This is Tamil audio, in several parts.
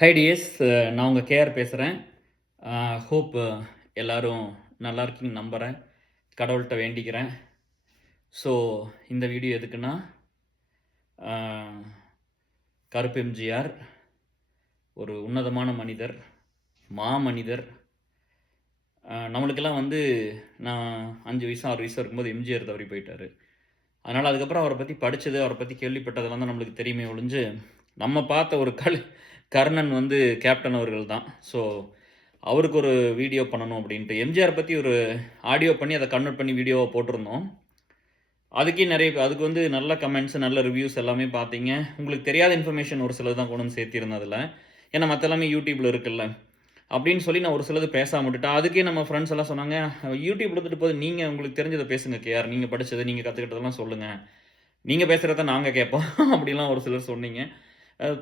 ஹை டியர்ஸ், நான் உங்கள் கேஆர் பேசுகிறேன். ஹோப் எல்லாரும் நல்லா இருக்கீங்கன்னு நம்புகிறேன். கடவுள்கிட்ட வேண்டிக்கிறேன். ஸோ இந்த வீடியோ எதுக்குன்னா, கருப்பு எம்ஜிஆர் ஒரு உன்னதமான மனிதர், மாமனிதர். நம்மளுக்கெல்லாம் வந்து நான் 5 வயசு 6 வயசு இருக்கும்போது எம்ஜிஆர் தவறி போயிட்டார். அதனால் அதுக்கப்புறம் அவரை பற்றி படித்தது, அவரை பற்றி கேள்விப்பட்டதெல்லாம் தான் நம்மளுக்கு தெரியுமே ஒழிஞ்சு, நம்ம பார்த்த ஒரு கர்ணன் வந்து கேப்டன் அவர்கள் தான். ஸோ அவருக்கு ஒரு வீடியோ பண்ணணும் அப்படின்ட்டு எம்ஜிஆர் பற்றி ஒரு ஆடியோ பண்ணி அதை கன்வெர்ட் பண்ணி வீடியோவை போட்டிருந்தோம். அதுக்கு வந்து நல்ல கமெண்ட்ஸ், நல்ல ரிவ்யூஸ் எல்லாமே பார்த்தீங்க. உங்களுக்கு தெரியாத இன்ஃபர்மேஷன் ஒரு சிலது தான் கொண்டு வந்து சேர்த்திருந்தேன் அதில். ஏன்னா மற்ற எல்லாமே யூடியூப்பில் இருக்குல்ல அப்படின்னு சொல்லி நான் ஒரு சிலது பேசாம விட்டுட்டேன். அதுக்கே நம்ம ஃப்ரெண்ட்ஸ் எல்லாம் சொன்னாங்க, யூடியூப் எடுத்துகிட்டு போது நீங்கள் உங்களுக்கு தெரிஞ்சதை பேசுங்க கேஆர், நீங்கள் படித்தது நீங்கள் கற்றுக்கிட்டதெல்லாம் சொல்லுங்கள், நீங்கள் பேசுகிறத நாங்கள் கேட்போம் அப்படிலாம் ஒரு சிலர் சொன்னீங்க.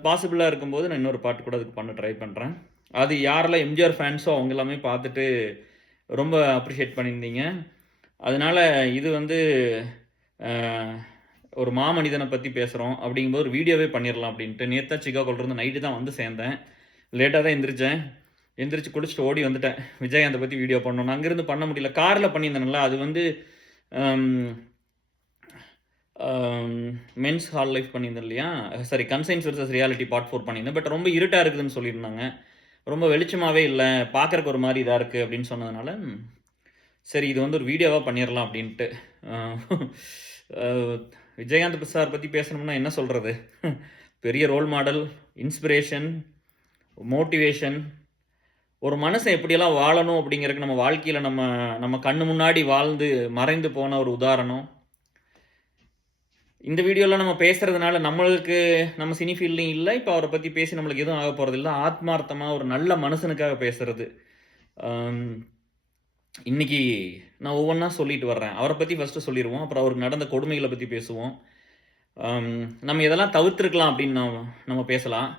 பாசிபிளாக இருக்கும்போது நான் இன்னொரு பாட்டு கூட அதுக்கு பண்ண ட்ரை பண்ணுறேன். அது யாரெல்லாம் எம்ஜிஆர் ஃபேன்ஸோ அவங்க எல்லாமே பார்த்துட்டு ரொம்ப அப்ரிஷியேட் பண்ணியிருந்தீங்க. அதனால இது வந்து ஒரு மாமனிதனை பற்றி பேசுகிறோம் அப்படிங்கும்போது ஒரு வீடியோவே பண்ணிடலாம் அப்படின்ட்டு நேற்று தான் சிகாகோலேருந்து நைட்டு தான் வந்து சேர்ந்தேன். லேட்டாக தான் எந்திரிச்சேன். எந்திரிச்சு குளிச்சுட்டு ஓடி வந்துட்டேன். விஜயகாந்தை பற்றி வீடியோ பண்ணணும். அங்கேருந்து பண்ண முடியல. காரில் பண்ணியிருந்தேன்ல, அது வந்து மென்ஸ் ஹால் லைஃப் பண்ணியிருந்தேன் இல்லையா, sorry conscience versus reality part 4 பண்ணியிருந்தேன். பட் ரொம்ப இருட்டாக இருக்குதுன்னு சொல்லியிருந்தாங்க. ரொம்ப வெளிச்சமாகவே இல்லை, பார்க்குறக்கு ஒரு மாதிரி இதாக இருக்குது அப்படின்னு சொன்னதுனால, சரி இது வந்து ஒரு வீடியோவாக பண்ணிடலாம் அப்படின்ட்டு. விஜயகாந்த் சார் பற்றி பேசணும்னா என்ன சொல்கிறது, பெரிய ரோல் மாடல், இன்ஸ்பிரேஷன், மோட்டிவேஷன். ஒரு மனுஷன் எப்படியெல்லாம் வாழணும் அப்படிங்கிறதுக்கு நம்ம வாழ்க்கையில் நம்ம கண்ணு முன்னாடி வாழ்ந்து மறைந்து போன ஒரு உதாரணம். இந்த வீடியோவில் நம்ம பேசுகிறதுனால நம்மளுக்கு நம்ம சினி ஃபீல்ட்லையும் இல்லை, இப்போ அவரை பற்றி பேசி நம்மளுக்கு எதுவும் ஆக போகிறது இல்லை. ஆத்மார்த்தமாக ஒரு நல்ல மனுஷனுக்காக பேசுகிறது. இன்றைக்கி நான் ஒவ்வொன்றா சொல்லிட்டு வர்றேன். அவரை பற்றி ஃபஸ்ட்டு சொல்லிடுவோம், அப்புறம் அவருக்கு நடந்த கொடுமைகளை பற்றி பேசுவோம். நம்ம இதெல்லாம் தவிர்த்துருக்கலாம் அப்படின்னு நம்ம பேசலாம்.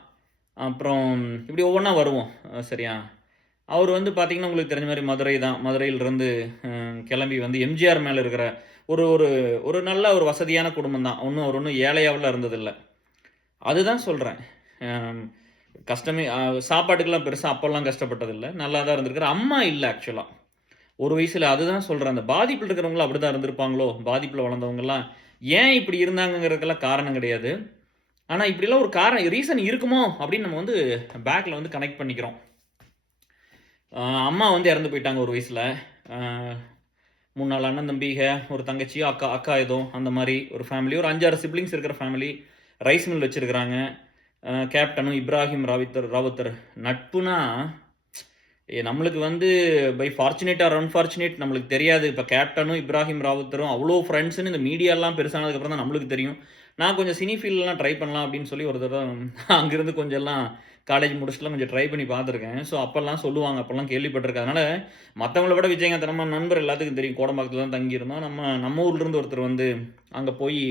அப்புறம் இப்படி ஒவ்வொன்றா வருவோம். சரியா? அவர் வந்து பார்த்திங்கன்னா உங்களுக்கு தெரிஞ்ச மாதிரி மதுரை தான். மதுரையிலிருந்து கிளம்பி வந்து எம்ஜிஆர் மேலே இருக்கிற ஒரு ஒரு ஒரு நல்ல ஒரு வசதியான குடும்பம் தான். அவர் ஒன்றும் ஏழையாவெல்லாம் இருந்ததில்லை. அதுதான் சொல்கிறேன். கஷ்டமே சாப்பாட்டுக்கெல்லாம் பெருசாக அப்போல்லாம் கஷ்டப்பட்டதில்லை. நல்லா தான் இருந்திருக்காரு. அம்மா இல்லை ஆக்சுவலாக ஒரு வயசில். அதுதான் சொல்கிறேன், அந்த பாதிப்பில் இருக்கிறவங்களும் அப்படி தான் இருந்திருப்பாங்களோ, பாதிப்பில் வளர்ந்தவங்கலாம் ஏன் இப்படி இருந்தாங்கங்கிறதுக்கெல்லாம் காரணம் கிடையாது. ஆனால் இப்படிலாம் ஒரு ரீசன் இருக்குமோ அப்படின்னு நம்ம வந்து பேக்கில் வந்து கனெக்ட் பண்ணிக்கிறோம். அம்மா வந்து இறந்து போயிட்டாங்க ஒரு வயசில். 3 நாலு அண்ணன் தம்பிக, ஒரு தங்கச்சி, அக்கா ஏதோ அந்த மாதிரி ஒரு ஃபேமிலி. ஒரு 5-6 சிப்ளிங்ஸ் இருக்கிற ஃபேமிலி. ரைஸ் மில் வச்சுருக்கிறாங்க. கேப்டனும் இப்ராஹிம் ராவுத்தர் நட்புனா நம்மளுக்கு வந்து பை ஃபார்ச்சுனேட் ஆர் அன்ஃபார்ச்சுனேட் நம்மளுக்கு தெரியாது. இப்போ கேப்டனும் இப்ராஹிம் ராவுத்தரும் அவ்வளோ ஃப்ரெண்ட்ஸ்னு இந்த மீடியாலாம் பெருசானதுக்கப்புறம் தான் நம்மளுக்கு தெரியும். நான் கொஞ்சம் சினி ஃபீல்டெலாம் ட்ரை பண்ணலாம் அப்படின்னு சொல்லி ஒரு தடவை அங்கேருந்து கொஞ்சம் எல்லாம் காலேஜ் முடிச்சுட்டுலாம் கொஞ்சம் ட்ரை பண்ணி பார்த்துருக்கேன். ஸோ அப்போல்லாம் சொல்லுவாங்க, அப்போல்லாம் கேள்விப்பட்டிருக்கேன். அதனால் மற்றவங்கள விட விஜயகாந்த் நம்ம நண்பர் எல்லாத்துக்கும் தெரியும். கோடம்பாக்கத்தில் தான் தங்கியிருந்தோம். நம்ம ஊர்லேருந்து ஒருத்தர் வந்து அங்கே போய்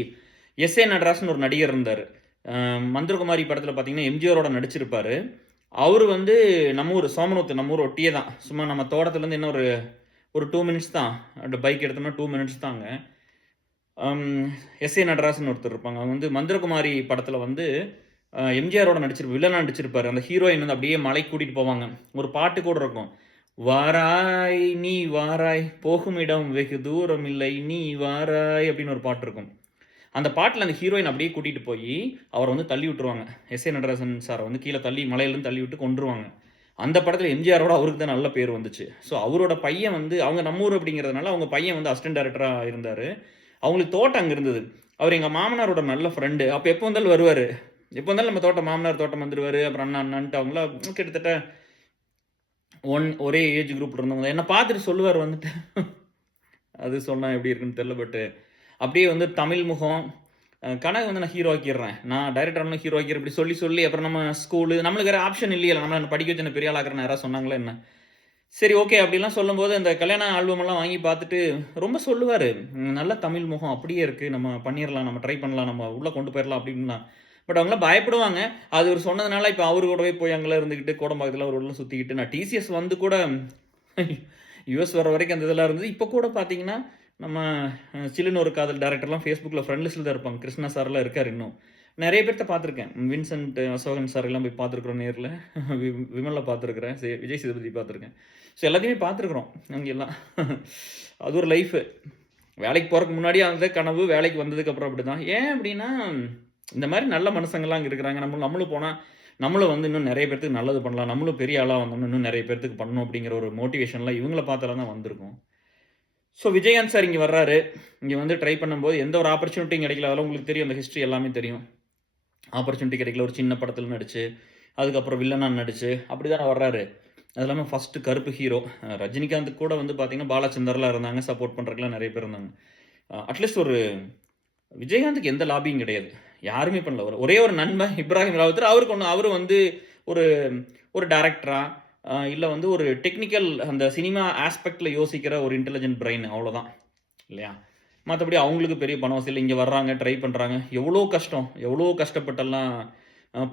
எஸ்ஏ நடராஜன் ஒரு நடிகர் இருந்தார். மந்திரகுமாரி படத்தில் பார்த்தீங்கன்னா எம்ஜிஆரோட நடிச்சிருப்பார். அவர் வந்து நம்ம ஊர் சோமனூத்து, நம்ம ஊர் ஒட்டியே தான். சும்மா நம்ம தோட்டத்துலேருந்து என்ன ஒரு 2 மினிட்ஸ் தான். அப்படி பைக் எடுத்தோம்னா 2 மினிட்ஸ் தாங்க. எஸ்ஏ நடராஜன் ஒருத்தர் இருப்பாங்க. அவங்க வந்து மந்திரகுமாரி படத்தில் வந்து எம்ஜிஆரோட வில்லனாக நடிச்சிருப்பார். அந்த ஹீரோயின் வந்து அப்படியே மலை கூட்டிகிட்டு போவாங்க. ஒரு பாட்டு கூட இருக்கும், வாராய் நீ வாராய் போகும் இடம் வெகு தூரம் இல்லை நீ வாராய் அப்படின்னு ஒரு பாட்டு இருக்கும். அந்த பாட்டில் அந்த ஹீரோயின் அப்படியே கூட்டிகிட்டு போய் அவரை வந்து தள்ளி விட்டுருவாங்க. எஸ்ஏ நடராஜன் சாரை வந்து கீழே மலையிலேருந்து தள்ளி விட்டு கொண்டுருவாங்க. அந்த படத்தில் எம்ஜிஆரோட அவருக்கு தான் நல்ல பேர் வந்துச்சு. ஸோ அவரோட பையன் வந்து அவங்க நம்ம ஊர் அப்படிங்கிறதுனால அவங்க பையன் வந்து அசிஸ்டன்ட் டைரக்டராக இருந்தார். அவங்களுக்கு தோட்டம் அங்கே இருந்தது. அவர் எங்கள் மாமனாரோட நல்ல ஃப்ரெண்டு. அப்போ எப்போ வந்தாலும் வருவார். எப்போ வந்தாலும் நம்ம மாமனார் தோட்டம் வந்துடுவார். அப்புறம் அண்ணன்ட்டு அவங்களாம் கிட்டத்தட்ட ஒரே ஏஜ் குரூப்பில் இருந்தவங்க. என்னை பார்த்துட்டு சொல்லுவார் வந்துட்டு, அது சொன்னால் எப்படி இருக்குன்னு தெரியல. பட்டு அப்படியே வந்து தமிழ் முகம் கனவு வந்து நான் ஹீரோ ஆக்கிடுறேன், நான் டைரக்டர் ஹீரோ ஆக்கிடுறேன் இப்படி சொல்லி அப்புறம் நம்ம ஸ்கூலு நம்மளுக்கு வேறு ஆப்ஷன் இல்லையா, நம்ம படிக்க வச்சு பெரிய ஆள் ஆக்கிறேன் யாராவது சொன்னாங்களே என்ன. சரி ஓகே அப்படிலாம் சொல்லும்போது அந்த கல்யாண ஆல்பமெல்லாம் வாங்கி பார்த்துட்டு ரொம்ப சொல்லுவார், நல்ல தமிழ் முகம் அப்படியே இருக்குது, நம்ம பண்ணிடலாம், நம்ம ட்ரை பண்ணலாம், நம்ம உள்ளே கொண்டு போயிடலாம் அப்படின்னா. பட் அவங்களாம் பயப்படுவாங்க. அது ஒரு சொன்னதுனால இப்போ அவரு கூடவே போய் அங்கெல்லாம் இருந்துக்கிட்டு கோடம்பாக்கத்தில் ஒரு உள்ள சுற்றிக்கிட்டு நான் டிசிஎஸ் வந்து கூட யூஎஸ் வர வரைக்கும் அந்த இதெல்லாம் இருந்தது. இப்போ கூட பார்த்தீங்கன்னா நம்ம சில்லுன்னு ஒரு காதல் டேரக்டர்லாம் ஃபேஸ்புக்கில் ஃப்ரெண்ட் லிஸ்ட்டில் தான் இருப்பாங்க. கிருஷ்ணா சார்லாம் இருக்கார் இன்னும். நெறைய பேர்த்த பார்த்துருக்கேன். வின்சென்ட் அசோகன் சார் எல்லாம் போய் பார்த்துருக்குறோம் நேர்ல. விமல பார்த்துருக்கிறேன். விஜய் சேதுபதி பார்த்துருக்கேன். ஸோ எல்லாத்தையுமே பார்த்துருக்குறோம் அங்கெல்லாம். அது ஒரு லைஃபு. வேலைக்கு போறதுக்கு முன்னாடி அந்த கனவு, வேலைக்கு வந்ததுக்கப்புறம் அப்படிதான். ஏன் அப்படின்னா, இந்த மாரி நல்ல மனுசங்கலாம் அங்க இருக்கிறாங்க. நம்மளும் போனா, நம்மளும் வந்து இன்னும் நெறைய பேத்துக்கு நல்லது பண்ணலாம். நம்மளும் பெரிய ஆளா வந்தோம்னா, இன்னும் நெறைய பேத்துக்கு பண்ணணும் அப்படிங்கிற ஒரு மோட்டிவேஷன்லாம் இவங்கள பார்த்தால தான் வந்திருக்கும். ஸோ விஜயகாந்த் சார் இங்க வர்றாரு. இங்க வந்து ட்ரை பண்ணும்போது எந்த ஒரு ஆப்பர்ச்சுனிட்டியும் கிடைக்கல. அதெல்லாம் உங்களுக்கு தெரியும். அந்த ஹிஸ்ட்ரி எல்லாமே தெரியும். ஆப்பர்ச்சுனிட்டி கிடைக்கல. ஒரு சின்ன படத்துல நடிச்சு, அதுக்கப்புறம் வில்லனா நடிச்சு, அப்படிதானே வர்றாரு. அது இல்லாம ஃபர்ஸ்ட்டு கருப்பு ஹீரோ. ரஜினிகாந்த் கூட வந்து பார்த்தீங்கன்னா, பாலச்சந்தர்லாம் இருந்தாங்க. சப்போர்ட் பண்றதுக்குலாம் நெறைய பேர் இருந்தாங்க. அட்லீஸ்ட் ஒரு விஜயகாந்துக்கு எந்த லாபியும் கிடையாது. யாருமே பண்ணல. ஒரே ஒரு நண்பன் இப்ராஹிம் ராவுத்தர். அவரு வந்து ஒரு ஒரு டைரக்டரா, இல்ல வந்து ஒரு டெக்னிக்கல் அந்த சினிமா ஆஸ்பெக்ட்ல யோசிக்கிற ஒரு இன்டெலிஜென்ட் பிரெயின் அவ்வளோதான். இல்லையா? மத்தபடி அவங்களுக்கு பெரிய பண வசதி இல்ல. இங்க வர்றாங்க, ட்ரை பண்றாங்க. எவ்வளோ கஷ்டம். எவ்வளோ கஷ்டப்பட்டெல்லாம்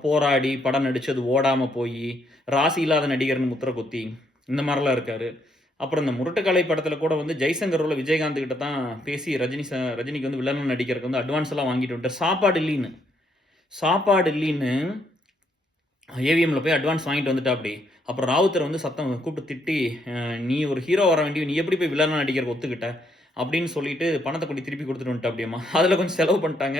போராடி படம் நடிச்சு அது ஓடாம போயி, ராசி இல்லாத நடிகர்ன்னு முத்திர குத்தி, இந்த மாரிலாம் இருக்காரு. அப்புறம் இந்த முரட்டுக்காலை படத்துல கூட வந்து ஜெய்சங்கர் ரோல்ல விஜயகாந்த் கிட்ட தான் பேசி ரஜினிக்கு வந்து வில்லனா நடிக்கிறதுக்கு வந்து அட்வான்ஸ் எல்லாம் வாங்கிட்டு வந்துட்டாரு. சாப்பாடு இல்லின்னு ஏவிஎம்ல போய் அட்வான்ஸ் வாங்கிட்டு வந்துட்டாப்படி. அப்புறம் ராவுத்தர் வந்து சத்தம் கூப்பிட்டு திட்டி, "நீ ஒரு ஹீரோ வர வேண்டிய நீ எப்படி போய் வில்லனா நடிக்கிறதுக்கு ஒத்துக்கிட்ட?" அப்படின்னு சொல்லிட்டு பணத்த கொண்டு திருப்பி குடுத்துட்டு வந்துட்டாப்படியாம்மா. அதுல கொஞ்சம் செலவு பண்ணிட்டாங்க.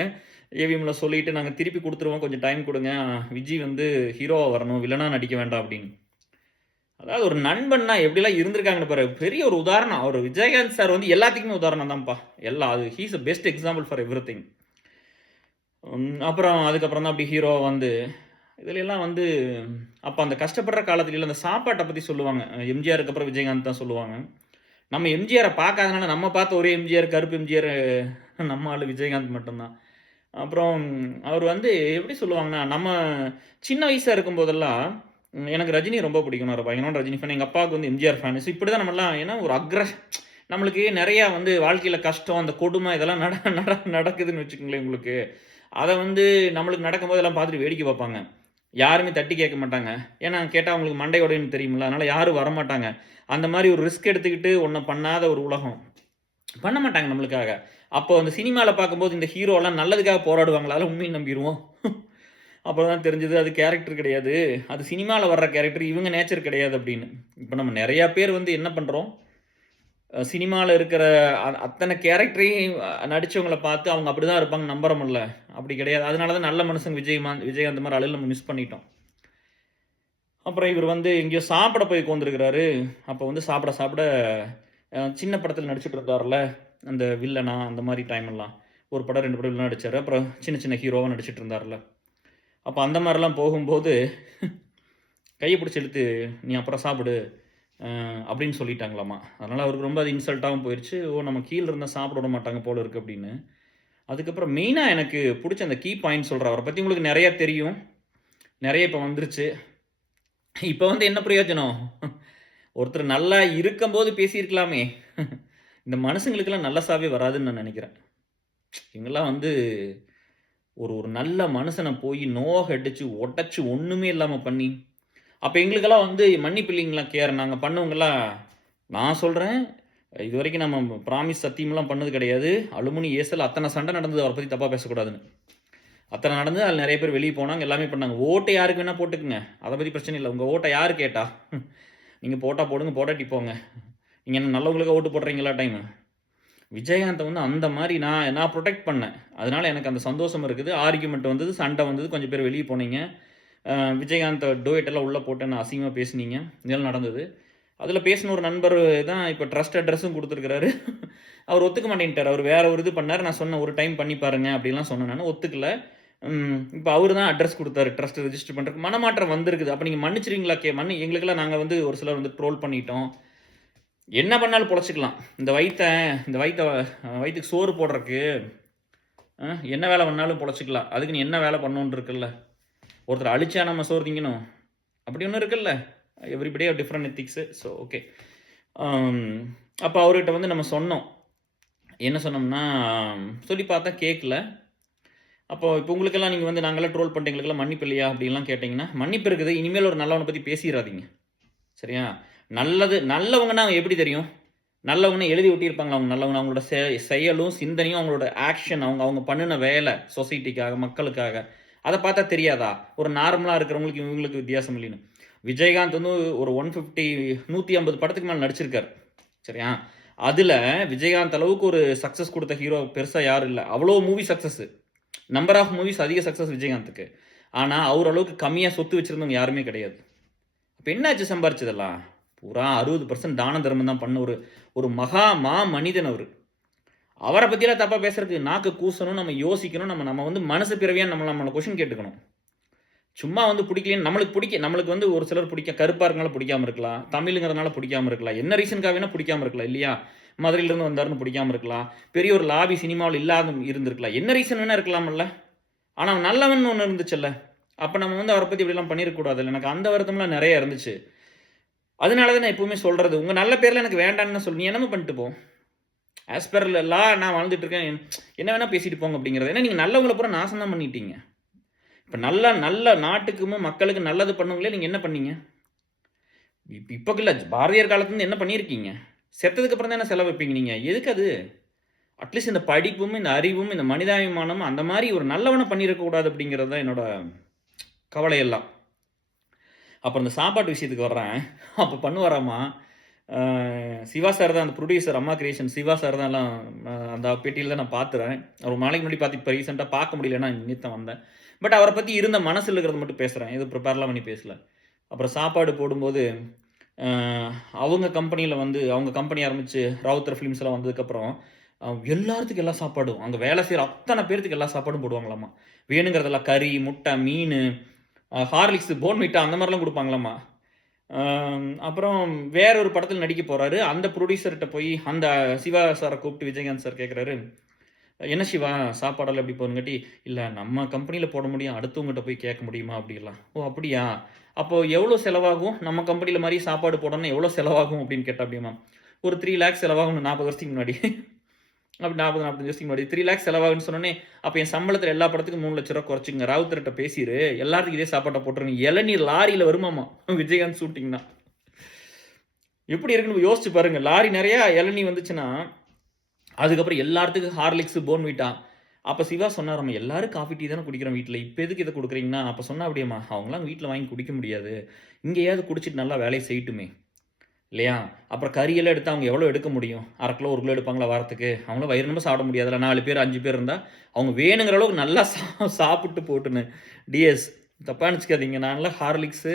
ஏவிஎம்ல சொல்லிட்டு, "நாங்க திருப்பி குடுத்துருவோம். கொஞ்சம் டைம் குடுங்க. விஜி வந்து ஹீரோவா வரணும். வில்லனா நடிக்க வேண்டாம்" அப்படின்னு. அதாவது ஒரு நண்பன்னா எப்படிலாம் இருந்திருக்காங்கன்னு பாரு. பெரிய ஒரு உதாரணம். அவரு விஜயகாந்த் சார் வந்து எல்லாத்துக்குமே உதாரணம் தான்ப்பா. அது he is a best example for everything. அப்புறம் அதுக்கப்புறம் தான் அப்படி ஹீரோவா வந்து இதுலலாம் வந்து அப்ப அந்த கஷ்டப்படுற காலத்துலலாம் அந்த சாப்பாட்ட பத்தி சொல்லுவாங்க. எம்ஜிஆருக்கு அப்புறம் விஜயகாந்த் தான் சொல்லுவாங்க. நம்ம எம்ஜிஆர பார்க்காதனால நம்ம பார்த்த ஒரே எம்ஜிஆர், கருப்பு எம்ஜிஆர் நம்ம ஆளு விஜயகாந்த் மட்டும் தான். அப்புறம் அவர் வந்து எப்படி சொல்லுவாங்கன்னா, நம்ம சின்ன வயசா இருக்கும்போதெல்லாம் எனக்கு ரஜினி ரொம்ப பிடிக்கும். நான் பயங்கரமான ரஜினி ஃபேன். எங்க அப்பாவுக்கு வந்து எம்ஜிஆர் ஃபேன். ஸோ இப்படி தான் நம்மலாம் ஏன்னா ஒரு நம்மளுக்கு நெறையா வந்து வாழ்க்கையில கஷ்டம், அந்த கொடுமை இதெல்லாம் நடக்குதுன்னு வச்சுக்கோங்களேன் உங்களுக்கு. அத வந்து நம்மளுக்கு நடக்கும்போது எல்லாம் பார்த்துட்டு வேடிக்கை பார்ப்பாங்க. யாருமே தட்டி கேட்க மாட்டாங்க. ஏன்னா கேட்டா அவங்களுக்கு மண்டை உடையும்னு தெரியும்ல. அதனால யாரும் வரமாட்டாங்க. அந்த மாரி ஒரு ரிஸ்க் எடுத்துக்கிட்டு ஒண்ண பண்ணாத ஒரு உலகம். பண்ண மாட்டாங்க நம்மளுக்காக. அப்போ அந்த சினிமால பார்க்கும்போது இந்த ஹீரோலாம் நல்லதுக்காக போராடுவாங்களா? அதெல்லாம் உண்மைன்னு நம்பிருவோம். அப்புறம் தான் தெரிஞ்சது அது கேரக்டர் கிடையாது. அது சினிமால வர்ற கேரக்டர். இவங்க நேச்சர் கிடையாது அப்படின்னு. இப்ப நம்ம நெறைய பேர் வந்து என்ன பண்றோம்? சினிமால இருக்கிற அத்தன கேரக்டரையும் நடிச்சவங்கள பார்த்து அவங்க அப்படிதான் இருப்பாங்கன்னு நம்புறோம்ல. அப்படி கிடையாது. அதனால தான் நல்ல மனுஷங்க விஜயகாந்த் மாரி ஆளுகள நம்ம மிஸ் பண்ணிட்டோம். அப்புறம் இவர் வந்து எங்கேயோ சாப்பிட போய் உட்காந்துருக்கிறாரு. அப்போ வந்து சாப்பிட சின்ன படத்துல நடிச்சுட்டு இருந்தார்ல. அந்த வில்லனா அந்த மாரி டைம்லாம். 1 படம் 2 படம் வில்லனா நடிச்சாரு. அப்புறம் சின்ன சின்ன ஹீரோவா நடிச்சுட்டு இருந்தார்ல. அப்ப அந்த மாரிலாம் போகும்போது கைய பிடிச்சு இழுத்து, "நீ அப்புறம் சாப்பிடு" அப்படின்னு சொல்லிட்டாங்களாமா. அதனால அவருக்கு ரொம்ப அது இன்சல்ட்டாவும் போயிருச்சு. ஓ! நம்ம கீழ இருந்தா சாப்பிட விட மாட்டாங்க போல இருக்கு அப்படின்னு. அதுக்கப்புறம் மெயினா எனக்கு புடிச்ச அந்த கீ பாயிண்ட் சொல்றேன். அவர பத்தி உங்களுக்கு நெறைய தெரியும். நெறைய இப்ப வந்துருச்சு. இப்ப வந்து என்ன பிரயோஜனம்? ஒருத்தர் நல்லா இருக்கும்போது பேசியிருக்கலாமே! இந்த மனுஷங்களுக்கெல்லாம் நல்ல சாவே வராதுன்னு நான் நெனைக்கிறேன். இவங்கலாம் வந்து ஒரு ஒரு நல்ல மனுஷன போய் நோகடிச்சு, உடைச்சு ஒண்ணுமே இல்லாம பண்ணி, அப்ப எங்களுக்கெல்லாம் வந்து மன்னிப்பு இல்லைங்களா கேர் நாங்க பண்ணவங்கலாம் நான் சொல்றேன், இதுவரைக்கும் நம்ம பிராமிஸ் சத்தியம்லாம் பண்ணது கிடையாது. அலுமினி ஏசல் அத்தன சண்டை நடந்தது அவர பத்தி தப்பா பேசக்கூடாதுன்னு. அத்தன நடந்தது அதில நெறைய பேர் வெளிய போனாங்க. எல்லாமே பண்ணாங்க. ஓட்டு யாருக்கு வேணா போட்டுக்கங்க. அத பத்தி பிரச்சனை இல்ல. உங்க ஓட்ட யாரு கேட்டா? நீங்க போட்டா போடுங்க, போடாட்டி போங்க. நீங்க என்ன நல்லவங்களுக்கா ஓட்டு போடுறீங்களா டைமு? விஜயகாந்த வந்து அந்த மாரி நான் புரொடெக்ட் பண்ணேன். அதனால எனக்கு அந்த சந்தோஷம் இருக்குது. ஆர்கியூமென்ட் வந்தது, சண்டை வந்தது. கொஞ்சம் பேர் வெளிய போனீங்க. விஜயகாந்த் டூயட் எல்லாம் உள்ள போட்டு என்ன அசிங்கமா பேசுனீங்க. இதெல்லாம் நடந்தது. அதில பேசின ஒரு நண்பர் தான் இப்ப ட்ரஸ்ட் அட்ரஸும் குடுத்துருக்கிறாரு. அவர் ஒத்துக்க மாட்டேன்ட்டாரு. அவர் வேற ஒரு இது பண்ணாரு. நான் சொன்னேன், "ஒரு டைம் பண்ணி பாருங்க." அப்படிலாம் சொன்னேன் நானு. ஒத்துக்கல. இப்ப அவரு தான் அட்ரஸ் குடுத்தாரு. ட்ரஸ்ட் ரெஜிஸ்டர் பண்றதுக்கு. மனமாற்றம் வந்திருக்குது. அப்ப நீங்க மன்னிச்சுருவீங்களா? எங்களுக்கெல்லாம் நாங்க வந்து ஒரு சிலர் வந்து ட்ரோல் பண்ணிட்டோம். என்ன பண்ணாலும் பொழச்சுக்கலாம். வயித்துக்கு சோறு போடுறக்கு, என்ன வேலை பண்ணாலும் பொழச்சுக்கலாம். அதுக்கு நீ என்ன வேலை பண்ணணும்னு இருக்குல்ல. ஒருத்தர அழிச்சா நம்ம சோறு திங்கணும். அப்படி ஒண்ணு இருக்குல்ல. Everybody have different ethics. So okay. அப்ப அவர்கிட்ட வந்து நம்ம சொன்னோம். என்ன சொன்னோம்னா, சொல்லி பார்த்தா கேட்கல. அப்போ இப்போ உங்களுக்கெல்லாம் நீங்க வந்து நாங்கலாம் ட்ரோல் பண்ணிட்டு எங்களுக்கெல்லாம் மன்னிப்பு இல்லையா? அப்படின்லாம் கேட்டீங்கன்னா, மன்னிப்பு இருக்குது. இனிமேல் ஒரு நல்லவன பத்தி பேசிறாதீங்க. சரியா? நல்லவங்கன்னா எப்படி தெரியும்? நல்லவங்கன்னு எழுதி ஒட்டியிருப்பாங்களா அவங்க நல்லவங்க? அவங்களோட செயலும், சிந்தனையும், அவங்களோட ஆக்ஷன் அவங்க அவங்க பண்ணுன வேலை சொசைட்டிக்காக, மக்களுக்காக. அதை பார்த்தா தெரியாதா? ஒரு நார்மலாக இருக்கிறவங்களுக்கு இவங்களுக்கு வித்தியாசம் இல்லைன்னு. விஜயகாந்த் வந்து ஒரு 150 படத்துக்கு மேலே நடிச்சிருக்காரு. சரியா? அதில விஜயகாந்த் அளவுக்கு ஒரு சக்சஸ் கொடுத்த ஹீரோ பெருசா யாரும் இல்ல. அவ்வளோ movie success. Number of movies அதிக சக்சஸ் விஜயகாந்துக்கு. ஆனா, அவர் அளவுக்கு கம்மியா சொத்து வச்சிருந்தவங்க யாருமே கிடையாது. அப்ப என்னாச்சு சம்பாரிச்சதெல்லாம்? பூரா 60% தான தர்மம் தான் பண்ண ஒரு மகா மனிதன் அவரு. அவர பத்திலாம் தப்பா பேசுறதுக்கு நாக்கு கூசணும், நம்ம யோசிக்கணும், நம்ம வந்து மனுஷ பிறவியா நம்மள கொஸ்டின் கேட்டுக்கணும். சும்மா வந்து பிடிக்கலன்னு நம்மளுக்கு வந்து ஒரு சிலர் கருப்பா இருக்கனால பிடிக்காம இருக்கலாம். தமிழுங்கிறதுனால பிடிக்காம இருக்கலாம். என்ன ரீசனுக்காக வேணா பிடிக்காம இருக்கலாம் இல்லையா? மதுரையிலிருந்து வந்தாருன்னு பிடிக்காம இருக்கலாம். பெரிய ஒரு லாபி சினிமாவுல இல்லாத இருந்திருக்கலாம். என்ன ரீசன் வேணா இருக்கலாம்ல. ஆனா அவன் நல்லவன்னு ஒண்ணு இருந்துச்சுல்ல. அப்ப நம்ம வந்து அவர பத்தி இப்படிலாம் பண்ணியிருக்க கூடாதுல்ல. எனக்கு அந்த வருத்தம்லாம் நெறைய இருந்துச்சு. அதனால தான் நான் எப்பவுமே சொல்றது, உங்க நல்ல பேர்லாம் எனக்கு வேண்டான்னு தான் நீ என்னமோ பண்ணிட்டு போ. ஆஸ் பெர் லா நான் வாழ்ந்துட்டு இருக்கேன். என்ன வேணா பேசிட்டு போங்க அப்படிங்கிறது. ஏன்னா நீங்க நல்லவங்கள பூரா நாசம் தான் பண்ணிட்டீங்க. இப்ப நல்ல நாட்டுக்கும், மக்களுக்கு நல்லது பண்ணவங்களே நீங்க என்ன பண்ணீங்க? இப்ப இல்ல. பாரதியார் காலத்துலருந்து என்ன பண்ணியிருக்கீங்க? செத்ததுக்கு அப்புறம் தானே செலவு வைப்பீங்க நீங்க. எதுக்கு அது? அட்லீஸ்ட் இந்த படிப்பும், இந்த அறிவும், இந்த மனிதாபிமானமும் அந்த மாரி ஒரு நல்லவன பண்ணியிருக்க கூடாது அப்படிங்கிறது தான் என்னோட கவலை எல்லாம். அப்புறம் இந்த சாப்பாட்டு விஷயத்துக்கு வர்றேன். அப்ப பண்ணுவாராமா, சிவா சார் தான் அந்த புரொடியூசர் அம்மா கிரியேஷன் சிவா சார் தான் எல்லாம் அந்த பேட்டியில தான் நான் பார்த்துறேன். ஒரு நாளைக்கு முன்னாடி பார்த்து இப்ப ரீசென்ட்டா பார்க்க முடியலன்னா நேத்து தான் வந்தேன். பட் அவர பத்தி இருந்த மனசுல இருக்கிறத மட்டும் பேசுறேன். எதுவும் ப்ரிப்பேர்லாம் பண்ணி பேசல. அப்புறம் சாப்பாடு போடும்போது, அ அவங்க கம்பெனியில வந்து அவங்க கம்பெனி ஆரம்பிச்சு ராவுத்தர் ஃபிலிம்ஸ்லாம் வந்ததுக்கப்புறம், எல்லாத்துக்கும் எல்லா சாப்பாடும், அங்க வேலை செய்ற அத்தன பேர்த்துக்கு எல்லா சாப்பாடும் போடுவாங்களாமா. வேணுங்கிறதெல்லாம் கறி, முட்டை, மீனு, ஹார்லிக்ஸ், போர்ன்விட்டா அந்த மாரிலாம் குடுப்பாங்களாமா. அப்புறம் வேற ஒரு படத்துல நடிக்க போறாரு. அந்த புரொடியூசர்ட்ட போய் அந்த சிவா சார கூப்பிட்டு விஜயகாந்த் சார் கேட்குறாரு, "என்ன சிவா சாப்பாடெல்லாம் எப்படி போகுதுங்காட்டி, இல்ல நம்ம கம்பெனில போட முடியும். அடுத்தவங்ககிட்ட போய் கேட்க முடியுமா?" அப்படிலாம். "ஓ! அப்படியா? அப்போ எவ்வளோ செலவாகும்? நம்ம கம்பெனில மாரி சாப்பாடு போடணும்னா எவ்வளோ செலவாகும்?" அப்படின்னு கேட்டாப்படியாமா. "ஒரு 3 லேக்ஸ் செலவாகும்னு 40 வருஷத்துக்கு முன்னாடி." அப்படி 40, 45 வருஷத்துக்கு முன்னாடி 3 லேக்ஸ் செலவாகும்ன்னு சொன்னோனே, அப்ப என் சம்பளத்துல எல்லா படத்துக்கும் 3 லட்சம் ரூவா குறைச்சுக்கங்க. ராவுத்தர்ட்ட பேசிரு. எல்லாத்துக்கும் இதே சாப்பாட்ட போட்டுருங்க. இளநீர் லாரியில வருமாமா. விஜயகாந்த் ஷூட்டிங்னா. எப்படி இருக்குன்னு யோசிச்சு பாருங்க. லாரி நெறைய இளநீ வந்துச்சுன்னா, அதுக்கப்புறம் எல்லாத்துக்கும் ஹார்லிக்ஸ், போர்ன்விட்டா. அப்ப சிவா சொன்னாராமா, "எல்லாரும் காஃபி, டீ தானே குடிக்கிறோம் வீட்ல. இப்ப எதுக்கு இத குடுக்குறீங்கன்னா?" அப்ப சொன்னாப்படியாமா, "அவங்கலாம் வீட்ல வாங்கி குடிக்க முடியாது. இங்கேயாவது குடிச்சிட்டு நல்லா வேலைய செய்யட்டுமே." இல்லையா? அப்புறம் கறியெல்லாம் எடுத்தா அவங்க எவ்வளோ எடுக்க முடியும்? 1/2 கிலோ, 1 கிலோ எடுப்பாங்களா வாரத்துக்கு? அவங்களாம் வயிறு நெம்ப சாப்பிட முடியாதுல்ல. 4 பேர், 5 பேர் இருந்தா, அவங்க வேணுங்கிற அளவுக்கு நல்லா சாப்பிட்டு போட்டுன்னு. டிஎஸ் தப்பா நெனச்சுக்காதீங்க. நான்லாம் ஹார்லிக்ஸு,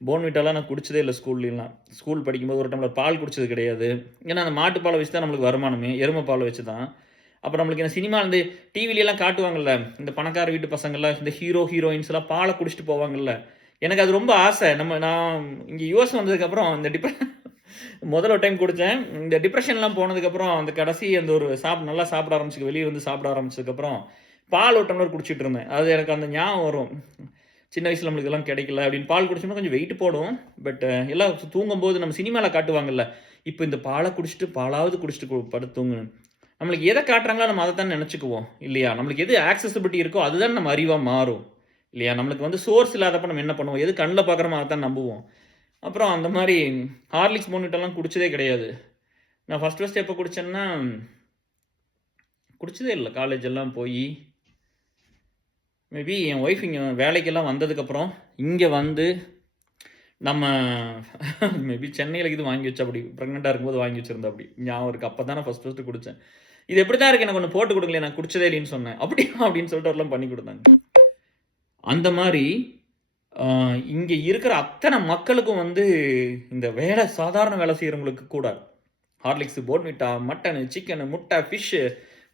போர்ன்விட்டாலாம் நான் குடிச்சதே இல்ல ஸ்கூல்லலாம். ஸ்கூல் படிக்கும்போது ஒரு டம்ளர் பால் குடிச்சது கிடையாது. ஏன்னா, அந்த மாட்டு பால வச்சு தான் நம்மளுக்கு வருமானமே. எரும பால வச்சு தான். அப்புறம் நம்மளுக்கு இந்த சினிமா வந்து டிவிலலாம் காட்டுவாங்கல்ல. இந்த பணக்கார வீட்டு பசங்கள்லாம், இந்த ஹீரோயின்ஸ்லாம் பால குடிச்சிட்டு போவாங்கல்ல. எனக்கு அது ரொம்ப ஆசை. நான் இங்க யுஎஸ் வந்ததுக்கப்புறம் இந்த முதல்ல ஒரு டைம் குடிச்சேன். இந்த டிப்ரஷன்லாம் போனதுக்கப்புறம், அந்த கடைசி அந்த ஒரு நல்லா சாப்பிட வெளிய வந்து சாப்பிட ஆரம்பிச்சதுக்கப்புறம், பால் ஒரு டம்ளர் குடிச்சிட்டு இருந்தேன். அது எனக்கு அந்த ஞாபகம் வரும். சின்ன வயசுல நம்மளுக்கு இதெல்லாம் கிடைக்கல அப்படின்னு பால் குடிச்சோம்னா கொஞ்சம் வெயிட் போடும். பட் எல்லாம் தூங்கும்போது நம்ம சினிமால காட்டுவாங்கல்ல. இப்ப இந்த பால குடிச்சிட்டு பாலாவது குடிச்சிட்டு படுத்து தூங்குன்னு. நம்மளுக்கு எத காட்டுறாங்களோ நம்ம அதத்தான் நெனச்சுக்குவோம். இல்லையா? நம்மளுக்கு எது ஆக்சஸிபிலிட்டி இருக்கோ அதுதான் நம்ம அறிவா மாறும். இல்லையா? நம்மளுக்கு வந்து சோர்ஸ் இல்லாதப்ப நம்ம என்ன பண்ணுவோம்? எது கண்ல பார்க்குறோமோ அதத்தான் நம்புவோம். அப்புறம் அந்த மாரி ஹார்லிக்ஸ், போர்ன்விட்டாலாம் குடிச்சதே கிடையாது. நான் ஃபர்ஸ்ட் எப்போ குடிச்சேன்னா, குடிச்சதே இல்ல. காலேஜ் எல்லாம் போயி, மேபி என் ஒய்ஃப் இங்க வேலைக்கெல்லாம் வந்ததுக்கப்புறம், இங்க வந்து நம்ம மேபி சென்னையில இது வாங்கி வச்சாப்படி. பிரெக்னன்ட்டா இருக்கும்போது வாங்கி வச்சிருந்தாப்படி. ஞாபகம் இருக்கு. அப்ப தான் நான் ஃபர்ஸ்ட் குடிச்சேன். "இது இப்படித்தான் இருக்கு. எனக்கு ஒண்ணு போட்டு குடுங்களேன். நான் குடிச்சதே இல்லைன்னு சொன்னேன்." "அப்படியா?" அப்படின்னு சொல்லிட்டு அவர்லாம் பண்ணி குடுத்தாங்க. அந்த மாரி அ இங்க இருக்கிற அத்தன மக்களுக்கும் வந்து இந்த சாதாரண வேலை செய்றவங்களுக்கு கூட ஹார்லிக்ஸ், போர்ன்விட்டா, மட்டனு, சிக்கனு, முட்டை, ஃபிஷ்ஷு,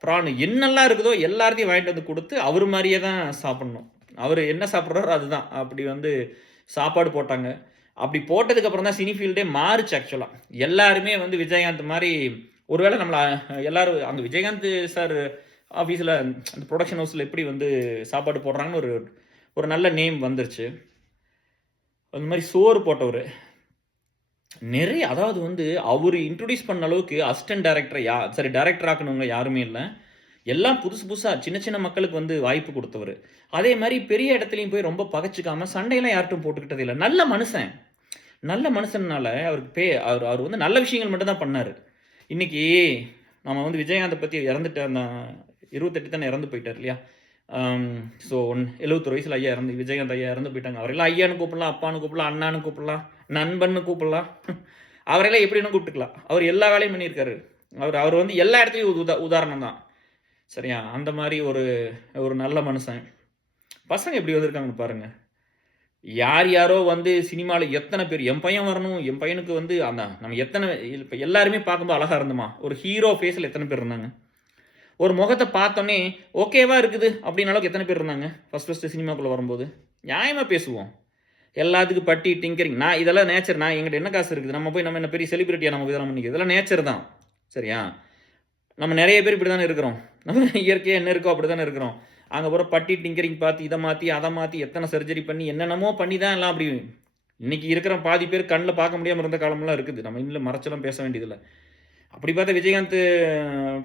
ப்ரான் என்னெல்லாம் இருக்குதோ எல்லாத்தையும் வாங்கிட்டு வந்து குடுத்து, அவரு மாரியே தான் சாப்பிடணும். அவரு என்ன சாப்பிடுறாரோ அதுதான். அப்படி வந்து சாப்பாடு போட்டாங்க. அப்படி போட்டதுக்கு அப்புறம் தான் சினி ஃபீல்டே மாறுச்சு ஆக்சுவலா. எல்லாருமே வந்து விஜயகாந்த் மாரி ஒருவேள நம்மள எல்லாரும் அங்க விஜயகாந்த் சார் ஆஃபீஸ்ல அந்த புரொடக்ஷன் ஹவுஸ்ல எப்படி வந்து சாப்பாடு போடுறாங்கன்னு ஒரு ஒரு நல்ல நேம் வந்துருச்சு. அந்த மாரி சோறு போட்டவரு. நெறைய அதாவது வந்து அவரு இன்ட்ரோடியூஸ் பண்ண அளவுக்கு அசிஸ்டன்ட் டைரக்டர் டைரக்டர் ஆக்குனவங்க யாருமே இல்ல. எல்லாம் புதுசு புதுசா சின்ன சின்ன மக்களுக்கு வந்து வாய்ப்பு குடுத்தவரு. அதே மாரி பெரிய இடத்துலயும் போய் ரொம்ப பகச்சுக்காம சண்டையெல்லாம் யார்ட்டயும் போட்டுக்கிட்டது இல்ல. நல்ல மனுசன். நல்ல மனுசன்னால அவருக்கு அவரு அவரு வந்து நல்ல விஷயங்கள் மட்டும் தான் பண்ணாரு. இன்னைக்கு நம்ம வந்து விஜயகாந்த பத்தி இறந்துட்டு அந்த 28 தானே இறந்து போயிட்டாரு இல்லையா? ஸோ 71 வயசில் ஐயா இறந்து விஜயகாந்த் ஐயா இறந்து போயிட்டாங்க. அவரெல்லாம் ஐயான்னு கூப்பிடலாம், அப்பான்னு கூப்பிடலாம், அண்ணான்னு கூப்பிடலாம், நண்பன்னு கூப்பிடலாம். அவரெல்லாம் எப்படி வேணும் கூப்பிட்டுக்கலாம். அவர் எல்லா வேலையும் பண்ணியிருக்காரு. அவர் வந்து எல்லா இடத்துலையும் உதாரணம் தான். சரியா? அந்த மாதிரி ஒரு ஒரு நல்ல மனுஷன். பசங்க எப்படி வந்திருக்காங்கன்னு பாருங்க. யார் யாரோ வந்து சினிமாவில் எத்தனை பேர் என் பையன் வரணும், என் பையனுக்கு வந்து அந்த நம்ம எத்தனை இப்போ எல்லாருமே பார்க்கும்போது அழகாக இருந்தோமா, ஒரு ஹீரோ ஃபேஸில் எத்தனை பேர் இருந்தாங்க. ஒரு முகத்தை பார்த்தோன்னே ஓகேவா இருக்குது அப்படின்னு அளவுக்கு எத்தனை பேர் இருந்தாங்க ஃபஸ்ட்டு சினிமாக்குள்ளே வரும்போது. நியாயமாக பேசுவோம். எல்லாத்துக்கும் பட்டி டிங்கரிங் நான் இதெல்லாம் நேச்சர். நான் எங்கிட்ட என்ன காசு இருக்குது, நம்ம போய் நம்ம என்ன பெரிய செலிபிரிட்டியாக நம்ம இதெல்லாம் பண்ணிக்க, இதெல்லாம் நேச்சர் தான். சரியா? நம்ம நிறைய பேர் இப்படி தானே இருக்கிறோம். நம்ம இயற்கையாக என்ன இருக்கோ அப்படி தானே இருக்கிறோம். அங்கே போகிற பட்டி டிங்கரிங் பார்த்து இதை மாற்றி அதை மாற்றி எத்தனை சர்ஜரி பண்ணி என்னென்னமோ பண்ணி தான் எல்லாம் அப்படி இன்றைக்கி இருக்கிற பாதி பேர் கண்ணில் பார்க்க முடியாமல் இருந்த காலமெல்லாம் இருக்குது. நம்ம இன்னும் மறைச்செல்லாம் பேச வேண்டியதில்லை. அப்படி பார்த்தா விஜயகாந்த்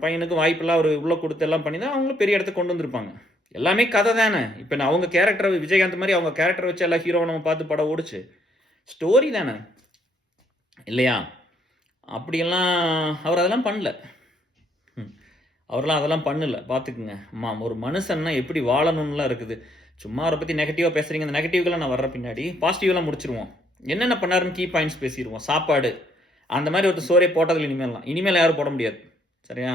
பையனுக்கு வாய்ப்பெல்லாம் அவர் உள்ளே கொடுத்து எல்லாம் பண்ணி தான் அவங்களும் பெரிய இடத்துக்கு கொண்டு வந்திருப்பாங்க. எல்லாமே கதை தானே. இப்போ நான் அவங்க கேரக்டரை விஜயகாந்த் மாதிரி அவங்க கேரக்டரை வச்சு எல்லா ஹீரோவை நம்ம பார்த்து படம் ஓடிச்சு. ஸ்டோரி தானே இல்லையா? அப்படியெல்லாம் அவர் அதெல்லாம் பண்ணல. அவரெல்லாம் அதெல்லாம் பண்ணல. பார்த்துக்குங்க. ஒரு மனுஷன்னா எப்படி வாழணும்லாம் இருக்குது. சும்மா அவரை பற்றி நெகட்டிவாக பேசுகிறீங்க. அந்த நெகட்டிவ்கெல்லாம் நான் வர்ற பின்னாடி பாசிட்டிவெலாம் முடிச்சிருவோம். என்னென்ன பண்ணாருன்னு கீ பாயிண்ட்ஸ் பேசிடுவோம். சாப்பாடு அந்த மாதிரி ஒருத்தர் சோறே போட்டதில் இனிமேல் யாரும் போட முடியாது. சரியா?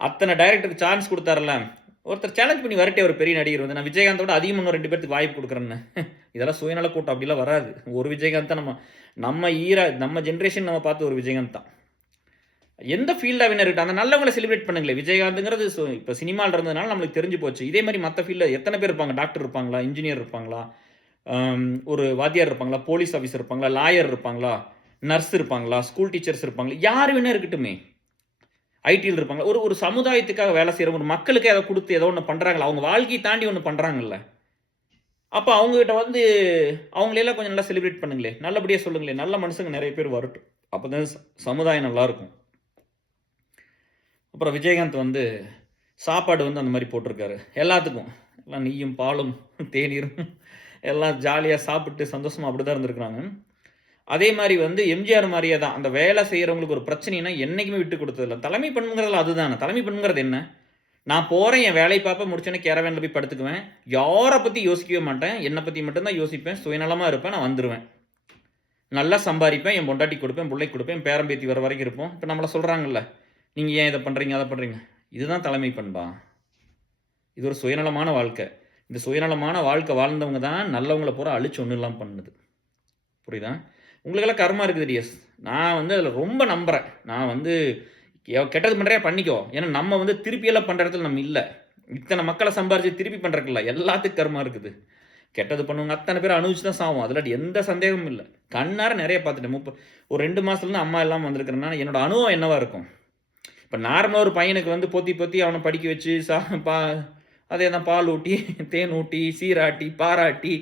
அத்தனை டைரக்டருக்கு சான்ஸ் கொடுத்தாருல. ஒருத்தர் சேலஞ்ச் பண்ணி வரட்டே ஒரு பெரிய நடிகர் வந்து நான் விஜயகாந்தோட அதிகமாக இன்னும் 2 பேருக்கு வாய்ப்பு கொடுக்குறேன்னு. இதெல்லாம் சுயநல கூட்டம் அப்படிலாம் வராது. ஒரு விஜயகாந்த் தான் நம்ம ஜென்ரேஷன் நம்ம பார்த்து ஒரு விஜயகாந்த் தான். எந்த ஃபீல்டாக வேணும் இருக்கட்டும், அந்த நல்லவங்களை செலிப்ரேட் பண்ணுங்களே. விஜயகாந்துங்கிறது இப்போ சினிமாவில் இருந்ததுனால நம்மளுக்கு தெரிஞ்சு போச்சு. இதே மாதிரி மற்ற ஃபீல்டில் எத்தனை பேர் இருப்பாங்க. டாக்டர் இருப்பாங்களா, இன்ஜினியர் இருப்பாங்களா, ஒரு வாத்தியார் இருப்பாங்களா, போலீஸ் ஆஃபீஸர் இருப்பாங்களா, லாயர் இருப்பாங்களா, நர்ஸ் இருப்பாங்களா, ஸ்கூல் டீச்சர்ஸ் இருப்பாங்களா, யார் வேணா இருக்கட்டுமே. ஐடியில் இருப்பாங்க. ஒரு சமுதாயத்துக்காக வேலை செய்கிறவங்க, ஒரு மக்களுக்கு அதை கொடுத்து ஏதோ ஒன்று பண்ணுறாங்களா, அவங்க வாழ்க்கையை தாண்டி ஒன்று பண்ணுறாங்கல்ல. அப்போ அவங்ககிட்ட வந்து அவங்களெல்லாம் கொஞ்சம் நல்லா செலிப்ரேட் பண்ணுங்களே, நல்லபடியாக சொல்லுங்களேன். நல்ல மனுஷங்க நிறைய பேர் வரட்டும். அப்போ தான் சமுதாயம் நல்லாயிருக்கும். அப்புறம் விஜயகாந்த் வந்து சாப்பாடு வந்து அந்த மாதிரி போட்டிருக்காரு எல்லாத்துக்கும். எல்லாம் நெய்யும் பாலும் தேநீரும் எல்லாம் ஜாலியாக சாப்பிட்டு சந்தோஷமாக அப்படி தான் இருந்திருக்கிறாங்க. அதே மாதிரி வந்து எம்ஜிஆர் மாதிரியே தான் அந்த வேலை செய்கிறவங்களுக்கு ஒரு பிரச்சனைனா என்றைக்குமே விட்டு கொடுத்ததில்ல. தலைமை பண்புங்கிறதுல அதுதானே. தலைமை பண்புங்கிறது என்ன? நான் போகிறேன், என் வேலையை பார்ப்பேன், முடிச்சோன்னே கேரவேனில் போய் படுத்துக்குவேன். யாரை பற்றி யோசிக்கவே மாட்டேன். என்னை பற்றி மட்டும்தான் யோசிப்பேன். சுயநலமாக இருப்பேன். நான் வந்துடுவேன். நல்லா சம்பாதிப்பேன். என் பொண்டாட்டி கொடுப்பேன், பிள்ளைக்கு கொடுப்பேன், பேரம்பேத்தி வர வரைக்கும் இருப்போம். இப்போ நம்மளை சொல்கிறாங்கல்ல, நீங்கள் ஏன் இதை பண்ணுறீங்க அதை பண்ணுறீங்க. இதுதான் தலைமை பண்பா? இது ஒரு சுயநலமான வாழ்க்கை. இந்த சுயநலமான வாழ்க்கை வாழ்ந்தவங்க தான் நல்லவங்களை பூரா அழிச்சு ஒன்றும் இல்லாமல் பண்ணுது. புரியுதா? உங்களுக்கெல்லாம் கர்மா இருக்குது டிஎஸ். நான் வந்து அதில் ரொம்ப நம்புகிறேன். நான் வந்து கெட்டது பண்ணுறே பண்ணிக்கோ. ஏன்னா நம்ம வந்து திருப்பியெல்லாம் பண்ணுற இடத்துல நம்ம இல்லை. இத்தனை மக்களை சம்பாரிச்சு திருப்பி பண்ணுறக்கில்ல, எல்லாத்துக்கும் கர்மா இருக்குது. கெட்டது பண்ணுவாங்க அத்தனை பேர் அனுபவிச்சு தான் சாவும். அதில் எந்த சந்தேகமும் இல்லை. கண்ணார நிறைய பார்த்துட்டேன். ஒரு 2 மாதத்துலேருந்து அம்மா எல்லாம் வந்திருக்கிறேன்னா என்னோட அனுபவம் என்னவாக இருக்கும். இப்போ நார்மலாக ஒரு பையனுக்கு வந்து பொத்தி அவனை படிக்க வச்சு அதே தான் பால் ஊட்டி, தேன் ஊட்டி, சீராட்டி, பாராட்டி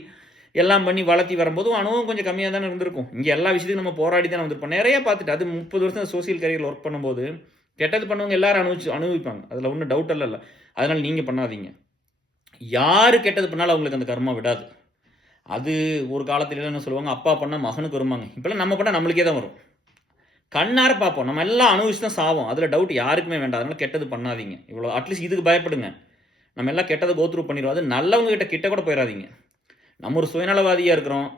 எல்லாம் பண்ணி வளர்த்தி வரும்போது அனுபவம் கொஞ்சம் கம்மியாக தானே இருந்திருக்கும். இங்கே எல்லா விஷயத்துக்கும் நம்ம போராடி தானே வந்திருப்போம். நிறைய பார்த்துட்டு அது 30 வருஷம் சோசியல் கரியரில் ஒர்க் பண்ணும்போது கெட்டது பண்ணுவாங்க எல்லாரும் அனுபவிப்பாங்க. அதில் ஒன்றும் டவுட் இல்லை. அதனால் நீங்கள் பண்ணாதீங்க. யார் கெட்டது பண்ணாலும் அவங்களுக்கு அந்த கர்மா விடாது. அது ஒரு காலத்துல என்ன சொல்லுவாங்க, அப்பா பண்ணால் மகனுக்கு வருவாங்க. இப்போல்லாம் நம்ம பண்ணால் நம்மளுக்கே தான் வரும். கண்ணார பார்ப்போம். நம்ம எல்லாம் அனுபவிச்சு தான் சாவோம். அதில் டவுட் யாருக்குமே வேண்டாம். அதனால் கெட்டது பண்ணாதீங்க. இவ்வளோ அட்லீஸ்ட் இதுக்கு பயப்படுங்க. நம்ம எல்லாம் கெட்டதை கோத்ரூ பண்ணிடுவோம். அது நல்லவங்க கிட்ட கூட போயிடாதீங்க. நம்ம ஒரு சுயநலவாதியாக இருக்கிறோம்.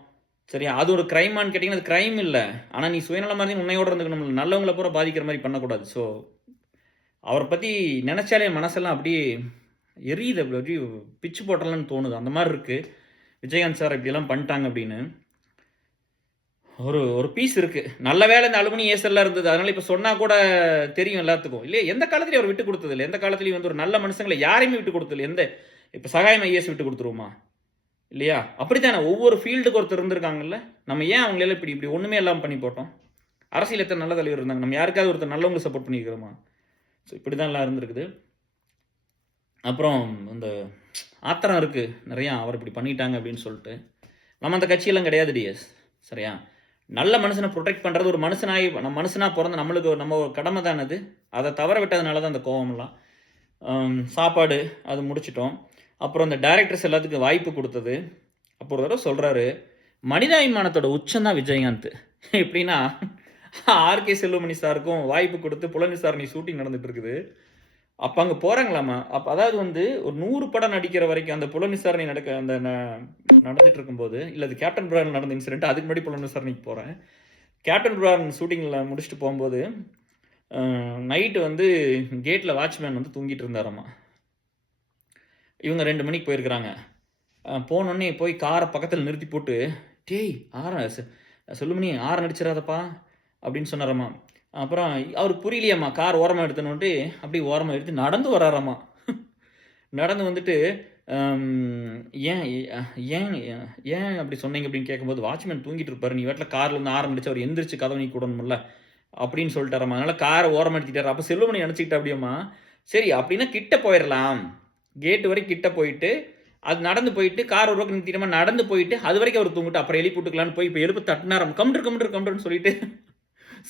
சரியா? அது ஒரு க்ரைமான்னு கேட்டிங்கன்னா அது க்ரைம் இல்லை. ஆனால் நீ சுயநலமாக இருந்து உன்னையோட இருந்துக்கணும். நல்லவங்களை பூரா பாதிக்கிற மாதிரி பண்ணக்கூடாது. ஸோ அவரை பற்றி நினச்சாலே மனசெல்லாம் அப்படியே எரியுது. அப்படியே பிச்சு போட்டலான்னு தோணுது. அந்த மாதிரி இருக்குது. விஜயகாந்த் சார் இப்படியெல்லாம் பண்ணிட்டாங்க அப்படின்னு ஒரு பீஸ் இருக்குது. நல்ல வேலை இந்த அலுமினி ஏசல்லாம் இருந்தது. அதனால் இப்போ சொன்னால் கூட தெரியும் எல்லாத்துக்கும். இல்லையா? எந்த காலத்துலையும் அவர் விட்டு கொடுத்ததில்லை. எந்த காலத்துலையும் வந்து ஒரு நல்ல மனுஷங்களை யாரையுமே விட்டு கொடுத்ததில்லை. இப்போ சகாயம் ஐஏஎஸ் விட்டு கொடுத்துருவோமா? இல்லையா? அப்படித்தானே ஒவ்வொரு ஃபீல்டுக்கு ஒருத்தர் இருந்திருக்காங்கல்ல. நம்ம ஏன் அவங்களெல்லாம் இப்படி ஒன்றுமே இல்லாமல் பண்ணி போட்டோம்? அரசியல் எத்தனை நல்ல தலைவர் இருந்தாங்க. நம்ம யாருக்காவது ஒருத்தர் நல்லவங்களை சப்போர்ட் பண்ணியிருக்கிறோமா? ஸோ இப்படி தான் எல்லாம் இருந்திருக்குது. அப்புறம் இந்த ஆத்திரம் இருக்குது நிறையா. அவர் இப்படி பண்ணிட்டாங்க அப்படின்னு சொல்லிட்டு நம்ம அந்த கட்சியெல்லாம் கிடையாது டிஎஸ். சரியா? நல்ல மனுஷனை ப்ரொடெக்ட் பண்ணுறது ஒரு மனுஷனாக பிறந்த நம்ம கடமை தானே அது. அதை தவற விட்டதுனால தான் அந்த கோவமெல்லாம். சாப்பாடு அது முடிச்சிட்டோம். அப்புறம் இந்த டைரக்டர்ஸ் எல்லாத்துக்கும் வாய்ப்பு கொடுத்தது. அப்போ ஒரு தடவை சொல்கிறாரு, மனிதாபிமானத்தோட உச்சம் தான் விஜயகாந்த். எப்படின்னா ஆர்கே செல்வமணி சாருக்கும் வாய்ப்பு கொடுத்து புலனி சாரணி ஷூட்டிங் நடந்துகிட்டு இருக்குது. அப்போ அங்கே போகிறாங்களாமா. அப்போ அதாவது வந்து ஒரு 100 படம் நடிக்கிற வரைக்கும் அந்த புலன் விசாரணை நடந்துட்டு இருக்கும்போது, இல்லை அது கேப்டன் பிரான் நடந்த இன்சிடென்ட், அதுக்கு முன்னாடி புலன் விசாரணைக்கு போகிறேன். கேப்டன் பிரான் ஷூட்டிங்கில் முடிச்சுட்டு போகும்போது நைட்டு வந்து கேட்டில் வாட்ச்மேன் வந்து தூங்கிட்டு இருந்தாராம்மா. இவங்க 2 மணிக்கு போயிருக்கிறாங்க. போனோடனே போய் காரை பக்கத்தில் நிறுத்தி போட்டு, டேய் செல்லுமணி ஆரம் அடிச்சிடாதப்பா அப்படின்னு சொன்னாராம்மா. அப்புறம் அவருக்கு புரியலையாம்மா. கார் ஓரமாக எடுத்துனோன்ட்டு அப்படியே ஓரமாக எடுத்து நடந்து வராராம்மா. நடந்து வந்துட்டு ஏன் ஏன் ஏன் அப்படி சொன்னீங்க அப்படின்னு கேட்கும்போது, வாட்ச்மேன் தூங்கிட்டு இருப்பாரு, நீ வீட்டில் காரில் இருந்து ஆரம் அடிச்சு அவர் எந்திரிச்சு கதவை நீக்கி விடணும்ல அப்படின்னு சொல்லிட்டாராம்மா. அதனால் காரை ஓரமாக எடுத்துட்டாரு. அப்போ செல்லுமணி நினச்சிக்கிட்டா அப்படியம்மா, சரி அப்படின்னா கிட்ட போயிடலாம், கேட்டு வரைக்கும் கிட்ட போயிட்டு அது நடந்து போயிட்டு கார் ஒரு பக்கம் நிறுத்திட்டமா நடந்து போயிட்டு அது வரைக்கும் அவர் தூங்கிட்டு அப்புறம் எழுப்பி விட்டுக்கலான்னு போய் இப்போ எழுப்பு தட்டினாரம் கம்ப்யூட்டர்னு சொல்லிட்டு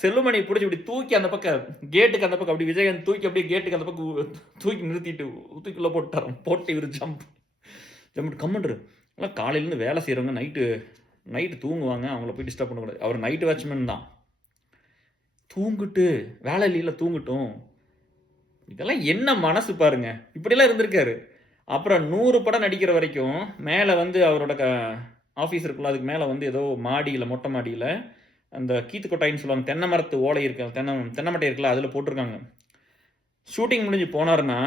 செல்லுமணி பிடிச்சி இப்படி தூக்கி அந்த பக்கம் கேட்டுக்கு அந்த பக்கம் அப்படி விஜயகாந்த் தூக்கி அப்படியே கேட்டுக்கு அந்த பக்கம் தூக்கி நிறுத்திட்டு தூக்கிக்குள்ளே போட்டாராம். போட்டு இவர் ஜம்ப் கம்முன்று. ஆனால் காலையிலேருந்து வேலை செய்கிறவங்க நைட்டு தூங்குவாங்க, அவங்கள போய் டிஸ்டர்ப் பண்ணக்கூடாது. அவர் நைட்டு வாட்ச்மேன் தான், தூங்கிட்டு வேலை இல்லையில தூங்கட்டும். இதெல்லாம் என்ன மனசு பாருங்க, இப்படிலாம் இருந்திருக்காரு. அப்புறம் 100 படம் நடிக்கிற வரைக்கும் மேலே வந்து அவரோட ஆஃபீஸ் இருக்குல்ல, அதுக்கு மேலே வந்து ஏதோ மாடியில் மொட்டை மாடியில் அந்த கீத்து கொட்டாயின்னு சொல்லுவாங்க, தென்னை மரத்து ஓலை இருக்கு, தென்னை மட்டை இருக்குல்ல, அதில் போட்டிருக்காங்க. ஷூட்டிங் முடிஞ்சு போனாருன்னா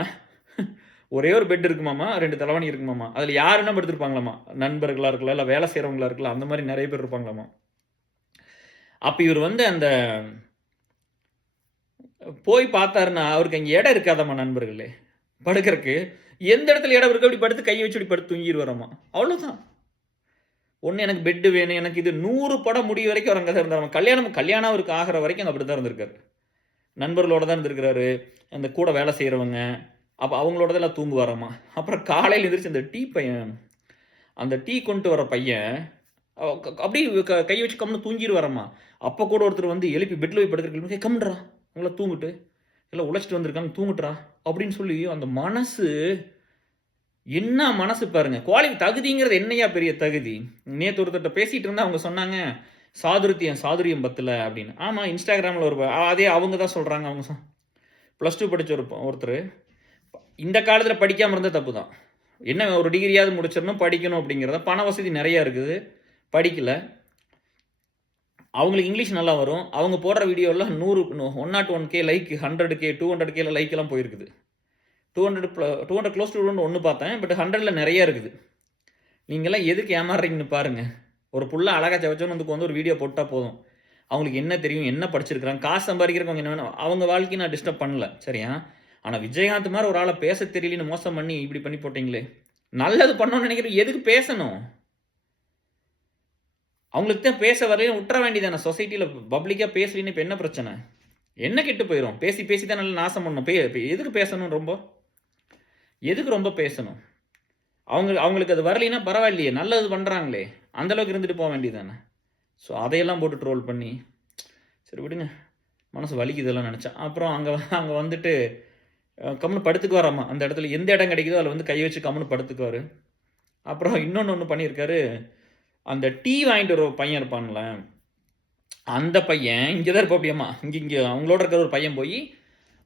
ஒரே ஒரு பெட் இருக்குமாமா, 2 தலைவாணி இருக்குமாமா. அதில் யாருன்னா படுத்துருப்பாங்களாமா, நண்பர்களாக இருக்கலாம், இல்லை வேலை செய்கிறவங்களா இருக்கலாம், அந்த மாதிரி நிறைய பேர் இருப்பாங்களாமா. அப்போ இவர் வந்து அந்த போய் பார்த்தாருன்னா அவருக்கு அங்கே இடம் இருக்காதாம்மா நண்பர்களே படுக்கிறதுக்கு. எந்த இடத்துல இடம் இருக்கு அப்படி படுத்து கையை வச்சு அப்படி படுத்து தூங்கிடுவாராம்மா. அவ்வளோதான். ஒன்று எனக்கு பெட்டு வேணும், எனக்கு இது 100 படம் முடிய வரைக்கும் அவர் அங்கே தான் இருந்தாராம். கல்யாணம் அவருக்கு ஆகிற வரைக்கும் அங்கே அப்படி தான் இருந்திருக்காரு. நண்பர்களோட தான் இருந்திருக்கிறாரு, அந்த கூட வேலை செய்கிறவங்க, அப்போ அவங்களோட தான் எல்லாம் தூங்குவாராம்மா. அப்புறம் காலையில் எந்திரிச்சு அந்த டீ கொண்டு வர பையன் அப்படியே கை வச்சு கம்முன்னு தூங்கிடுவாராம்மா. அப்போ கூட ஒருத்தர் வந்து எழுப்பி பெட்டில் போய் படுக்கிறீங்க, கம்முன்றா அவங்கள தூங்கிட்டு எல்லாம் உழைச்சிட்டு வந்திருக்காங்க தூங்குட்டுறா அப்படின்னு சொல்லி அந்த மனசு என்ன மனசு பாருங்க. தகுதிங்கிறது என்னையா பெரிய தகுதி. நேற்று ஒருத்தர்கிட்ட பேசிகிட்டு இருந்தால் அவங்க சொன்னாங்க சாதுரியம் பத்தல அப்படின்னு. ஆமாம், இன்ஸ்டாகிராமில் ஒரு அதே அவங்க தான் சொல்கிறாங்க. அவங்க +2 படித்த ஒருத்தர் இந்த காலத்தில் படிக்காமல் இருந்தால் தப்பு தான். என்ன ஒரு டிகிரியாவது முடிச்சிடணும், படிக்கணும் அப்படிங்கிறத. பண வசதி நிறையா இருக்குது, படிக்கலை. அவங்களுக்கு இங்கிலீஷ் நல்லா வரும். அவங்க போடுற வீடியோலாம் 101K லைக், 100K 200K லைக்கெல்லாம் போயிருக்குது. 200 க்ளோஸ் டு 1 பார்த்தேன், பட் 100ல் நிறைய இருக்குது. நீங்களாம் எதுக்கு ஏமாறுறீங்கன்னு பாருங்கள். ஒரு புள்ள அழகாக சவச்சோன்னு வந்து ஒரு வீடியோ போட்டால் போதும். அவங்களுக்கு என்ன தெரியும், என்ன படிச்சிருக்கிறாங்க, காசு சம்பாதிக்கிறவங்க என்ன வேணும், அவங்க வாழ்க்கையை நான் டிஸ்டர்ப் பண்ணல, சரியா? ஆனால் விஜயகாந்த் மாதிரி ஒரு ஆளை பேச தெரியலன்னு மோசம் பண்ணி இப்படி பண்ணி போட்டிங்களே. நல்லது பண்ணணும்னு நினைக்கிறேன், எதுக்கு பேசணும்? அவங்களுக்கு தான் பேச வரலையும் விட்டுற வேண்டியதானே. சொசைட்டியில் பப்ளிக்காக பேசலின்னு இப்போ என்ன பிரச்சனை? என்ன கெட்டு போயிடும்? பேசி தான் நல்லா நாசம் பண்ணணும். எதுக்கு பேசணும்? எதுக்கு ரொம்ப பேசணும்? அவங்களுக்கு அது வரலைன்னா பரவாயில்லையே, நல்லது பண்ணுறாங்களே, அந்தளவுக்கு இருந்துட்டு போக வேண்டியதானே. ஸோ அதையெல்லாம் போட்டு ட்ரோல் பண்ணி சரி விடுங்க, மனசு வலிக்குதெல்லாம் நினச்சேன். அப்புறம் அங்கே வந்துட்டு கம்முன்னு படுத்துக்குவாராம்மா. அந்த இடத்துல எந்த இடம் கிடைக்குதோ அதில் வந்து கை வச்சு கம்முன்னு படுத்துக்குவார். அப்புறம் இன்னொன்று பண்ணியிருக்காரு, அந்த டீ வாங்கிட்டு வர பையன் இருப்பான்ல, அந்த பையன் இங்கே தான் இருப்போம் அப்படியம்மா. இங்கே அவங்களோட இருக்கிற ஒரு பையன் போய்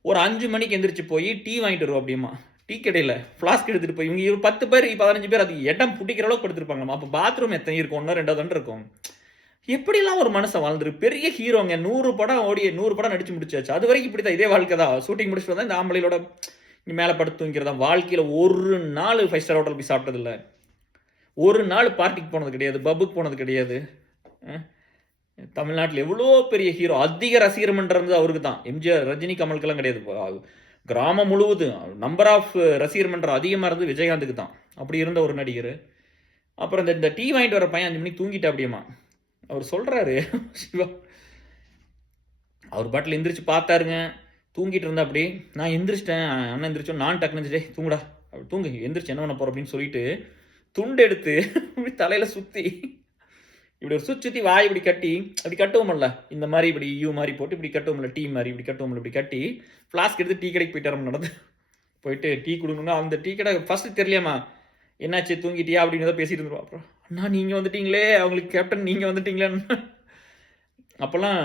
ஒரு 5 மணிக்கு எந்திரிச்சு போய் டீ வாங்கிட்டு வருவோம் அப்படியம்மா. டீ கடையில் ஃப்ளாஸ்க் எடுத்துகிட்டு போய் இவங்க 10 பேர் 15 பேர் அது இடம் பிடிக்கிற அளவுக்கு படுத்துருப்பாங்கம்மா. அப்போ பாத்ரூம் எத்தனை இருக்கும்? 1 2 இருக்கும். எப்படிலாம் ஒரு மனுஷன் வாழ்ந்துருக்கு. பெரிய ஹீரோங்க, 100 படம் ஓடி 100 படம் நடிச்சு முடிச்சாச்சு. அது வரைக்கும் இப்படி தான், இதே வாழ்க்கை தான். ஷூட்டிங் முடிச்சுட்டு வந்தால் இந்த ஆம்பளையோட இங்கே மேலே படுத்து தூங்கிறதா. வாழ்க்கையில் ஒரு நாள் 5 ஸ்டார் ஹோட்டல் போய் சாப்பிட்டதில்ல, ஒரு நாள் பார்ட்டிக்கு போனது கிடையாது, பப்புக்கு போனது கிடையாது. தமிழ்நாட்டில் எவ்வளோ பெரிய ஹீரோ, அதிக ரசிகர் மன்றம் அவருக்கு தான். எம்ஜிஆர், ரஜினி, கமலுக்கெல்லாம் கிடையாது. கிராமம் முழுவதும் நம்பர் ஆஃப் ரசிகர் மன்றம் அதிகமாக இருந்து விஜயகாந்துக்கு தான். அப்படி இருந்த ஒரு நடிகர். அப்புறம் இந்த டீ வாங்கிட்டு வர பையன் 5 மணிக்கு தூங்கிட்டா அப்படியம்மா. அவர் சொல்கிறாரு சிவா, அவர் பாட்டில் எந்திரிச்சு பார்த்தாருங்க, தூங்கிட்டு இருந்தா அப்படி. நான் எந்திரிச்சிட்டேன், அண்ணன் எந்திரிச்சோம், நான் டக்குன்னு எந்திரிச்சு தூங்குடா, அப்படி தூங்கு, எந்திரிச்சு என்ன பண்ண போகிற அப்படின்னு சொல்லிட்டு துண்டு எடுத்து இப்படி தலையில் சுற்றி இப்படி ஒரு சுற்றி வாய் இப்படி கட்டி, அப்படி கட்டுவோம்ல இந்த மாதிரி, இப்படி யூ மாதிரி போட்டு இப்படி கட்டுவோம்ல, டீ மாதிரி இப்படி கட்டுவோம்ல, இப்படி கட்டி ஃப்ளாஸ்க் எடுத்து டீ கடைக்கு போயிட்டார். நடந்து போயிட்டு டீ கொடுக்கணும்னா அந்த டீ கடை ஃபஸ்ட்டு தெரியலையாம்மா, என்னாச்சு தூங்கிட்டியா அப்படின்னு தான் பேசிட்டு இருந்துருவோம். அப்புறம் அண்ணா நீங்கள் வந்துட்டீங்களே, அவங்களுக்கு கேப்டன் நீங்கள் வந்துட்டீங்களேன்னு. அப்போல்லாம்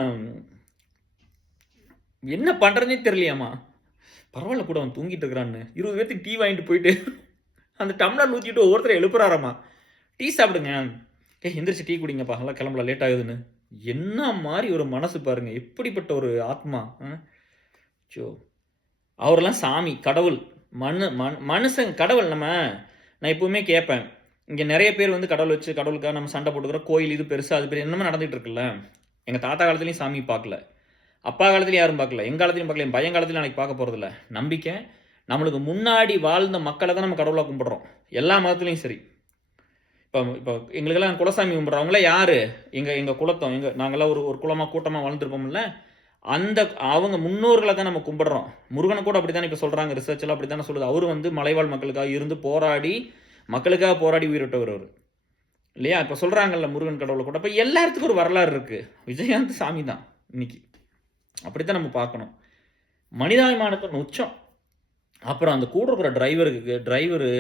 என்ன பண்ணுறதுனே தெரியலையாம்மா. பரவாயில்ல கூட அவன் தூங்கிட்டு இருக்கிறான்னு 20 பேர்த்துக்கு டீ வாங்கிட்டு போயிட்டு அந்த டம்ளர் ஊற்றிட்டு ஒவ்வொருத்தரை எழுப்புறாராமா, டீ சாப்பிடுங்க, எந்திரிச்சு டீ குடிங்கப்பா, எல்லாம் கிளம்பலாம் லேட் ஆகுதுன்னு. என்ன மாதிரி ஒரு மனசு பாருங்க, எப்படிப்பட்ட ஒரு ஆத்மா. ச்சோ, அவரெல்லாம் சாமி, கடவுள், மனுஷன் கடவுள். நான் எப்பவுமே கேட்பேன், இங்கே நிறைய பேர் வந்து கடவுள் வச்சு கடவுளுக்காக நம்ம சண்டை போட்டுக்கிறோம், கோயில் இது பெருசா அது பெரிய என்னமோ நடந்துட்டு இருக்குல்ல. எங்கள் தாத்தா காலத்துலேயும் சாமி பார்க்கல, அப்பா காலத்துலையும் யாரும் பார்க்கல, எங்கள் காலத்துலையும் பார்க்கல, என் பையன் காலத்துலையும் நாளைக்கு பார்க்க போகிறதில்ல. நம்பிக்கை, நம்மளுக்கு முன்னாடி வாழ்ந்த மக்களை தான் நம்ம கடவுளாக கும்பிட்றோம், எல்லா மதத்துலேயும் சரி. இப்போ எங்களுக்கெல்லாம் குலசாமி கும்பிட்றவங்கள யார்? எங்கள் குலத்தம், நாங்கள்லாம் ஒரு குலமாக கூட்டமாக வளர்ந்துருப்போம்ல, அவங்க முன்னோர்களை தான் நம்ம கும்பிட்றோம். முருகனை கூட அப்படி தானே இப்போ சொல்கிறாங்க, ரிசர்ச்லாம் அப்படி தானே சொல்லுது. அவர் வந்து மலைவாழ் மக்களுக்காக இருந்து போராடி, மக்களுக்காக போராடி உயிரிட்டவர் அவர் இல்லையா? இப்போ சொல்கிறாங்கல்ல முருகன் கடவுளை கூட. இப்போ எல்லாத்துக்கும் ஒரு வரலாறு இருக்குது. விஜயகாந்த் சாமி தான் இன்னைக்கு, அப்படித்தான் நம்ம பார்க்கணும். மனிதாபிமானத்தின் உச்சம். அப்புறம் அந்த கூட இருக்கிற டிரைவரு,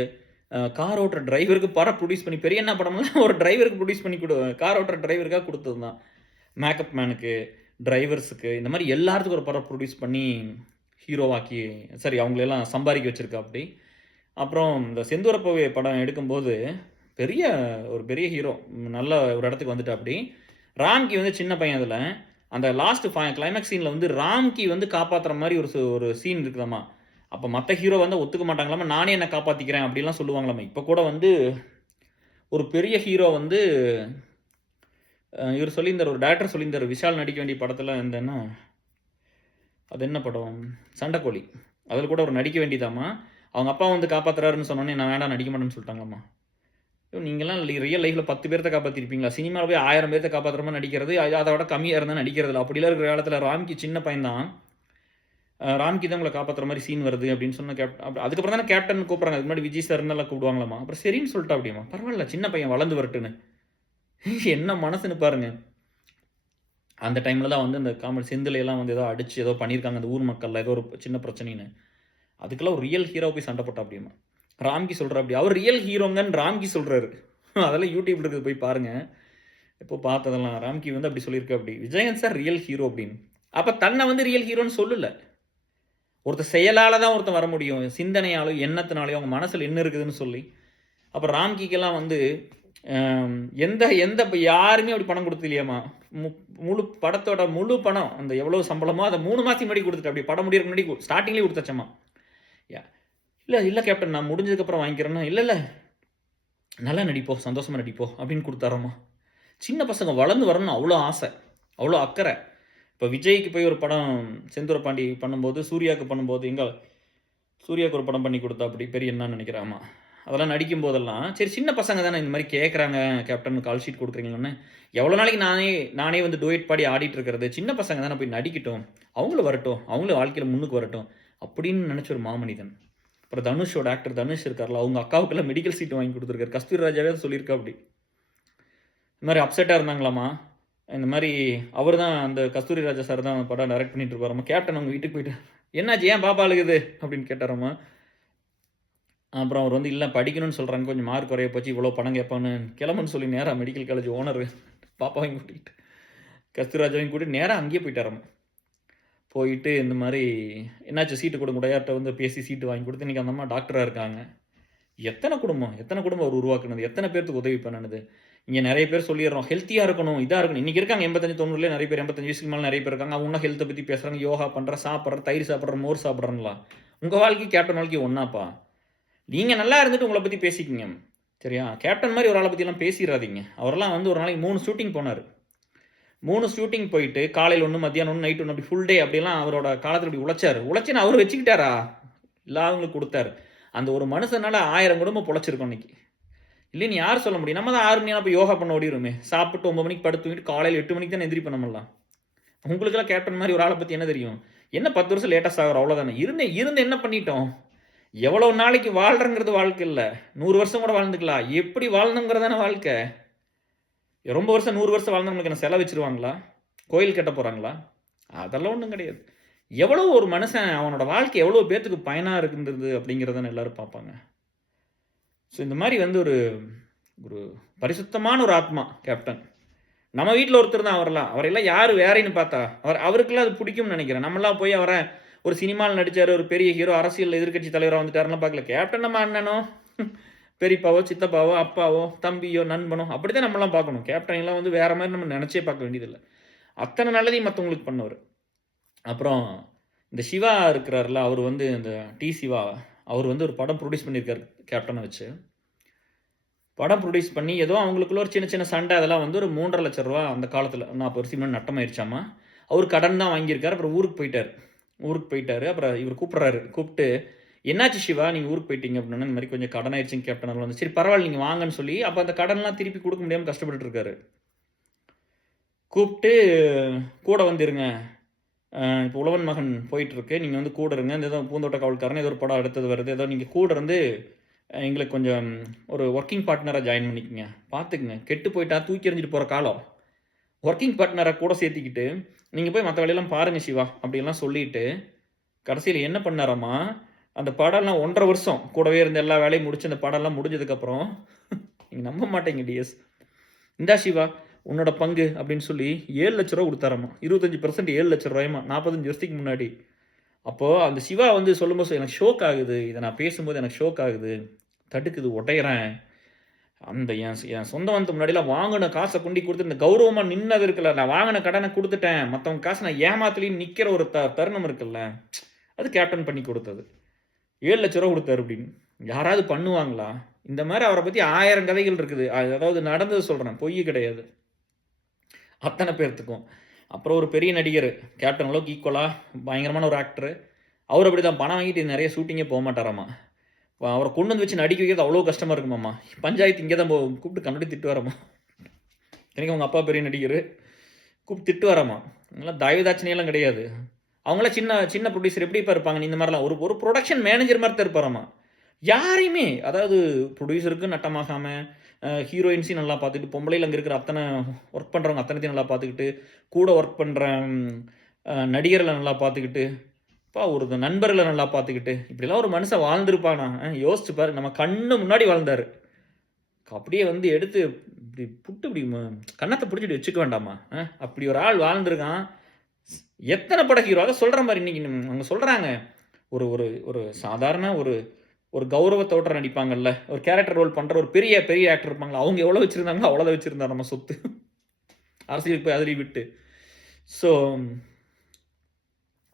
கார் ஓட்டுற டிரைவருக்கு படம் ப்ரொடியூஸ் பண்ணி, பெரிய என்ன படம்லாம் ஒரு டிரைவருக்கு ப்ரொடியூஸ் பண்ணி கார் ஓட்டுற டிரைவருக்காக கொடுத்தது தான். மேக்கப் மேனுக்கு, டிரைவர்ஸுக்கு, இந்த மாதிரி எல்லாத்துக்கும் ஒரு படம் ப்ரொடியூஸ் பண்ணி ஹீரோவாக்கி, சரி அவங்களெல்லாம் சம்பாதிக்க வச்சுருக்கா அப்படி. அப்புறம் இந்த செந்தூரப்பவே படம் எடுக்கும்போது ஒரு பெரிய ஹீரோ நல்ல ஒரு இடத்துக்கு வந்துட்டு அப்படி. ராம்கி வந்து சின்ன பையன். அதில் அந்த லாஸ்ட் கிளைமேக்ஸ் சீனில் வந்து ராம்கி வந்து காப்பாற்றுற மாதிரி ஒரு சீன் இருக்குதாம்மா. அப்போ மற்ற ஹீரோ வந்து ஒத்துக்க மாட்டாங்களாமா, நானே என்னை காப்பாற்றிக்கிறேன் அப்படிலாம் சொல்லுவாங்களாமா. இப்போ கூட வந்து ஒரு பெரிய ஹீரோ வந்து இவர் சொல்லியிருந்தார், ஒரு டேரக்டர் சொல்லியிருந்தார், விஷால் நடிக்க வேண்டிய படத்தில் இருந்தேன்னா அது என்ன படம், சண்டைக்கோழி, அதில் கூட அவர் நடிக்க வேண்டியதாம்மா. அவங்க அப்பா வந்து காப்பாற்றுறாருன்னு சொன்னோன்னே நான் வேண்டாம் நடிக்க மாட்டேன்னு சொல்லிட்டாங்களாம்மா. நீங்களாம் ரியல் லைஃப்பில் 10 பேர்த்த காப்பாற்றிருப்பீங்களா? சினிமாவில் போய் 1000 பேர்த்த காப்பாற்றுற மாதிரி நடிக்கிறது, அதை விட கம்மியாக இருந்தால் நடிக்கிறதில்ல. அப்படிலாம் இருக்கிற காலத்தில் ராம்கி சின்ன பையன் தான், ராம்கி தான் உங்களை காப்பாற்றுற மாதிரி சீன் வருது அப்படின்னு சொன்ன அதுக்கப்புறம் தானே கேப்டன் கூப்பிட்றாங்க. அதுக்கு முன்னாடி விஜய் சார் எல்லாம் கூப்பிடுவாங்களாமா. அப்புறம் சரின்னு சொல்லிட்டா அப்படிமா, பரவாயில்ல சின்ன பையன் வளர்ந்து வரட்டுன்னு. என்ன மனசுன்னு பாருங்க. அந்த டைமில் தான் வந்து இந்த காமெடி செந்திலையெல்லாம் வந்து ஏதோ அடிச்சு ஏதோ பண்ணியிருக்காங்க அந்த ஊர் மக்களில், ஏதோ ஒரு சின்ன பிரச்சனைன்னு. அதுக்கெல்லாம் ஒரு ரியல் ஹீரோ போய் சண்டை போட்டா அப்படிமா. ராம்கி சொல்கிற அப்படி, அவர் ரியல் ஹீரோங்கன்னு ராம்கி சொல்கிறாரு. அதெல்லாம் யூடியூப்ல இருக்குது, போய் பாருங்கள். இப்போ பார்த்ததெல்லாம் ராம்கி வந்து அப்படி சொல்லியிருக்க அப்படி, விஜயகாந்த் சார் ரியல் ஹீரோ அப்படின்னு. அப்போ தன்னை வந்து ரியல் ஹீரோன்னு சொல்லலை. ஒருத்தர் செயலால் தான் ஒருத்தன் வர முடியும், சிந்தனையாலும் எண்ணத்தினாலையும் அவங்க மனசில் என்ன இருக்குதுன்னு சொல்லி. அப்புறம் ராம்கிக்கெல்லாம் வந்து எந்த இப்போ யாருமே அப்படி பணம் கொடுத்து இல்லையாம்மா. முழு படத்தோட முழு பணம் அந்த எவ்வளோ சம்பளமோ அதை 3 மாதத்துக்கு முன்னாடி கொடுத்துட்டு, அப்படி படம் முடியறதுக்கு முன்னாடி ஸ்டார்டிங்லேயே கொடுத்தாச்சம்மா. இல்லை கேப்டன் நான் முடிஞ்சதுக்கப்புறம் வாங்கிக்கிறேன்னா, இல்லை நல்லா நடிப்போம், சந்தோஷமாக நடிப்போம் அப்படின்னு கொடுத்தாரம்மா. சின்ன பசங்க வளர்ந்து வரணும்னு அவ்வளோ ஆசை, அவ்வளோ அக்கறை. இப்போ விஜய்க்கு போய் ஒரு படம் செந்தூரப்பாண்டி பண்ணும்போது, சூர்யாவுக்கு பண்ணும்போது, சூர்யாவுக்கு ஒரு படம் பண்ணி கொடுத்தா அப்படி பெரிய என்னன்னு நினைக்கிறாமா. அதெல்லாம் நடிக்கும் போதெல்லாம் சரி சின்ன பசங்க தானே இந்த மாதிரி கேட்குறாங்க, கேப்டன் கால் ஷீட் கொடுக்குறீங்கன்னு. எவ்வளோ நாளைக்கு நானே வந்து டூயட் பாடி ஆடிட்டு இருக்கிறது, சின்ன பசங்க தானே போய் நடிக்கட்டும், அவங்களும் வரட்டும், அவங்களும் வாழ்க்கையில் முன்னுக்கு வரட்டும் அப்படின்னு நினச்ச ஒரு மாமனிதன். அப்புறம் தனுஷோட ஆக்டர் தனுஷ் இருக்கார்ல, அவங்க அக்காவுக்கெல்லாம் மெடிக்கல் சீட் வாங்கி கொடுத்துருக்காரு. கஸ்தூரி ராஜாவே சொல்லியிருக்கா அப்படி. இந்த மாதிரி அப்செட்டாக இருந்தாங்களாமா. இந்த மாதிரி அவர் தான் அந்த கஸ்தூரி ராஜா சார் தான் படம் டைரக்ட் பண்ணிட்டு இருப்பாராம்மா. கேப்டன் அவங்க வீட்டுக்கு போயிட்டு என்னாச்சு ஏன் பாப்பா அழுகுது அப்படின்னு கேட்டாராம்மா. அப்புறம் அவர் வந்து இல்லை படிக்கணும்னு சொல்கிறாங்க, கொஞ்சம் மார்க் குறைய போச்சு, இவ்வளோ பணம் கேட்பான்னு கிளம்புன்னு சொல்லி நேராக மெடிக்கல் காலேஜ் ஓனர் பாப்பாவையும் கூட்டிகிட்டு கஸ்தூரி ராஜாவையும் கூட்டிட்டு நேராக அங்கேயே போயிட்டாராம்மா. போயிட்டு இந்த மாதிரி என்னாச்சு சீட்டு கொடுங்க, உடையார்கிட்ட வந்து பேசி சீட்டு வாங்கி கொடுத்து இன்றைக்கி அந்த அம்மா டாக்டராக இருக்காங்க. எத்தனை குடும்பம் அவர் உருவாக்குனது, எத்தனை பேருக்கு உதவி பண்ணுது. இங்கே நிறைய பேர் சொல்லிடுறோம் ஹெல்த்தியாக இருக்கணும், இதாக இருக்கணும். இன்றைக்கி இருக்காங்க 85-90 நிறைய பேர், 85 வயசுக்கு மேலே நிறைய பேர் இருக்காங்க. அவங்க இன்னும் ஹெல்த்தை பற்றி பேசுகிறாங்க, யோகா பண்ணுற, சாப்பிட்ற, தயிர் சாப்பிட்ற, மோர் சாப்பிட்றங்களா. உங்கள் வாழ்க்கை கேப்டன் வாழ்க்கை ஒன்றாப்பா. நீங்கள் நல்லா இருந்துட்டு உங்களை பற்றி பேசிக்கிங்க சரியா. கேப்டன் மாதிரி ஒரு ஆளை பற்றிலாம் பேசிடாதீங்க. அவரெல்லாம் வந்து ஒரு நாளைக்கு 3 ஷூட்டிங் போனார். 3 ஷூட்டிங் போயிட்டு காலையில் 1, மத்தியானம் 1, நைட் 1, அப்படி ஃபுல் டே அப்படிலாம் அவரோட காலத்தில் இப்படி உழைச்சுன்னு அவர் வச்சுக்கிட்டாரா, இல்லாதவங்களுக்கு கொடுத்தாரு. அந்த ஒரு மனுஷனால 1000 குடும்பம் பொழைச்சிருக்கோம் இன்னைக்கு. இல்லைன்னு யார் சொல்ல முடியும்? நம்ம தான் 6 மணி நேரம் போய் யோகா பண்ண ஓடிடுமே, சாப்பிட்டு 9 மணிக்கு படுத்து தூங்கிட்டு காலையில் 8 மணிக்கு தான் எந்திரிப்போம் நம்மளாம். உங்களுக்கெல்லாம் கேப்டன் மாதிரி ஒரு ஆளை பற்றி என்ன தெரியும்? என்ன 10 வருஷம் லேட்டஸ்ட் ஆகிற அவ்வளோதானே. இருந்து என்ன பண்ணிட்டோம்? எவ்வளோ நாளைக்கு வாழ்கிறங்கிறது வாழ்க்கை இல்லை, 100 வருஷம் கூட வாழ்ந்துக்கலாம். எப்படி வாழ்ந்தோங்கிறதான வாழ்க்கை. ரொம்ப வருஷம் 100 வருஷம் வாழ்ந்தவங்களுக்கு என்ன செலவு வச்சுருவாங்களா, கோயில் கட்ட போகிறாங்களா? அதெல்லாம் ஒன்றும் கிடையாது. எவ்வளோ ஒரு மனுஷன் அவனோட வாழ்க்கை எவ்வளோ பேர்த்துக்கு பயனாக இருக்குன்றது அப்படிங்கிறதான எல்லோரும் பார்ப்பாங்க. ஸோ இந்த மாதிரி வந்து ஒரு பரிசுத்தமான ஒரு ஆத்மா கேப்டன். நம்ம வீட்டில் ஒருத்தர் தான் அவரெல்லாம் யார் வேறேன்னு பார்த்தா அவருக்கெல்லாம் அது பிடிக்கும்னு நினைக்கிறேன். நம்மளாம் போய் அவரை ஒரு சினிமாவில் நடிச்சார், ஒரு பெரிய ஹீரோ, அரசியல் எதிர்க்கட்சி தலைவராக வந்துட்டாருலாம் பார்க்கல. கேப்டன் நம்ம அண்ணனோ, பெரியப்பாவோ, சித்தப்பாவோ, அப்பாவோ, தம்பியோ, நண்பனோ அப்படித்தான் நம்மலாம் பார்க்கணும். கேப்டன்லாம் வந்து வேற மாதிரி நம்ம நினச்சே பார்க்க வேண்டியதில்லை. அத்தனை நல்லதையும் மற்றவங்களுக்கு பண்ணவர். அப்புறம் இந்த சிவா இருக்கிறார்ல, அவர் வந்து இந்த சிவா, அவர் வந்து ஒரு படம் ப்ரொடியூஸ் பண்ணியிருக்காரு கேப்டனை வச்சு. படம் ப்ரொடியூஸ் பண்ணி ஏதோ அவங்களுக்குள்ள ஒரு சின்ன சின்ன சண்டை அதெல்லாம் வந்து ஒரு 3,50,000 லட்சம் ரூபா அந்த காலத்தில் 40 வருஷம் முன்னாடி நட்டமாயிருச்சாமா. அவர் கடன் தான் வாங்கியிருக்காரு. அப்புறம் ஊருக்கு போயிட்டாரு. அப்புறம் இவர் கூப்பிட்றாரு. கூப்பிட்டு, என்னாச்சு சிவா நீங்கள் ஊருக்கு போயிட்டீங்க அப்படின்னா, இந்த மாதிரி கொஞ்சம் கடன் ஆயிடுச்சுன்னு கேப்டன் வந்து, சரி பரவாயில்ல நீங்கள் வாங்கன்னு சொல்லி, அப்போ அந்த கடன்லாம் திருப்பி கொடுக்க முடியாமல் கஷ்டப்பட்டு இருக்காரு. கூப்பிட்டு கூட வந்துருங்க, இப்போ உழவன் மகன் போயிட்டுருக்கு, நீங்கள் வந்து கூட இருங்க, இந்த ஏதோ பூந்தோட்ட காவல்காரன் ஏதோ ஒரு படம் அடுத்தது வருது, ஏதோ நீங்கள் கூட இருந்து எங்களுக்கு கொஞ்சம் ஒரு ஒர்க்கிங் பார்ட்னராக ஜாயின் பண்ணிக்கோங்க, பார்த்துக்குங்க, கெட்டு போயிட்டா தூக்கி எறிஞ்சிட்டு போகிற காலம், ஒர்க்கிங் பார்ட்னரை கூட சேர்த்திக்கிட்டு நீங்கள் போய் மற்ற வேலையெல்லாம் பாருங்கள் சிவா அப்படிலாம் சொல்லிட்டு கடைசியில் என்ன பண்ணாராமா, அந்த படம்லாம் 1.5 வருஷம் கூடவே இருந்து எல்லா வேலையும் முடிச்சு அந்த படம்லாம் முடிஞ்சதுக்கப்புறம் நீங்கள் நம்ப மாட்டேங்க டிஎஸ், இந்தா சிவா உன்னோட பங்கு அப்படின்னு சொல்லி 7 லட்ச ரூபா கொடுத்தாராமா. 25% 7 லட்ச ரூபாயமா, 45 வருஷத்துக்கு முன்னாடி. அப்போது அந்த சிவா வந்து சொல்லும்போது எனக்கு ஷோக் ஆகுது, இதை நான் பேசும்போது எனக்கு ஷோக் ஆகுது, தடுக்குது, உடையிறேன். அந்த என் சொந்த வந்து முன்னாடிலாம் வாங்கின காசை கொண்டு கொடுத்து இந்த கௌரவமாக நின்னது இருக்குல்ல, நான் வாங்கின கடனை கொடுத்துட்டேன், மற்றவங்க காசை நான் ஏமாத்துலேயும் நிற்கிற ஒரு தருணம் இருக்குல்ல, அது கேப்டன் பண்ணி கொடுத்தது. 7 லட்ச ரூபா கொடுத்தாரு அப்படின்னு யாராவது பண்ணுவாங்களா? இந்த மாதிரி அவரை பற்றி 1000 கதைகள் இருக்குது. அதாவது நடந்தது சொல்கிறேன், பொய் கிடையாது. அத்தனை பேர்த்துக்கும். அப்புறம் ஒரு பெரிய நடிகர், கேப்டன் அளவுக்கு ஈக்குவலாக பயங்கரமான ஒரு ஆக்டர், அவர் அப்படி தான் பணம் வாங்கிட்டு நிறைய ஷூட்டிங்கே போக மாட்டாராம்மா. அவரை கொண்டு வந்து வச்சு நடிக்க வைக்கிறது அவ்வளோ கஷ்டமாக இருக்குமாம்மா. பஞ்சாயத்து இங்கே தான் கூப்பிட்டு கண்டுபிடி திட்டு வராமா. எனக்கு அவங்க அப்பா பெரிய நடிகர், கூப்பிட்டு திட்டு வராமா. அதெல்லாம் தயவுதாட்சணியெல்லாம் கிடையாது. அவங்களாம் சின்ன சின்ன ப்ரொடியூசர் எப்படி இப்போ இருப்பாங்க இந்த மாதிரிலாம் ஒரு ப்ரொடக்ஷன் மேனேஜர் மாதிரி தான் இருப்பாராம்மா. யாரையுமே அதாவது ப்ரொடியூசருக்கு நட்டமாகாமல், ஹீரோயின்ஸையும் நல்லா பார்த்துக்கிட்டு, பொம்பளையில் அங்கே இருக்கிற அத்தனை ஒர்க் பண்ணுறவங்க அத்தனைத்தையும் நல்லா பார்த்துக்கிட்டு, கூட ஒர்க் பண்ணுற நடிகர்களை நல்லா பார்த்துக்கிட்டு, ஒரு நண்பர்களை நல்லா பார்த்துக்கிட்டு, இப்படிலாம் ஒரு மனுஷன் வாழ்ந்துருப்பானா? யோசிச்சு பாரு, நம்ம கண்ணு முன்னாடி வாழ்ந்தார். அப்படியே வந்து எடுத்து இப்படி புட்டு இப்படி கன்னத்தை பிடிச்சிட்டு வச்சுக்க வேண்டாமா? அப்படி ஒரு ஆள் வாழ்ந்துருக்கான். எத்தனை பட ஹீரோ அதை சொல்கிற மாதிரி இன்றைக்கி அவங்க சொல்கிறாங்க, ஒரு ஒரு ஒரு சாதாரண ஒரு கௌரவத்தோட நடிப்பாங்கல்ல, ஒரு கேரக்டர் ரோல் பண்ணுற ஒரு பெரிய பெரிய ஆக்டர் இருப்பாங்களா, அவங்க எவ்வளோ வச்சுருந்தாங்களோ அவ்வளோதான் வச்சுருந்தார் நம்ம சொத்து, அரசியலுக்கு போய் அதில் விட்டு. ஸோ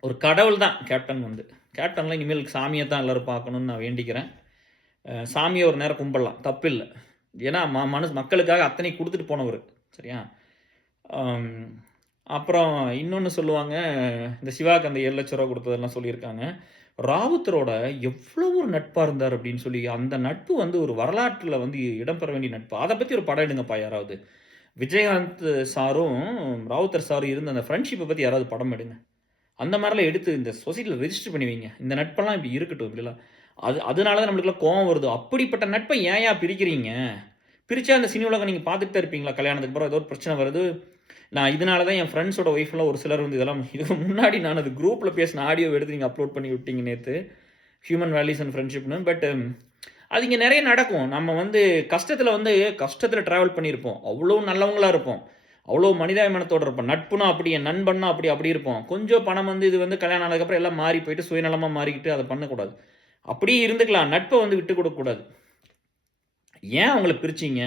ஒரு கடவுள் தான் கேப்டன் வந்து. கேப்டன்லாம் இனிமேல் சாமியை தான் எல்லோரும் பார்க்கணுன்னு நான் வேண்டிக்கிறேன். சாமியை ஒரு நேரம் கும்பிடலாம், தப்பு இல்லை. ஏன்னா மக்களுக்காக அத்தனை கொடுத்துட்டு போனவர், சரியா? அப்புறம் இன்னொன்று சொல்லுவாங்க, இந்த சிவாக்கு அந்த 7 லட்ச ரூபா கொடுத்ததெல்லாம் சொல்லியிருக்காங்க. ராவுத்தரோட எவ்வளோ ஒரு நட்பாக இருந்தார் அப்படின்னு சொல்லி, அந்த நட்பு வந்து ஒரு வரலாற்றில் வந்து இடம்பெற வேண்டிய நட்பு. அதை பற்றி ஒரு படம் எடுங்கப்பா யாராவது. விஜயகாந்த் சாரும் ராவுத்தர் சாரும் இருந்த அந்த ஃப்ரெண்ட்ஷிப்பை பற்றி யாராவது படம் எடுங்க. அந்த மாதிரிலாம் எடுத்து இந்த சொசைட்டியில் ரெஜிஸ்டர் பண்ணி வைங்க. இந்த நட்பெல்லாம் இப்படி இருக்கட்டும், இப்படிலாம். அதனால தான் நம்மளுக்குலாம் கோவம் வருது. அப்படிப்பட்ட நட்பை ஏன் பிரிக்கிறீங்க? பிரித்தா அந்த சினி உலகம் நீங்கள் பார்த்துட்டு தான் இருப்பீங்களா? கல்யாணத்துக்கு அப்புறம் ஏதோ ஒரு பிரச்சனை வருது. நான் இதனால தான் என் ஃப்ரெண்ட்ஸோட ஒய்ஃப்லாம் ஒரு சிலர் வந்து இதெல்லாம் இதுக்கு முன்னாடி நான் அது குரூப்பில் பேசின ஆடியோ எடுத்து நீங்கள் அப்லோட் பண்ணி விட்டீங்க நேற்று, ஹியூமன் வேல்யூஸ் அண்ட் ஃப்ரெண்ட்ஷிப்னு. பட் அது இங்கே நிறைய நடக்கும். நம்ம வந்து கஷ்டத்தில் ட்ராவல் பண்ணியிருப்போம், அவ்வளோ நல்லவங்களாக இருப்போம், அவ்வளோ மனிதாபிமானத்தோடு இருப்போம், நட்புனா அப்படி, என் நண்பன்னா அப்படி இருப்போம். கொஞ்சம் பணம் வந்து இது வந்து கல்யாணம் ஆனதுக்கப்புறம் எல்லாம் மாறி போயிட்டு சுயநலமாக மாறிக்கிட்டு அதை பண்ணக்கூடாது. அப்படியே இருந்துக்கலாம், நட்பை வந்து விட்டு கொடுக்கக்கூடாது. ஏன் அவங்கள பிரிச்சிங்க?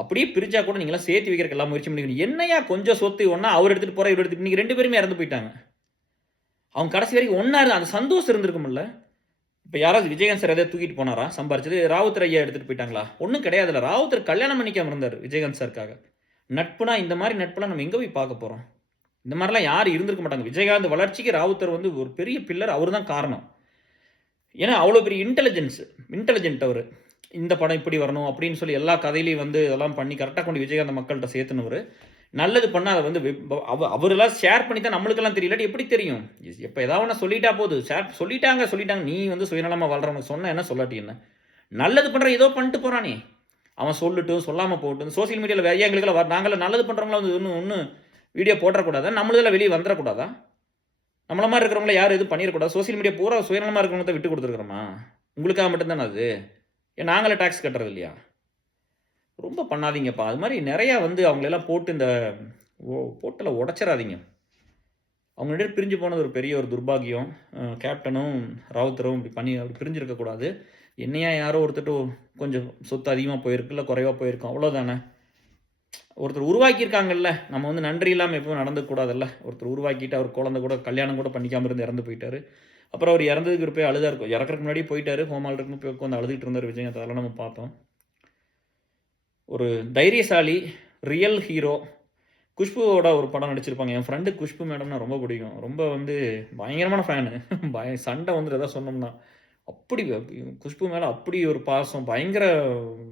அப்படியே பிரித்தா கூட நீங்களாம் சேர்த்து வைக்கிறதுக்கு எல்லாம் முயற்சி பண்ணிக்கணும். என்னையா கொஞ்சம் சொத்து ஒன்றா அவர் எடுத்துகிட்டு போகிற, இவர் எடுத்துகிட்டு, நீங்கள் 2 பேருமே இறந்து போயிட்டாங்க. அவங்க கடைசி வரைக்கும் ஒன்றா இருந்து அந்த சந்தோஷம் இருந்திருக்கும்ல. இப்போ யாராவது விஜயகாந்த் சார் எதாவது தூக்கிட்டு போனாரா சம்பாரிச்சது? ராவுத்தர் ஐயா எடுத்துகிட்டு போயிட்டாங்களா? ஒன்றும் கிடையாதுல்ல. ராவுத்தர் கல்யாணம் பண்ணிக்காமல் இருந்தார் விஜயகாந்த் சாருக்காக. நட்புனா இந்த மாதிரி நட்புலாம் நம்ம எங்கே போய் பார்க்க போகிறோம்? இந்த மாதிரிலாம் யாரும் இருந்திருக்க மாட்டாங்க. விஜயகாந்த் வளர்ச்சிக்கு ராவுத்தர் வந்து ஒரு பெரிய பில்லர், அவர் தான் காரணம். ஏன்னா அவ்வளோ பெரிய இன்டெலிஜென்ட் அவர். இந்த படம் இப்படி வரணும் அப்படின்னு சொல்லி எல்லா கதையிலையும் வந்து இதெல்லாம் பண்ணி கரெக்டாக கொண்டு விஜயகாந்த் மக்கள்கிட்ட சேர்த்துனவர். நல்லது பண்ணால் அதை வந்து அவரெல்லாம் ஷேர் பண்ணி தான் நம்மளுக்கெல்லாம் தெரியல, எப்படி தெரியும்? எப்போ ஏதாவது ஒன்று சொல்லிட்டா போதும், சொல்லிட்டாங்க. நீ வந்து சுயநலமாக வாழ்கிறவங்க சொன்ன என்ன சொல்லாட்டி என்ன? நல்லது பண்ணுற ஏதோ பண்ணிட்டு போகிறானே, அவன் சொல்லட்டும் சொல்லாமல் போகட்டும். சோசியல் மீடியாவில் வேறு எங்களுக்கெல்லாம் நாங்களாம் நல்லது பண்ணுறவங்களாம் வந்து ஒன்று வீடியோ போட்டுறக்கூடாதா? நம்மளதெல்லாம் வெளியே வந்துடக்கூடாதா? நம்மள மாதிரி இருக்கிறவங்கள யாரும் எதுவும் பண்ணிடக்கூடாது. சோசியல் மீடியா பூரா சுயநலமாக இருக்கிறவங்க தான் விட்டு கொடுத்துருக்குறோமா? உங்களுக்காக மட்டும்தானே அது? ஏன் நாங்களே டேக்ஸ் கட்டுறது இல்லையா? ரொம்ப பண்ணாதீங்கப்பா. அது மாதிரி நிறையா வந்து அவங்களெல்லாம் போட்டு போட்டில் உடச்சிடாதீங்க. அவங்க 2 பேரும் பிரிஞ்சு போனது ஒரு பெரிய ஒரு துர்பாக்கியம். கேப்டனும் ராவுத்தரும் இப்படி அப்படி பிரிஞ்சிருக்கக்கூடாது. என்னையா யாரோ ஒருத்தர் கொஞ்சம் சொத்து அதிகமாக போயிருக்கு, இல்லை குறைவாக போயிருக்கும், அவ்வளோதானே. ஒருத்தர் உருவாக்கியிருக்காங்கல்ல, நம்ம வந்து நன்றி இல்லாமல் எப்பவும் நடந்துக்கூடாதுல்ல. ஒருத்தர் உருவாக்கிட்டு அவர் குழந்தை கூட கல்யாணம் கூட பண்ணிக்காமல் இருந்து இறந்து போயிட்டாரு. அப்புறம் அவர் இறந்ததுக்கு போய் அழுதா இருக்கும், இறக்குறதுக்கு முன்னாடியே போயிட்டாரு. ஹோமால் இருக்குன்னு போய் உட்காந்து அழுதுகிட்டு இருந்தார் விஜயகாந்த். அதெல்லாம் நம்ம பார்த்தோம். ஒரு தைரியசாலி, ரியல் ஹீரோ. குஷ்புவோட ஒரு படம் நடிச்சிருப்பாங்க. என் ஃப்ரெண்டு குஷ்பு மேடம்னா ரொம்ப பிடிக்கும். ரொம்ப வந்து பயங்கரமான ஃபேனு. சண்டை வந்துட்டு எதாவது சொன்னோம்னா அப்படி குஷ்பு மேலே அப்படி ஒரு பாசம். பயங்கர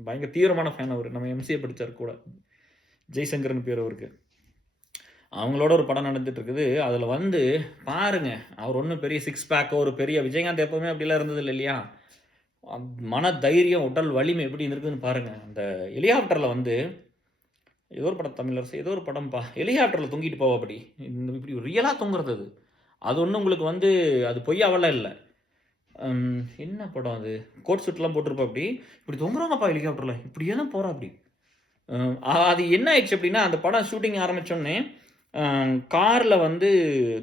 பயங்கர தீவிரமான ஃபேன் அவர். நம்ம எம்சிஏ படித்தார் கூட. ஜெய்சங்கர்னு பேர் அவருக்கு. அவங்களோட ஒரு படம் நடந்துட்டு இருக்குது. அதில் வந்து பாருங்க, அவர் ஒன்றும் பெரிய சிக்ஸ் பேக்கோ ஒரு பெரிய விஜயகாந்த் எப்போவுமே அப்படிலாம் இருந்தது இல்லை இல்லையா. மன தைரியம், உடல் வலிமை எப்படி இருக்குதுன்னு பாருங்கள். அந்த ஹெலிகாப்டரில் வந்து ஏதோ ஒரு படம், தமிழரசு ஏதோ ஒரு படம்ப்பா, ஹெலிகாப்டரில் தொங்கிட்டு போவா அப்படி. இப்படி ரியலாக தொங்குறது அது. அது ஒன்றும் உங்களுக்கு வந்து அது பொய்யாவெல்லாம் இல்லை. என்ன படம் அது, கோட் சூட்லாம் போட்டிருப்பா அப்படி. இப்படி தொங்குறாங்கப்பா ஹெலிகாப்டரில், இப்படியே தான் போகிறா அப்படி. அது என்ன ஆயிடுச்சு அப்படின்னா, அந்த படம் ஷூட்டிங் ஆரம்பித்தோடனே காரில் வந்து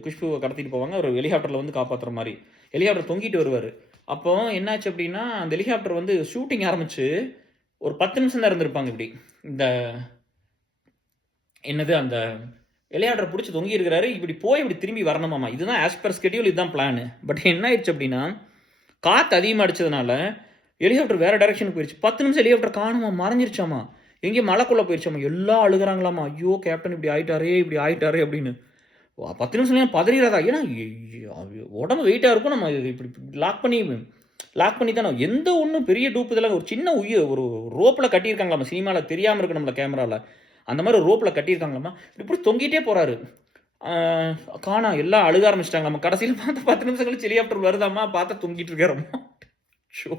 குஷ்புவை கடத்திட்டு போவாங்க. ஒரு ஹெலிகாப்டரில் வந்து காப்பாற்றுற மாதிரி. ஹெலிகாப்டர் தொங்கிட்டு வருவார். அப்போ என்னாச்சு அப்படின்னா, அந்த ஹெலிகாப்டர் வந்து ஷூட்டிங் ஆரம்பித்து ஒரு 10 நிமிஷம் தான் இருந்திருப்பாங்க. இப்படி இந்த என்னது அந்த ஹெலிகாப்டர் பிடிச்சி தொங்கி இருக்கிறாரு. இப்படி போய் இப்படி திரும்பி வரணுமாமா. இதுதான் ஆஸ் பர் ஸ்கெடியூல், இதுதான் பிளான். பட் என்ன ஆயிடுச்சு அப்படின்னா, காற்று அதிகமாக அடிச்சதுனால ஹெலிகாப்டர் வேறு டைரக்ஷனுக்கு போயிடுச்சு. 10 நிமிஷம் ஹெலிகாப்டர் காணுமா, மறைஞ்சிருச்சாமா, எங்கேயும் மலைக்குள்ளே போயிடுச்சாமா. எல்லாம் அழுகிறாங்களாமா, ஐயோ கேப்டன் இப்படி ஆயிட்டாரே அப்படின்னு. 10 நிமிஷம் பதறிடாதா. ஏன்னா உடம்பு வெயிட்டாக இருக்கும். நம்ம இப்படி லாக் பண்ணி தானே எந்த ஒன்றும் பெரிய டூப்பு இதெல்லாம் ஒரு சின்ன ஒரு ரோப்பில் கட்டியிருக்காங்களாமா. சினிமாவில் தெரியாமல் இருக்கு நம்மள கேமராவில். அந்த மாதிரி ரோப்பில் கட்டியிருக்காங்களாமா. இப்படி தொங்கிட்டே போகிறாரு. காணா, எல்லாம் அழுக ஆரம்பிச்சிட்டாங்களாமா. கடைசியில் பார்த்தா 10 நிமிஷம் கழிச்சு ஹெலிகாப்டர் வருதாம்மா, பார்த்தா தொங்கிட்டு இருக்காரம்மா. Show,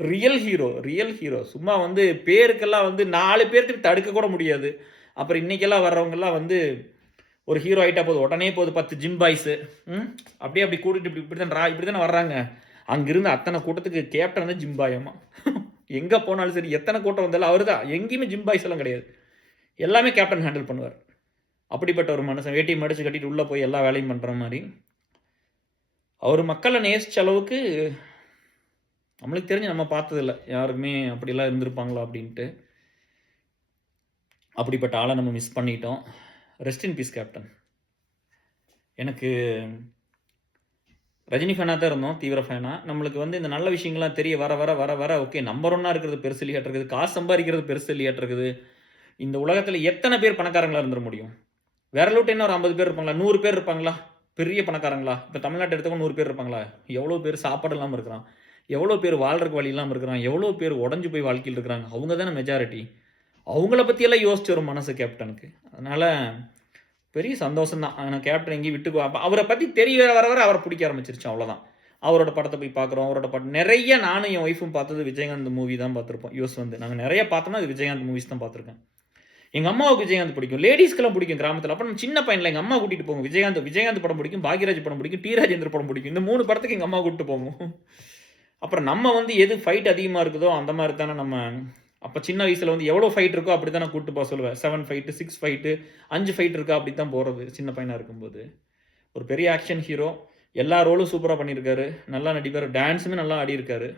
real hero. சும்மா வந்து பேருக்கெல்லாம் வந்து 4 பேர்த்துக்கு தடுக்க கூட முடியாது. அப்புறம் இன்றைக்கெல்லாம் வர்றவங்கெல்லாம் வந்து ஒரு ஹீரோ ஆகிட்டா போதும், உடனே போகுது 10 ஜிம் பாய்ஸு. அப்படி கூட்டிட்டு இப்படி தானே வர்றாங்க. அங்கிருந்து அத்தனை கூட்டத்துக்கு கேப்டன் வந்து ஜிம் பாயம்மா. எங்கே போனாலும் சரி, எத்தனை கூட்டம் வந்தாலும் அவர் தான். எங்கேயுமே ஜிம் பாய்ஸ் எல்லாம் கிடையாது. எல்லாமே கேப்டன் ஹேண்டில் பண்ணுவார். அப்படிப்பட்ட ஒரு மனுஷன். வேட்டியை மடிச்சு கட்டிட்டு உள்ளே போய் எல்லா வேலையும் பண்ணுற மாதிரி. அவர் மக்களை நேசித்த அளவுக்கு நம்மளுக்கு தெரிஞ்சு நம்ம பார்த்ததில்ல யாருக்குமே அப்படிலாம் இருந்திருப்பாங்களா அப்படின்ட்டு. அப்படிப்பட்ட ஆளை நம்ம மிஸ் பண்ணிட்டோம். Rest in peace captain. எனக்கு ரஜினி ஃபேனாக தான் இருந்தோம், தீவிர ஃபேனாக. நம்மளுக்கு வந்து இந்த நல்ல விஷயங்கள்லாம் தெரிய வர ஓகே, நம்பர் 1 இருக்கிறது பெருசு இல்லையாட்டிருக்குது, காசு சம்பாதிக்கிறது பெருசு இல்லையாட்டிருக்குது. இந்த உலகத்தில் எத்தனை பேர் பணக்காரங்களாக இருந்துட முடியும்? விரலூட்டு என்ன ஒரு 50 பேர் இருப்பாங்களா, 100 பேர் இருப்பாங்களா பெரிய பணக்காரங்களா? இப்போ தமிழ்நாட்டை எடுத்தவங்க 100 பேர் இருப்பாங்களா? எவ்வளோ பேர் சாப்பாடு இல்லாமல் இருக்கிறான், எவ்வளோ பேர் வாழ்றதுக்கு வழி இல்லாமல் இருக்கிறான், எவ்வளோ பேர் உடஞ்சி போய் வாழ்க்கையில் இருக்கிறாங்க. அவங்க தானே மெஜாரிட்டி. அவங்கள பற்றியெல்லாம் யோசிச்சு வரும் மனசு கேப்டனுக்கு. அதனால் பெரிய சந்தோஷம் தான். ஆனால் கேப்டன் எங்கேயும் விட்டு அவரை பற்றி தெரிய வர அவரை பிடிக்க ஆரம்பிச்சிருச்சு, அவ்வளோதான். அவரோட படத்தை போய் பார்க்குறோம். அவரோட படம் நிறைய நானும் என் ஒய்ஃபும் பார்த்தது விஜயகாந்த் மூவி தான் பார்த்துருப்போம். யூஎஸ் வந்து நாங்கள் நிறைய பார்த்தோம்னா அது விஜயகாந்த் மூவிஸ் தான் பார்த்துருக்கேன். எங்கள் அம்மாவுக்கு விஜயகாந்த் பிடிக்கும், லேடிஸ்க்கெல்லாம் பிடிக்கும் கிராமத்தில். அப்புறம் சின்ன பையனில் எங்கள் அம்மா கூட்டிகிட்டு போகும். விஜயகாந்த் படம் பிடிக்கும், பாக்யராஜ் படம் பிடிக்கும், டி ராஜேந்திர படம் பிடிக்கும். இந்த 3 படத்துக்கு எங்கள் அம்மா கூப்பிட்டு போகும். அப்புறம் நம்ம வந்து எது ஃபைட் அதிகமாக இருக்குதோ அந்த மாதிரி தானே நம்ம. அப்போ சின்ன வயசில் வந்து எவ்வளோ ஃபைட் இருக்கோ அப்படி தான் நான் கூப்பிட்டு போக சொல்லுவேன். 7 ஃபைட்டு, 6 ஃபைட்டு, 5 ஃபைட் இருக்கா அப்படி தான் போகிறது சின்ன பையனாக இருக்கும்போது. ஒரு பெரிய ஆக்ஷன் ஹீரோ. எல்லா ரோலும் சூப்பராக பண்ணியிருக்காரு, நல்லா நடிப்பார், டான்ஸுமே நல்லா ஆடியிருக்காரு.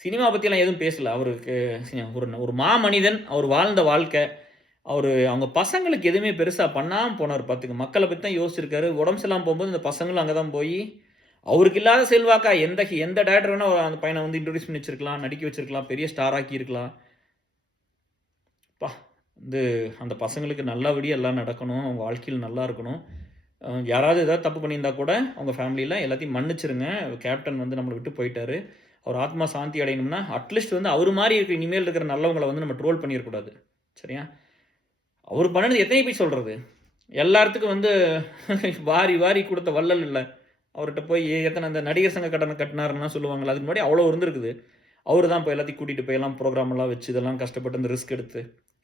சினிமா பற்றிலாம் எதுவும் பேசலை. அவருக்கு ஒரு மாமனிதன், அவர் வாழ்ந்த வாழ்க்கை, அவங்க பசங்களுக்கு எதுவுமே பெருசாக பண்ணாமல் போனார். பார்த்துங்க, மக்களை பற்றி தான் யோசிச்சிருக்காரு. உடம்பு சரியில்லாமல் போகும்போது இந்த பசங்களும் அங்கே தான் போய் அவருக்கு இல்லாத செல்வாக்கா எந்த டேரக்டர் வேணால் அந்த பையனை வந்து இன்ட்ரோடியூஸ் பண்ணி வச்சிருக்கலாம், நடிக்க வச்சிருக்கலாம், பெரிய ஸ்டார் ஆக்கி இருக்கலாம். வந்து அந்த பசங்களுக்கு நல்லபடியாக எல்லாம் நடக்கணும், அவங்க வாழ்க்கையில் நல்லா இருக்கணும். யாராவது ஏதாவது தப்பு பண்ணியிருந்தா கூட அவங்க ஃபேமிலியில் எல்லாத்தையும் மன்னிச்சிருங்க. கேப்டன் வந்து நம்மளை விட்டு போயிட்டாரு. அவர் ஆத்மா சாந்தி அடையணும்னா அட்லீஸ்ட் வந்து அவர் மாதிரி இருக்கிற இனிமேல் இருக்கிற நல்லவங்களை வந்து நம்ம ட்ரோல் பண்ணிடக்கூடாது. சரியா? அவர் பண்ணது எத்தனை போய் சொல்கிறது? எல்லாத்துக்கும் வந்து வாரி கொடுத்த வள்ளல் இல்லை. அவர்கிட்ட போய் எத்தனை அந்த நடிகர் சங்க கடனை கட்டினாருன்னா சொல்லுவாங்களா, அதுக்கு முன்னாடி அவ்வளோ இருந்திருக்குது. அவர் தான் இப்போ எல்லாத்தையும் கூட்டிகிட்டு போய் எல்லாம் ப்ரோக்ராமெல்லாம் வச்சு இதெல்லாம் கஷ்டப்பட்டு இந்த ரிஸ்க் எடுத்து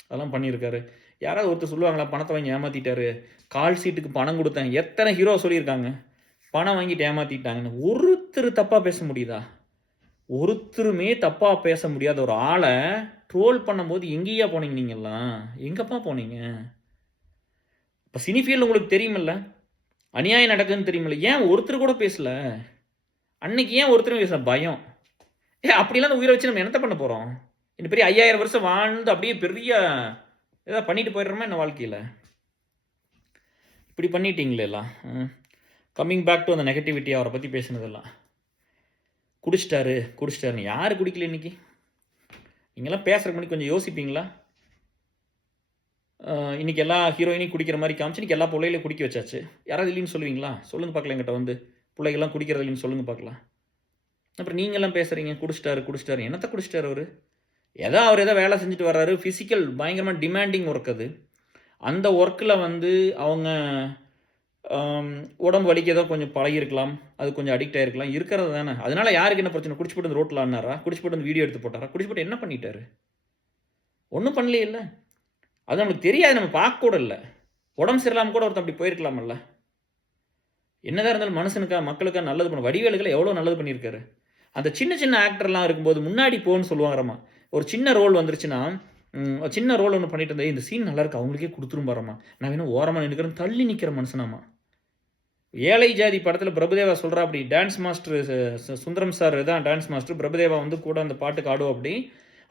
அதெல்லாம் பண்ணியிருக்காரு. யாராவது ஒருத்தர் சொல்லுவாங்களா, பணத்தை வாங்கி ஏமாற்றிட்டாரு, கால் சீட்டுக்கு பணம் கொடுத்தேன். எத்தனை ஹீரோ சொல்லியிருக்காங்க பணம் வாங்கிட்டு ஏமாற்றிட்டாங்கன்னு. ஒருத்தர் தப்பாக பேச முடியுதா? ஒருத்தருமே தப்பாக பேச முடியாத ஒரு ஆளை ட்ரோல் பண்ணும்போது எங்கேயா போனீங்க? நீங்கள்லாம் எங்கப்பா போனீங்க? இப்போ சினி ஃபீல்டு உங்களுக்கு தெரியுமில்ல, அநியாயம் நடக்குதுன்னு தெரியுமில்ல, ஏன் ஒருத்தர் கூட பேசல? அன்னைக்கு ஏன் ஒருத்தரும் பேசல? பயம். அப்படிலாம் அந்த உயிரை வச்சு நம்ம என்னத்த பண்ண போறோம்? இன்னும் பெரிய 5000 வருஷம் வாழ்ந்து அப்படியே பெரிய ஏதாவது பண்ணிட்டு போயிடுறோமா என்ன வாழ்க்கையில? இப்படி பண்ணிட்டீங்களே எல்லாம். கம்மிங் பேக் டு அந்த நெகட்டிவிட்டி அவரை பற்றி பேசினதெல்லாம். குடிச்சிட்டாருன்னு யார் குடிக்கல இன்னைக்கு? நீங்களாம் பேசுறதுக்கு முன்னாடி கொஞ்சம் யோசிப்பீங்களா? இன்னைக்கு எல்லா ஹீரோயினையும் குடிக்கிற மாதிரி காமிச்சு இன்னைக்கு எல்லா பிள்ளைகளையும் குடிக்க வச்சாச்சு. யாராவது இல்லைன்னு சொல்லுவீங்களா? சொல்லுங்க பார்க்கலாம் என்கிட்ட வந்து. பிள்ளைகள்லாம் குடிக்கிறது இல்லைன்னு சொல்லுங்க பார்க்கலாம். அப்புறம் நீங்கள்லாம் பேசுகிறீங்க குடிச்சிட்டாரு. என்னத்த குடிச்சிட்டாரு அவரு? அவர் ஏதோ வேலை செஞ்சுட்டு வர்றாரு. ஃபிசிக்கல் பயங்கரமாக டிமாண்டிங் ஒர்க் அது. அந்த ஒர்க்கில் வந்து அவங்க உடம்பு வலிக்கு ஏதோ கொஞ்சம் பழகிருக்கலாம், அது கொஞ்சம் அடிக்ட் ஆகிருக்கலாம், இருக்கிறது தானே. அதனால யாருக்கு என்ன பிரச்சனை? குடிச்சு போட்டு ரோட்டில் ஆனாரா? குடிச்சு போட்டு வந்து வீடியோ எடுத்து போட்டாரா? குடிச்சு போட்டு என்ன பண்ணிட்டாரு? ஒன்றும் பண்ணலையே இல்லை. அது நம்மளுக்கு தெரியாது, நம்ம பார்க்க கூட இல்லை. உடம்பு சரியில்லாமல் கூட ஒருத்தன் அப்படி போயிருக்கலாமல்ல. என்னதான் இருந்தாலும் மனுஷனுக்கா மக்களுக்காக நல்லது பண்ண வடிவேலுகளை எவ்வளோ நல்லது பண்ணியிருக்காரு. அந்த சின்ன சின்ன ஆக்டர்லாம் இருக்கும்போது முன்னாடி போன்னு சொல்லுவாங்கம்மா. ஒரு சின்ன ரோல் வந்துருச்சுன்னா சின்ன ரோல் ஒன்று பண்ணிட்டு இருந்தேன், இந்த சீன் நல்லா இருக்கு அவங்களுக்கே கொடுத்துரும் பாரம்மா, நான் வேணும் ஓரமாக நிற்கிறேன் தள்ளி நிற்கிற மனுஷனாமா. ஏழை ஜாதி படத்தில் பிரபுதேவா சொல்கிறா அப்படி, டான்ஸ் மாஸ்டர் சுந்தரம் சார் தான் டான்ஸ் மாஸ்டர், பிரபுதேவா வந்து கூட அந்த பாட்டுக்கு ஆடும் அப்படி.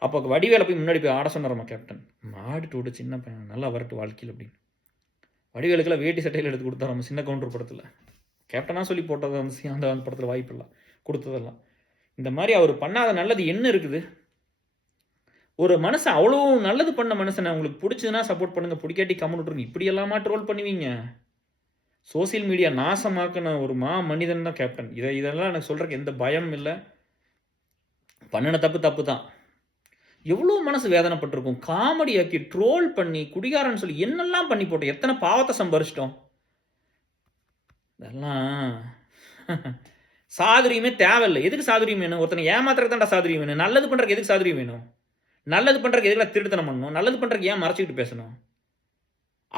அப்போ வடிவேலை போய் முன்னாடி போய் ஆட சொன்னாரம்மா கேப்டன். மாடிட்டு விடு சின்ன பையன் நல்லா வரட்டு வாழ்க்கையில் அப்படின்னு. வடிவேலுக்கெல்லாம் வேட்டி சட்டையில் எடுத்து கொடுத்தாராம் சின்ன கவுண்டர் படத்தில். கேப்டனாக சொல்லி போட்டது அந்த அந்த படத்தில் வாய்ப்பில்லை கொடுத்ததெல்லாம். இந்த மாதிரி அவர் பண்ணாத நல்லது என்ன இருக்குது? ஒரு மனுஷன் அவ்வளோ நல்லது பண்ண மனுஷனை உங்களுக்கு பிடிச்சதுன்னா சப்போர்ட் பண்ணுங்கள், பிடிக்காட்டி கமெண்ட் விட்டுருங்க. இப்படி எல்லாமா ட்ரோல் பண்ணுவீங்க? சோசியல் மீடியா நாசமாக்கின ஒரு மனிதன் தான் கேப்டன். இதெல்லாம் எனக்கு சொல்கிறதுக்கு எந்த பயமும் இல்லை. பண்ணின தப்பு தான். எவ்வளோ மனசு வேதனைப்பட்டிருக்கும். காமெடி ஆக்கி ட்ரோல் பண்ணி குடிகாரன்னு சொல்லி என்னெல்லாம் பண்ணி போட்டோம், எத்தனை பாவத்தை சம்பாரிச்சிட்டோம். இதெல்லாம் சாதுரியமே தேவையில்லை. எதுக்கு சாதுரியம் வேணும்? ஒருத்தனை ஏமாத்துறதுக்கு தான்டா சாதுரியம் வேணும். நல்லது பண்ணுறதுக்கு எதுக்கு சாதுரியம் வேணும்? நல்லது பண்ணுறதுக்கு எதுக்கு திருட்டுத்தனம் பண்ணணும்? நல்லது பண்ணுறதுக்கு ஏன் மறைச்சிக்கிட்டு பேசணும்?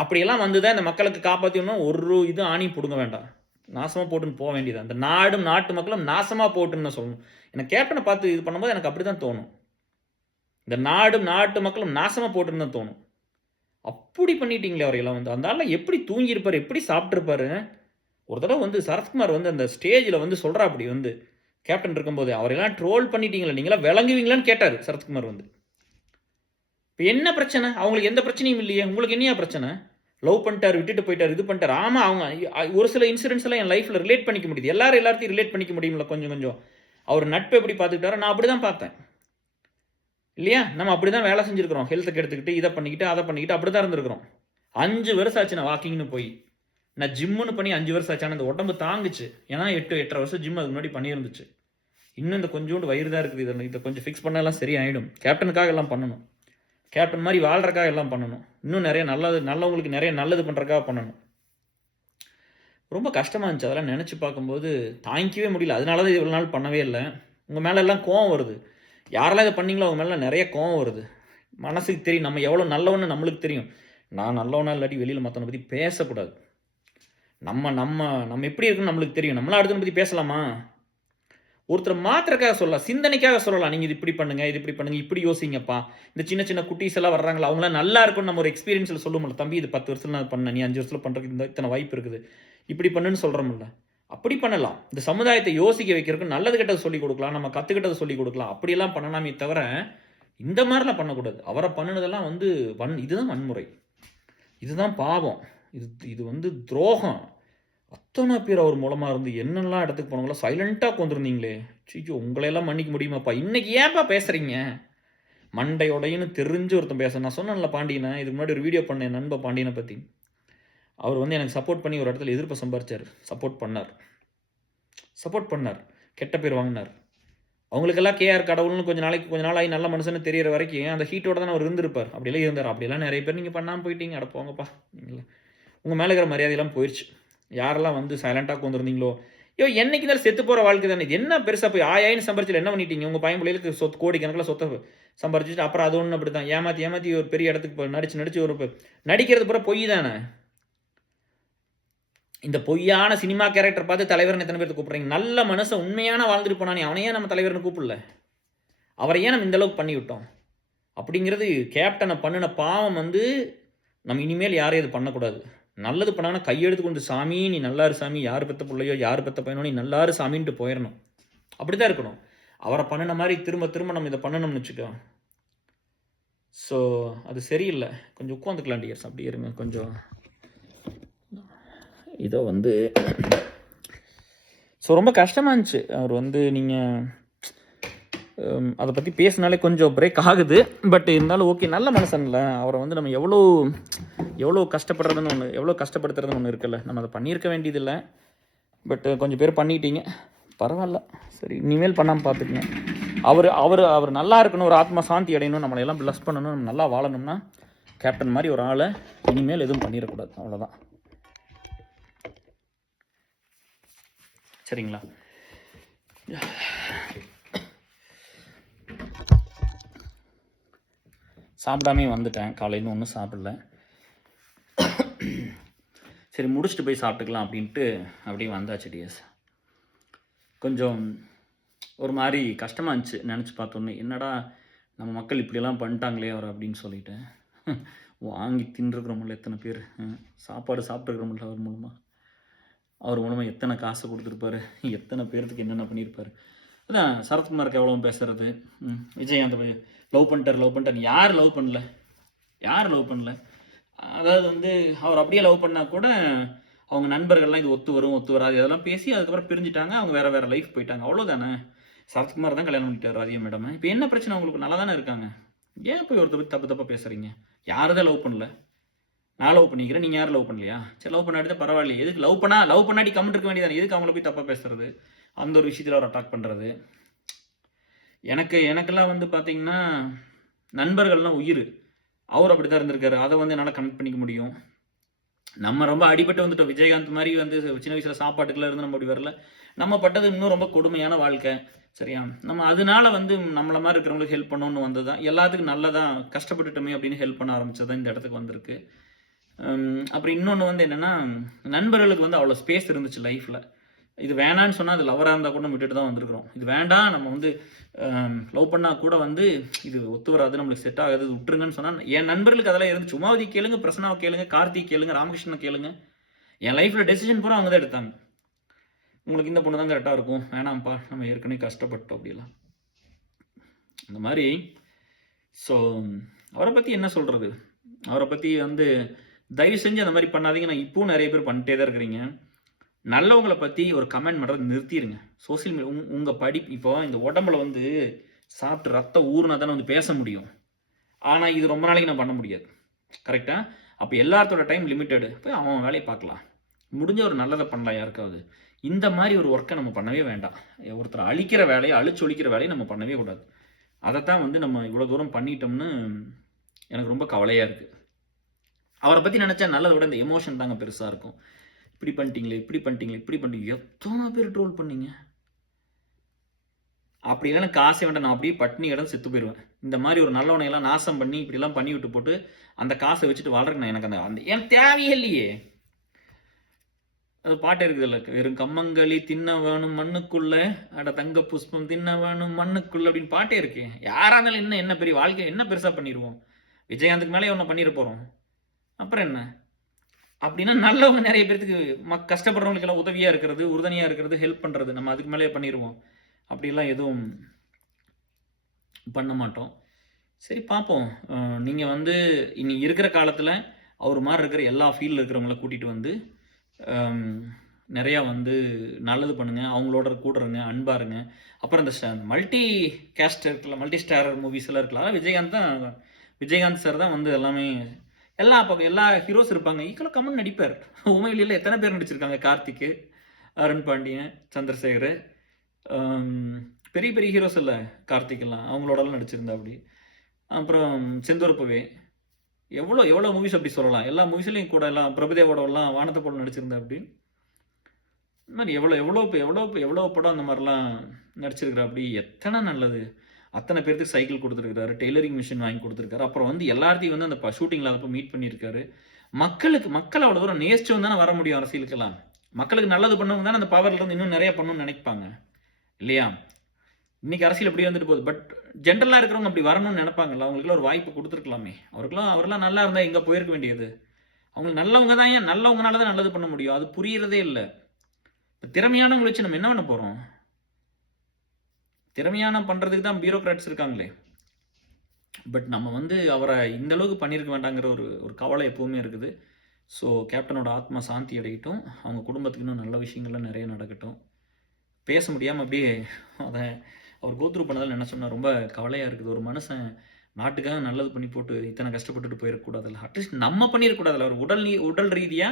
அப்படியெல்லாம் வந்து தான் இந்த மக்களுக்கு காப்பாற்றணும். ஒரு இது ஆணி பிடுங்க வேண்டாம், நாசமாக போட்டுன்னு போக வேண்டியது. அந்த நாடும் நாட்டு மக்களும் நாசமாக போட்டுன்னு சொல்லணும். எனக்கு கேப்டனை பார்த்து இது பண்ணும்போது எனக்கு அப்படி தான் தோணும். இந்த நாடும் நாட்டு மக்களும் நாசமாக போட்டுன்னு தான் தோணும். அப்படி பண்ணிட்டீங்களே அவரையெல்லாம் வந்து. அந்த ஆள் எப்படி தூங்கியிருப்பார், எப்படி சாப்பிட்ருப்பாரு? ஒரு தடவை வந்து சரத்குமார் வந்து அந்த ஸ்டேஜில் வந்து சொல்கிறா அப்படி வந்து கேப்டன் இருக்கும்போது, அவரெல்லாம் ட்ரோல் பண்ணிட்டீங்களா, நீங்களாம் விளங்குவீங்களான்னு கேட்டார் சரத்குமார் வந்து. இப்போ என்ன பிரச்சனை? அவங்களுக்கு எந்த பிரச்சனையும் இல்லையே, உங்களுக்கு என்னையா பிரச்சனை? லவ் பண்ணிட்டார், விட்டுட்டு போயிட்டார், இது பண்ணிட்டார். ஆமாம், அவங்க ஒரு சில இன்சிடென்ட்ஸ் எல்லாம் என் லைஃப்பில் ரிலேட் பண்ணிக்க முடியுது. எல்லாத்தையும் ரிலேட் பண்ணிக்க முடியுமில்ல கொஞ்சம். அவர் நட்பு எப்படி பார்த்துக்கிட்டாரோ நான் அப்படி தான் பார்த்தேன் இல்லையா? நம்ம அப்படி தான் வேலை செஞ்சுருக்கிறோம். ஹெல்த்தை கெடுத்துக்கிட்டு இதை பண்ணிக்கிட்டு அதை பண்ணிக்கிட்டு அப்படி தான் இருந்திருக்கிறோம். 5 வருஷம் ஆச்சு நான் வாக்கிங்னு போய். நான் ஜிம்முன்னு பண்ணி 5 வருஷம் ஆச்சு. ஆனால் இந்த உடம்பு தாங்குச்சு. ஏன்னா 8-8.5 வருஷம் ஜிம் அதுக்கு முன்னாடி பண்ணியிருந்துச்சு. இன்னும் இந்த கொஞ்சோண்டு வயிறு தான் இருக்குது. இதை கொஞ்சம் ஃபிக்ஸ் பண்ணலாம் சரி ஆகிடும். கேப்டனுக்காக எல்லாம் பண்ணணும். கேப்டன் மாதிரி வாழ்கிறக்காக எல்லாம் பண்ணணும். இன்னும் நிறைய நல்லவங்களுக்கு நிறைய நல்லது பண்ணுறக்காக பண்ணணும். ரொம்ப கஷ்டமாக இருந்துச்சு அதெல்லாம் நினச்சி பார்க்கும்போது. தாங்கிக்கவே முடியல. அதனால தான் இவ்வளோ நாள் பண்ணவே இல்லை. உங்கள் மேலே எல்லாம் கோவம் வருது. யாரெல்லாம் இதை பண்ணீங்களோ அவங்க மேலே நிறைய கோவம் வருது. மனசுக்கு தெரியும் நம்ம எவ்வளோ நல்லவன்னு நம்மளுக்கு தெரியும். நான் நல்லவனா இல்லாட்டி வெளியில் மற்றவனை பற்றி பேசக்கூடாது. நம்ம எப்படி இருக்குன்னு நம்மளுக்கு தெரியும். நம்மளாம் அடுத்தவனை பற்றி பேசலாமா? ஒருத்தர் மாத்திரக்காக சொல்லலாம், சிந்தனைக்காக சொல்லலாம். நீங்கள் இது இப்படி பண்ணுங்க, இது இப்படி பண்ணுங்க, இப்படி யோசிங்கப்பா. இந்த சின்ன சின்ன குட்டீஸ் எல்லாம் வர்றாங்களா, அவங்களாம் நல்லா இருக்கும்னு நம்ம ஒரு எக்ஸ்பீரியன்ஸில் சொல்லுவோம்ல. தம்பி இது 10 வருஷத்தில் நான் பண்ணேன், நீ 5 வருஷத்தில் பண்ணுறதுக்கு இத்தனை வாய்ப்பு இருக்குது, இப்படி பண்ணுன்னு சொல்கிறோம்ல. அப்படி பண்ணலாம். இந்த சமுதாயத்தை யோசிக்க வைக்கிறதுக்கு நல்லது கெட்டது சொல்லிக் கொடுக்கலாம், நம்ம கற்றுக்கிட்டதை சொல்லிக் கொடுக்கலாம். அப்படியெல்லாம் பண்ணலாமே தவிர இந்த மாதிரிலாம் பண்ணக்கூடாது. அவரை பண்ணினதெல்லாம் வந்து இதுதான் வன்முறை, இதுதான் பாவம், இது வந்து துரோகம். அத்தனை பேர் அவர் மூலமாக இருந்து என்னெல்லாம் இடத்துக்கு போனவங்களோ சைலண்ட்டாக கொண்டிருந்தீங்களே. சீச்சோ, உங்களையெல்லாம் மன்னிக்க முடியுமாப்பா? இன்னைக்கு ஏன்ப்பா பேசுகிறீங்க? மண்டையோடையின்னு தெரிஞ்சு ஒருத்தன் பேச. நான் சொன்னேன்ல பாண்டியனை, இதுக்கு முன்னாடி ஒரு வீடியோ பண்ணேன் நண்பன் பாண்டியனை பற்றி. அவர் வந்து எனக்கு சப்போர்ட் பண்ணி ஒரு இடத்துல எதிர்ப்பை சம்பாரிச்சார். சப்போர்ட் பண்ணார், கெட்ட பேர் வாங்கினார். அவங்களுக்கெல்லாம் கேஆர் கடவுள்னு கொஞ்ச நாளாகி நல்ல மனுஷன்னு தெரியற வரைக்கும் அந்த ஹீட்டோட தான் அவர் இருந்திருப்பார். அப்படியெல்லாம் இருந்தார். அப்படியெல்லாம் நிறைய பேர் நீங்கள் பண்ணாமல் போயிட்டீங்க. அடப்போங்கப்பா, நீங்களா உங்கள் மேலே இருக்கிற மரியாதையெல்லாம் போயிடுச்சு. யாரெல்லாம் வந்து சைலண்ட்டாக கொண்டிருந்தீங்களோ, என்னைக்கு தான் செத்து போகிற வாழ்க்கை தானே. இது என்ன பெருசாக போய் ஆயிரம் சம்பாரிச்சில் என்ன பண்ணிட்டீங்க? உங்கள் பையன் பிள்ளைகளுக்கு கோடி கணக்கில் சொத்தை சம்பாரிச்சிட்டு அப்புறம் அது ஒன்று அப்படி தான் ஏமாற்றி ஒரு பெரிய இடத்துக்கு நடிச்சு ஒரு நடிக்கிறது பூரா பொய் தானே. இந்த பொய்யான சினிமா கேரக்டர் பார்த்து தலைவர்னு எத்தனை பேருக்கு கூப்பிட்றீங்க? நல்ல மனுஷன் உண்மையான வாழ்ந்துட்டு போனானே அவனையே நம்ம தலைவர்னு கூப்பிடல. அவரை ஏன் நம்ம இந்தளவுக்கு பண்ணிவிட்டோம்? அப்படிங்கிறது கேப்டனை பண்ணின பாவம் வந்து நம்ம இனிமேல் யாரையும் இது பண்ணக்கூடாது. நல்லது பண்ணாங்கன்னா கையெடுத்து கொண்டு சாமி நீ நல்லா இரு சாமி, யார் பெத்த பிள்ளையோ யார் பெத்த பையனோ நீ நல்லா இரு சாமின்ட்டு போயிடணும். அப்படிதான் இருக்கணும். அவரை பண்ணின மாதிரி திரும்ப திரும்ப நம்ம இதை பண்ணணும்னு வச்சுக்கோ. ஸோ அது சரியில்ல. கொஞ்சம் உட்காந்துக்கலாம் டியர்ஸ், அப்படியே இருங்க கொஞ்சம். இதை வந்து ஸோ ரொம்ப கஷ்டமாக இருந்துச்சு. அவர் வந்து நீங்கள் அதை பற்றி பேசினாலே கொஞ்சம் பிரேக் ஆகுது. பட் இருந்தாலும் ஓகே, நல்ல மனுஷன்ல. அவரை வந்து நம்ம எவ்வளோ கஷ்டப்படுறதுன்னு ஒன்று, எவ்வளோ கஷ்டப்படுத்துறதுன்னு ஒன்று இருக்குல்ல. நம்ம அதை பண்ணியிருக்க வேண்டியதில்லை. பட் கொஞ்சம் பேர் பண்ணிட்டீங்க, பரவாயில்ல. சரி, இனிமேல் பண்ணாமல் பார்த்துக்குங்க. அவர் நல்லா இருக்கணும், ஒரு ஆத்மா சாந்தி அடையணும், நம்மளை எல்லாம் ப்ளஸ் பண்ணணும், நம்ம நல்லா வாழணும்னா கேப்டன் மாதிரி ஒரு ஆளை இனிமேல் எதுவும் பண்ணிடக்கூடாது. அவ்வளோதான். சரிங்களா? சாப்பிடாமே வந்துட்டேன், காலையில் ஒன்றும் சாப்பிடல. சரி, முடிச்சுட்டு போய் சாப்பிட்டுக்கலாம் அப்படின்ட்டு அப்படியே வந்தாச்சு டிஎஸ். கொஞ்சம் ஒரு மாதிரி கஷ்டமாக இருந்துச்சு நினச்சி பார்த்தோன்னே. என்னடா நம்ம மக்கள் இப்படியெல்லாம் பண்ணிட்டாங்களே அவர் அப்படின்னு சொல்லிட்டு. வாங்கி தின்றுக்கிறோமில்ல எத்தனை பேர், சாப்பாடு சாப்பிட்டுருக்கிறோமில்ல அவர் மூலமாக எத்தனை காசு கொடுத்துருப்பாரு, எத்தனை பேர்த்துக்கு என்னென்ன பண்ணியிருப்பார். அதான் சரத்குமாருக்கு எவ்வளோ பேசுறது. விஜயகாந்த் லவ் பண்ணிட்டார். யார் லவ் பண்ணல? அதாவது வந்து அவர் அப்படியே லவ் பண்ணால் கூட அவங்க நண்பர்கள்லாம் இது ஒத்து வராது இதெல்லாம் பேசி அதுக்கப்புறம் பிரிஞ்சுட்டாங்க. அவங்க வேறு லைஃப் போயிட்டாங்க, அவ்வளோதானே. சரத்குமார் தான் கல்யாணம் பண்ணிட்டார் ராதியா மேடம். இப்போ என்ன பிரச்சனை? அவங்களுக்கு நல்லா தானே இருக்காங்க. ஏன் போய் ஒருத்தர் பற்றி தப்பாக பேசுகிறீங்க? யாரும் தான் லவ் பண்ணல. நான் லவ் பண்ணிக்கிறேன், நீங்கள் யாரும் லவ் பண்ணலையா? சரி, லவ் பண்ணாடி தான் பரவாயில்லையே. எதுக்கு லவ் பண்ணாடி கமெண்ட் இருக்க வேண்டியதானே? எதுக்கு அவங்கள போய் தப்பாக பேசுறது? அந்த ஒரு விஷயத்தில் அவர் அட்டாக் பண்ணுறது. எனக்கெல்லாம் வந்து பார்த்தீங்கன்னா நண்பர்கள்லாம் உயிர். அவர் அப்படி தான் இருந்திருக்காரு. அதை வந்து என்னால் கனெக்ட் பண்ணிக்க முடியும். நம்ம ரொம்ப அடிபட்டு வந்துட்டோம். விஜயகாந்த் மாதிரி வந்து சின்ன வயசில் சாப்பாட்டுக்குலாம் இருந்து நம்ம அப்படி வரல. நம்ம பட்டது இன்னும் ரொம்ப கொடுமையான வாழ்க்கை. சரியா? நம்ம அதனால வந்து நம்மளை மாதிரி இருக்கிறவங்களுக்கு ஹெல்ப் பண்ணணும்னு வந்தது தான். எல்லாத்துக்கும் நல்லதான், கஷ்டப்பட்டுட்டோமே அப்படின்னு ஹெல்ப் பண்ண ஆரம்பிச்சது தான் இந்த இடத்துக்கு வந்திருக்கு. அப்புறம் இன்னொன்று வந்து என்னென்னா, நண்பர்களுக்கு வந்து அவ்வளோ ஸ்பேஸ் இருந்துச்சு லைஃப்பில். இது வேணான்னு சொன்னால் அது லவராக இருந்தால் கூட விட்டுட்டு தான் வந்திருக்கிறோம். இது வேண்டாம், நம்ம வந்து லவ் பண்ணால் கூட வந்து இது ஒத்து வராது, நம்மளுக்கு செட் ஆகாது, இது விட்டுருங்கன்னு சொன்னால் என் நண்பர்களுக்கு அதெல்லாம் இருந்துச்சு. உமாவதி கேளுங்க, பிரசனாவை கேளுங்க, கார்த்திக் கேளுங்க, ராமகிருஷ்ணன் கேளுங்க. என் லைஃப்பில் டெசிஷன் பூரா அவங்க தான் எடுத்தாங்க. உங்களுக்கு இந்த பொண்ணு தான் கரெக்டாக இருக்கும், வேணாம்ப்பா நம்ம ஏற்கனவே கஷ்டப்பட்டோம் அப்படிலாம் அந்த மாதிரி. ஸோ அவரை பற்றி என்ன சொல்கிறது? அவரை பற்றி வந்து தயவு செஞ்சு அந்த மாதிரி பண்ணாதீங்க. நான் இப்போவும் நிறைய பேர் பண்ணிட்டே தான் இருக்கிறீங்க. நல்லவங்களை பற்றி ஒரு கமெண்ட் பண்ணுறது நிறுத்திடுங்க. சோசியல் மீடியா உங்கள் இப்போ இந்த உடம்புல வந்து சாப்பிட்டு ரத்தம் ஊறுனா தானே வந்து பேச முடியும். ஆனால் இது ரொம்ப நாளைக்கு நான் பண்ண முடியாது. கரெக்டாக? அப்போ எல்லாத்தோட டைம் லிமிட்டடு. போய் அவன் வேலையை பார்க்கலாம், முடிஞ்ச ஒரு நல்லதை பண்ணலாம் யாருக்காவது. இந்த மாதிரி ஒரு ஒர்க்கை நம்ம பண்ணவே வேண்டாம். ஒருத்தர் அழிக்கிற வேலையை, ஒழிக்கிற வேலையை நம்ம பண்ணவே கூடாது. அதைத்தான் வந்து நம்ம இவ்வளோ தூரம் பண்ணிட்டோம்னு எனக்கு ரொம்ப கவலையாக இருக்குது. அவரை பற்றி நினச்சா நல்லதை விட இந்த எமோஷன் தாங்க பெருசாக இருக்கும். இப்படி பண்ணிட்டீங்களே எத்தனை பேர் ட்ரோல் பண்ணீங்க. அப்படி இல்லைன்னா காசே வேண்டாம், நான் அப்படியே பட்னி இடம் செத்து போயிடுவேன். இந்த மாதிரி ஒரு நல்லவனையெல்லாம் நாசம் பண்ணி இப்படிலாம் பண்ணி விட்டு போட்டு அந்த காசை வச்சுட்டு வாழ்றேன். எனக்கு அந்த எனக்கு தேவையே இல்லையே. அது பாட்டு இருக்குது இல்லை, வெறும் கம்மங்களி தின்ன வேணும் மண்ணுக்குள்ள, அட தங்க புஷ்பம் தின்ன வேணும் மண்ணுக்குள்ள அப்படின்னு பாட்டே இருக்கு. யாரா இருந்தாலும் என்ன பெரிய வாழ்க்கை என்ன பெருசா பண்ணிடுவோம்? விஜயகாந்துக்கு மேலே ஒன்று பண்ணிட போறோம், அப்புறம் என்ன? அப்படின்னா நல்லவங்க நிறைய பேருக்கு கஷ்டப்படுறவங்களுக்கு எல்லாம் உதவியா இருக்கிறது, உறுதுணையா இருக்கிறது, ஹெல்ப் பண்றது, நம்ம அதுக்கு மேலே பண்ணிடுவோம். அப்படிலாம் எதுவும் பண்ண மாட்டோம். சரி, பார்ப்போம். நீங்க வந்து இனி இருக்கிற காலத்துல அவர் மாதிரி இருக்கிற எல்லா ஃபீல்டில் இருக்கிறவங்கள கூட்டிட்டு வந்து நிறையா வந்து நல்லது பண்ணுங்க, அவங்களோட கூடுறங்க, அன்பாருங்க. அப்புறம் இந்த மல்டி கேஸ்ட் இருக்குல்ல, மல்டி ஸ்டாரர் மூவிஸ் எல்லாம் இருக்கலாம். விஜயகாந்த் சார் தான் வந்து எல்லாமே எல்லா ஹீரோஸ் இருப்பாங்க, ஈக்குவலாக கம்மன் நடிப்பார். உண்மையில எத்தனை பேர் நடிச்சிருக்காங்க? கார்த்திக், அருண் பாண்டியன், சந்திரசேகர், பெரிய பெரிய ஹீரோஸ் இல்லை கார்த்திக் எல்லாம், அவங்களோடலாம் நடிச்சிருந்தா அப்படி. அப்புறம் செந்தூரப்பவே எவ்வளோ மூவிஸ் அப்படி சொல்லலாம். எல்லா மூவிஸ்லையும் கூட எல்லாம் பிரபுதேவோடலாம் வானத்தை போல நடிச்சிருந்தா அப்படி. இந்த மாதிரி எவ்வளோ படம் அந்த மாதிரிலாம் நடிச்சிருக்கிறா அப்படி. எத்தனை நல்லது, அத்தனை பேருக்கு சைக்கிள் கொடுத்துருக்காரு, டெய்லரிங் மிஷின் வாங்கி கொடுத்துருக்காரு. அப்புறம் வந்து எல்லாத்தையும் வந்து அந்த ஷூட்டிங்கில் அப்போ மீட் பண்ணியிருக்காரு. மக்கள் அவ்வளோ தூரம் நேசிச்சு தானே வர முடியும் அரசியலுக்கெல்லாம். மக்களுக்கு நல்லது பண்ணவங்க தானே அந்த பவர்ல இருந்து இன்னும் நிறைய பண்ணணும்னு நினைப்பாங்க இல்லையா? இன்னைக்கு அரசியல் எப்படி வந்துட்டு போகுது. பட் ஜென்ரலாக இருக்கிறவங்க அப்படி வரணும்னு நினைப்பாங்கல்ல, அவங்களுக்குலாம் ஒரு வாய்ப்பு கொடுத்துருக்கலாமே. அவரெல்லாம் நல்லா இருந்தால் எங்கே போயிருக்க வேண்டியது? அவங்களுக்கு நல்லவங்க தான், ஏன் நல்லவங்கனால தான் நல்லது பண்ண முடியும். அது புரியறதே இல்ல. இப்ப திறமையானவங்கள வச்சு நம்ம என்ன பண்ண போறோம்? திறமையான பண்றதுக்கு தான் பியூரோக்ராட்ஸ் இருக்காங்களே. பட் நம்ம வந்து அவர இந்த அளவுக்கு பண்ணியிருக்க வேண்டாங்கிற ஒரு ஒரு கவலை எப்பவுமே இருக்குது. ஸோ கேப்டனோட ஆத்மா சாந்தி அடையட்டும். அவங்க குடும்பத்துக்கு இன்னும் நல்ல விஷயங்கள்லாம் நெறைய நடக்கட்டும். பேச முடியாம அப்படியே அத அவர் கோ த்ரூ பண்ணத நெனச்சோம்னா ரொம்ப கவலையா இருக்குது. ஒரு மனுஷன் நாட்டுக்காக நல்லது பண்ணி போட்டு இத்தன கஷ்டப்பட்டுட்டு போயிறக்கூடாதுல்ல. அட்லீஸ்ட் நம்ம பண்ணிறக்கூடாதுல்ல. ஒரு உடல் ரீதியா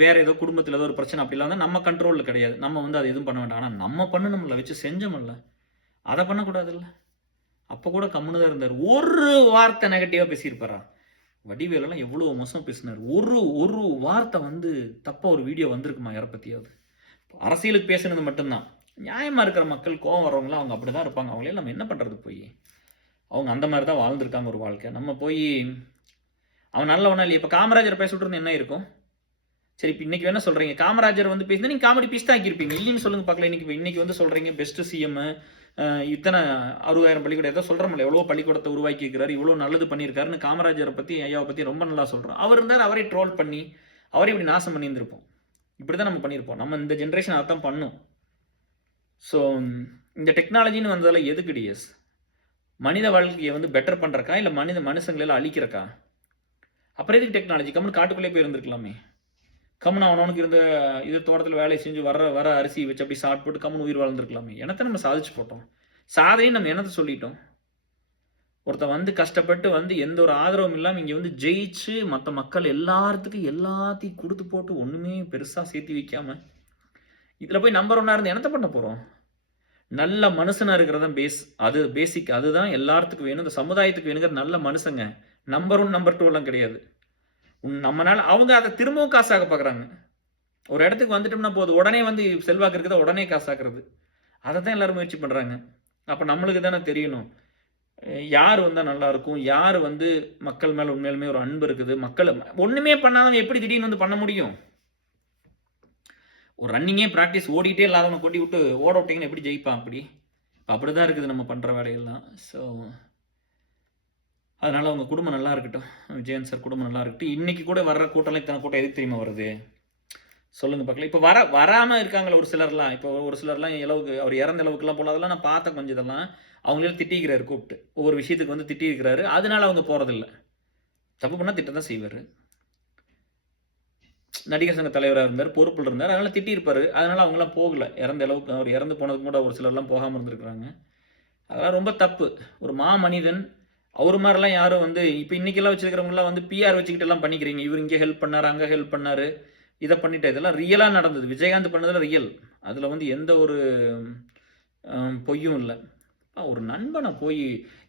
வேற ஏதோ குடும்பத்தில ஏதோ ஒரு பிரச்சனை அப்படிலாம் வந்தா நம்ம கண்ட்ரோல்ல கிடையாது. நம்ம வந்து அத எதுவும் பண்ண வேண்டாம். ஆனா நம்ம பண்ணணும்ல, வச்சு செஞ்சோம்ல. அத பண்ணக்கூடாதுல்ல. அப்ப கூட கம்முனு தான் இருந்தாரு. ஒரு வார்த்தை நெகட்டிவா பேசியிருப்பாரா? வடிவேலெல்லாம் எவ்வளோ மோசமா பேசினாரு. ஒரு ஒரு வார்த்தை வந்து தப்பா ஒரு வீடியோ வந்திருக்குமா யார பத்தியாவது? அரசியலுக்கு பேசுனது மட்டும் தான். நியாயமா இருக்கிற மக்கள், கோவம் வரவங்கலாம் அவங்க அப்படிதான் இருப்பாங்க. அவங்கள நம்ம என்ன பண்றது போயி? அவங்க அந்த மாரி தான் வாழ்ந்திருக்காங்க ஒரு வாழ்க்கை. நம்ம போயி அவன் நல்லவனா இல்லையா? இப்ப காமராஜர பேச விட்டுருந்தா என்ன ஆயிருக்கும்? சரி, இப்ப இன்னைக்கு என்ன சொல்றீங்க? காமராஜர் வந்து பேசினா நீங்க காமெடி பீஸ் தான் ஆக்கியிருப்பீங்க. இல்லைன்னு சொல்லுங்க பார்க்கலாம். இன்னைக்கு வந்து சொல்றீங்க பெஸ்ட் சிஎம், இத்தனை 60,000 பள்ளிக்கூடம் ஏதோ சொல்றோம்ல, எவ்வளவோ பள்ளிக்கூடத்த உருவாக்கி இருக்கிறாரு, இவ்வளோ நல்லது பண்ணியிருக்காருன்னு காமராஜரை பத்தி, ஐயாவை பத்தி ரொம்ப நல்லா சொல்றோம். அவர் இருந்தாரு, அவரே ட்ரோல் பண்ணி, அவரே இப்படி நாசம் பண்ணியிருந்திருப்போம். இப்படிதான் நம்ம பண்ணியிருப்போம். நம்ம இந்த ஜென்ரேஷன் அதான் பண்ணும். ஸோ இந்த டெக்னாலஜின்னு வந்ததால எதுக்கு டிஎஸ்? மனித வாழ்க்கையை வந்து பெட்டர் பண்றக்கா, இல்ல மனுஷங்களை எல்லாம் அழிக்கிறக்கா? அப்புறம் எதுக்கு டெக்னாலஜி? கம்முனு காட்டுக்குள்ளே போய் இருந்திருக்கலாமே. கம்முனு அவனவனுக்கு இருந்த இது தோட்டத்தில் வேலையை செஞ்சு வர அரிசி வச்சு அப்படி சாப்பிட்டு கம்முனு உயிர் வாழ்ந்துருக்கலாமே. என்னத்தை நம்ம சாதிச்சு போட்டோம்? சாதனைன்னு நம்ம என்னத்தை சொல்லிட்டோம்? ஒருத்தன் வந்து கஷ்டப்பட்டு வந்து எந்த ஒரு ஆதரவும் இல்லாமல் இங்கே வந்து ஜெயிச்சு மற்ற மக்கள் எல்லாத்துக்கும் எல்லாத்தையும் கொடுத்து போட்டு ஒன்றுமே பெருசாக சேர்த்து வைக்காம இதில் போய் நம்பர் ஒன்னாக இருந்து என்னத்தை பண்ண போகிறோம்? நல்ல மனுஷனாக இருக்கிறது தான் அது பேசிக். அதுதான் எல்லாத்துக்கும் வேணும். இந்த சமுதாயத்துக்கு வேணுங்கிற நல்ல மனுஷங்க. நம்பர் 1 நம்பர் 2 எல்லாம் கிடையாது. நம்மனால அவங்க அதை திரும்பவும் காசாக பார்க்குறாங்க. ஒரு இடத்துக்கு வந்துட்டோம்னா போதும், உடனே வந்து செல்வாக்கு இருக்குதா உடனே காசாக்குறது. அதை தான் எல்லாரும் முயற்சி பண்ணுறாங்க. அப்போ நம்மளுக்கு தானே தெரியணும் யார் வந்தால் நல்லா இருக்கும், யார் வந்து மக்கள் மேலே உண்மையிலுமே ஒரு அன்பு இருக்குது. மக்கள் ஒன்றுமே பண்ணாதவங்க எப்படி திடீர்னு வந்து பண்ண முடியும்? ஒரு ரன்னிங்கே ப்ராக்டிஸ் ஓடிட்டே இல்லாதவனை கொட்டி விட்டு ஓட விட்டிங்கன்னா எப்படி ஜெயிப்பான்? அப்படி தான் இருக்குது நம்ம பண்ணுற வேலையெல்லாம். ஸோ அதனால் அவங்க குடும்பம் நல்லா இருக்கட்டும். விஜயன் சார் குடும்பம் நல்லா இருக்கட்டும். இன்றைக்கி கூட வர்ற கூட்டம்லாம் இத்தனை கூட்டம் எதுக்கு தெரியுமா வருது? சொல்லுங்க பார்க்கலாம். இப்போ வராமல் இருக்காங்களே ஒரு சிலர்லாம். இப்போ ஒரு சிலர்லாம் அளவுக்கு அவர் இறந்த அளவுக்குலாம் போல அதெல்லாம் நான் பார்த்தேன். கொஞ்சம் இதெல்லாம் அவங்களே திட்டிக்கிறாரு, கூப்பிட்டு ஒவ்வொரு விஷயத்துக்கு வந்து திட்டிருக்கிறாரு. அதனால அவங்க போகிறதில்ல. தப்பு பண்ணால் திட்ட தான் செய்வார். நடிகர் சங்க தலைவராக இருந்தார், பொறுப்பில் இருந்தார், அதனால் திட்டியிருப்பார். அதனால் அவங்களாம் போகலை. இறந்த அளவுக்கு அவர் இறந்து போனதுக்கு கூட ஒரு சிலர்லாம் போகாமல் இருந்திருக்கிறாங்க. அதெல்லாம் ரொம்ப தப்பு. ஒரு மனிதன் அவர் மாதிரிலாம் யாரும் வந்து இப்போ இன்றைக்கெல்லாம் வச்சுருக்கிறவங்களாம் வந்து பிஆர் வச்சுக்கிட்டு எல்லாம் பண்ணிக்கிறீங்க. இவர் இங்கே ஹெல்ப் பண்ணார், அங்கே ஹெல்ப் பண்ணார், இதை பண்ணிட்டு இதெல்லாம் ரியலாக நடந்தது. விஜயகாந்த் பண்ணதில் ரியல். அதில் வந்து எந்த ஒரு பொய்யும் இல்லை. ஒரு நண்பனை போய்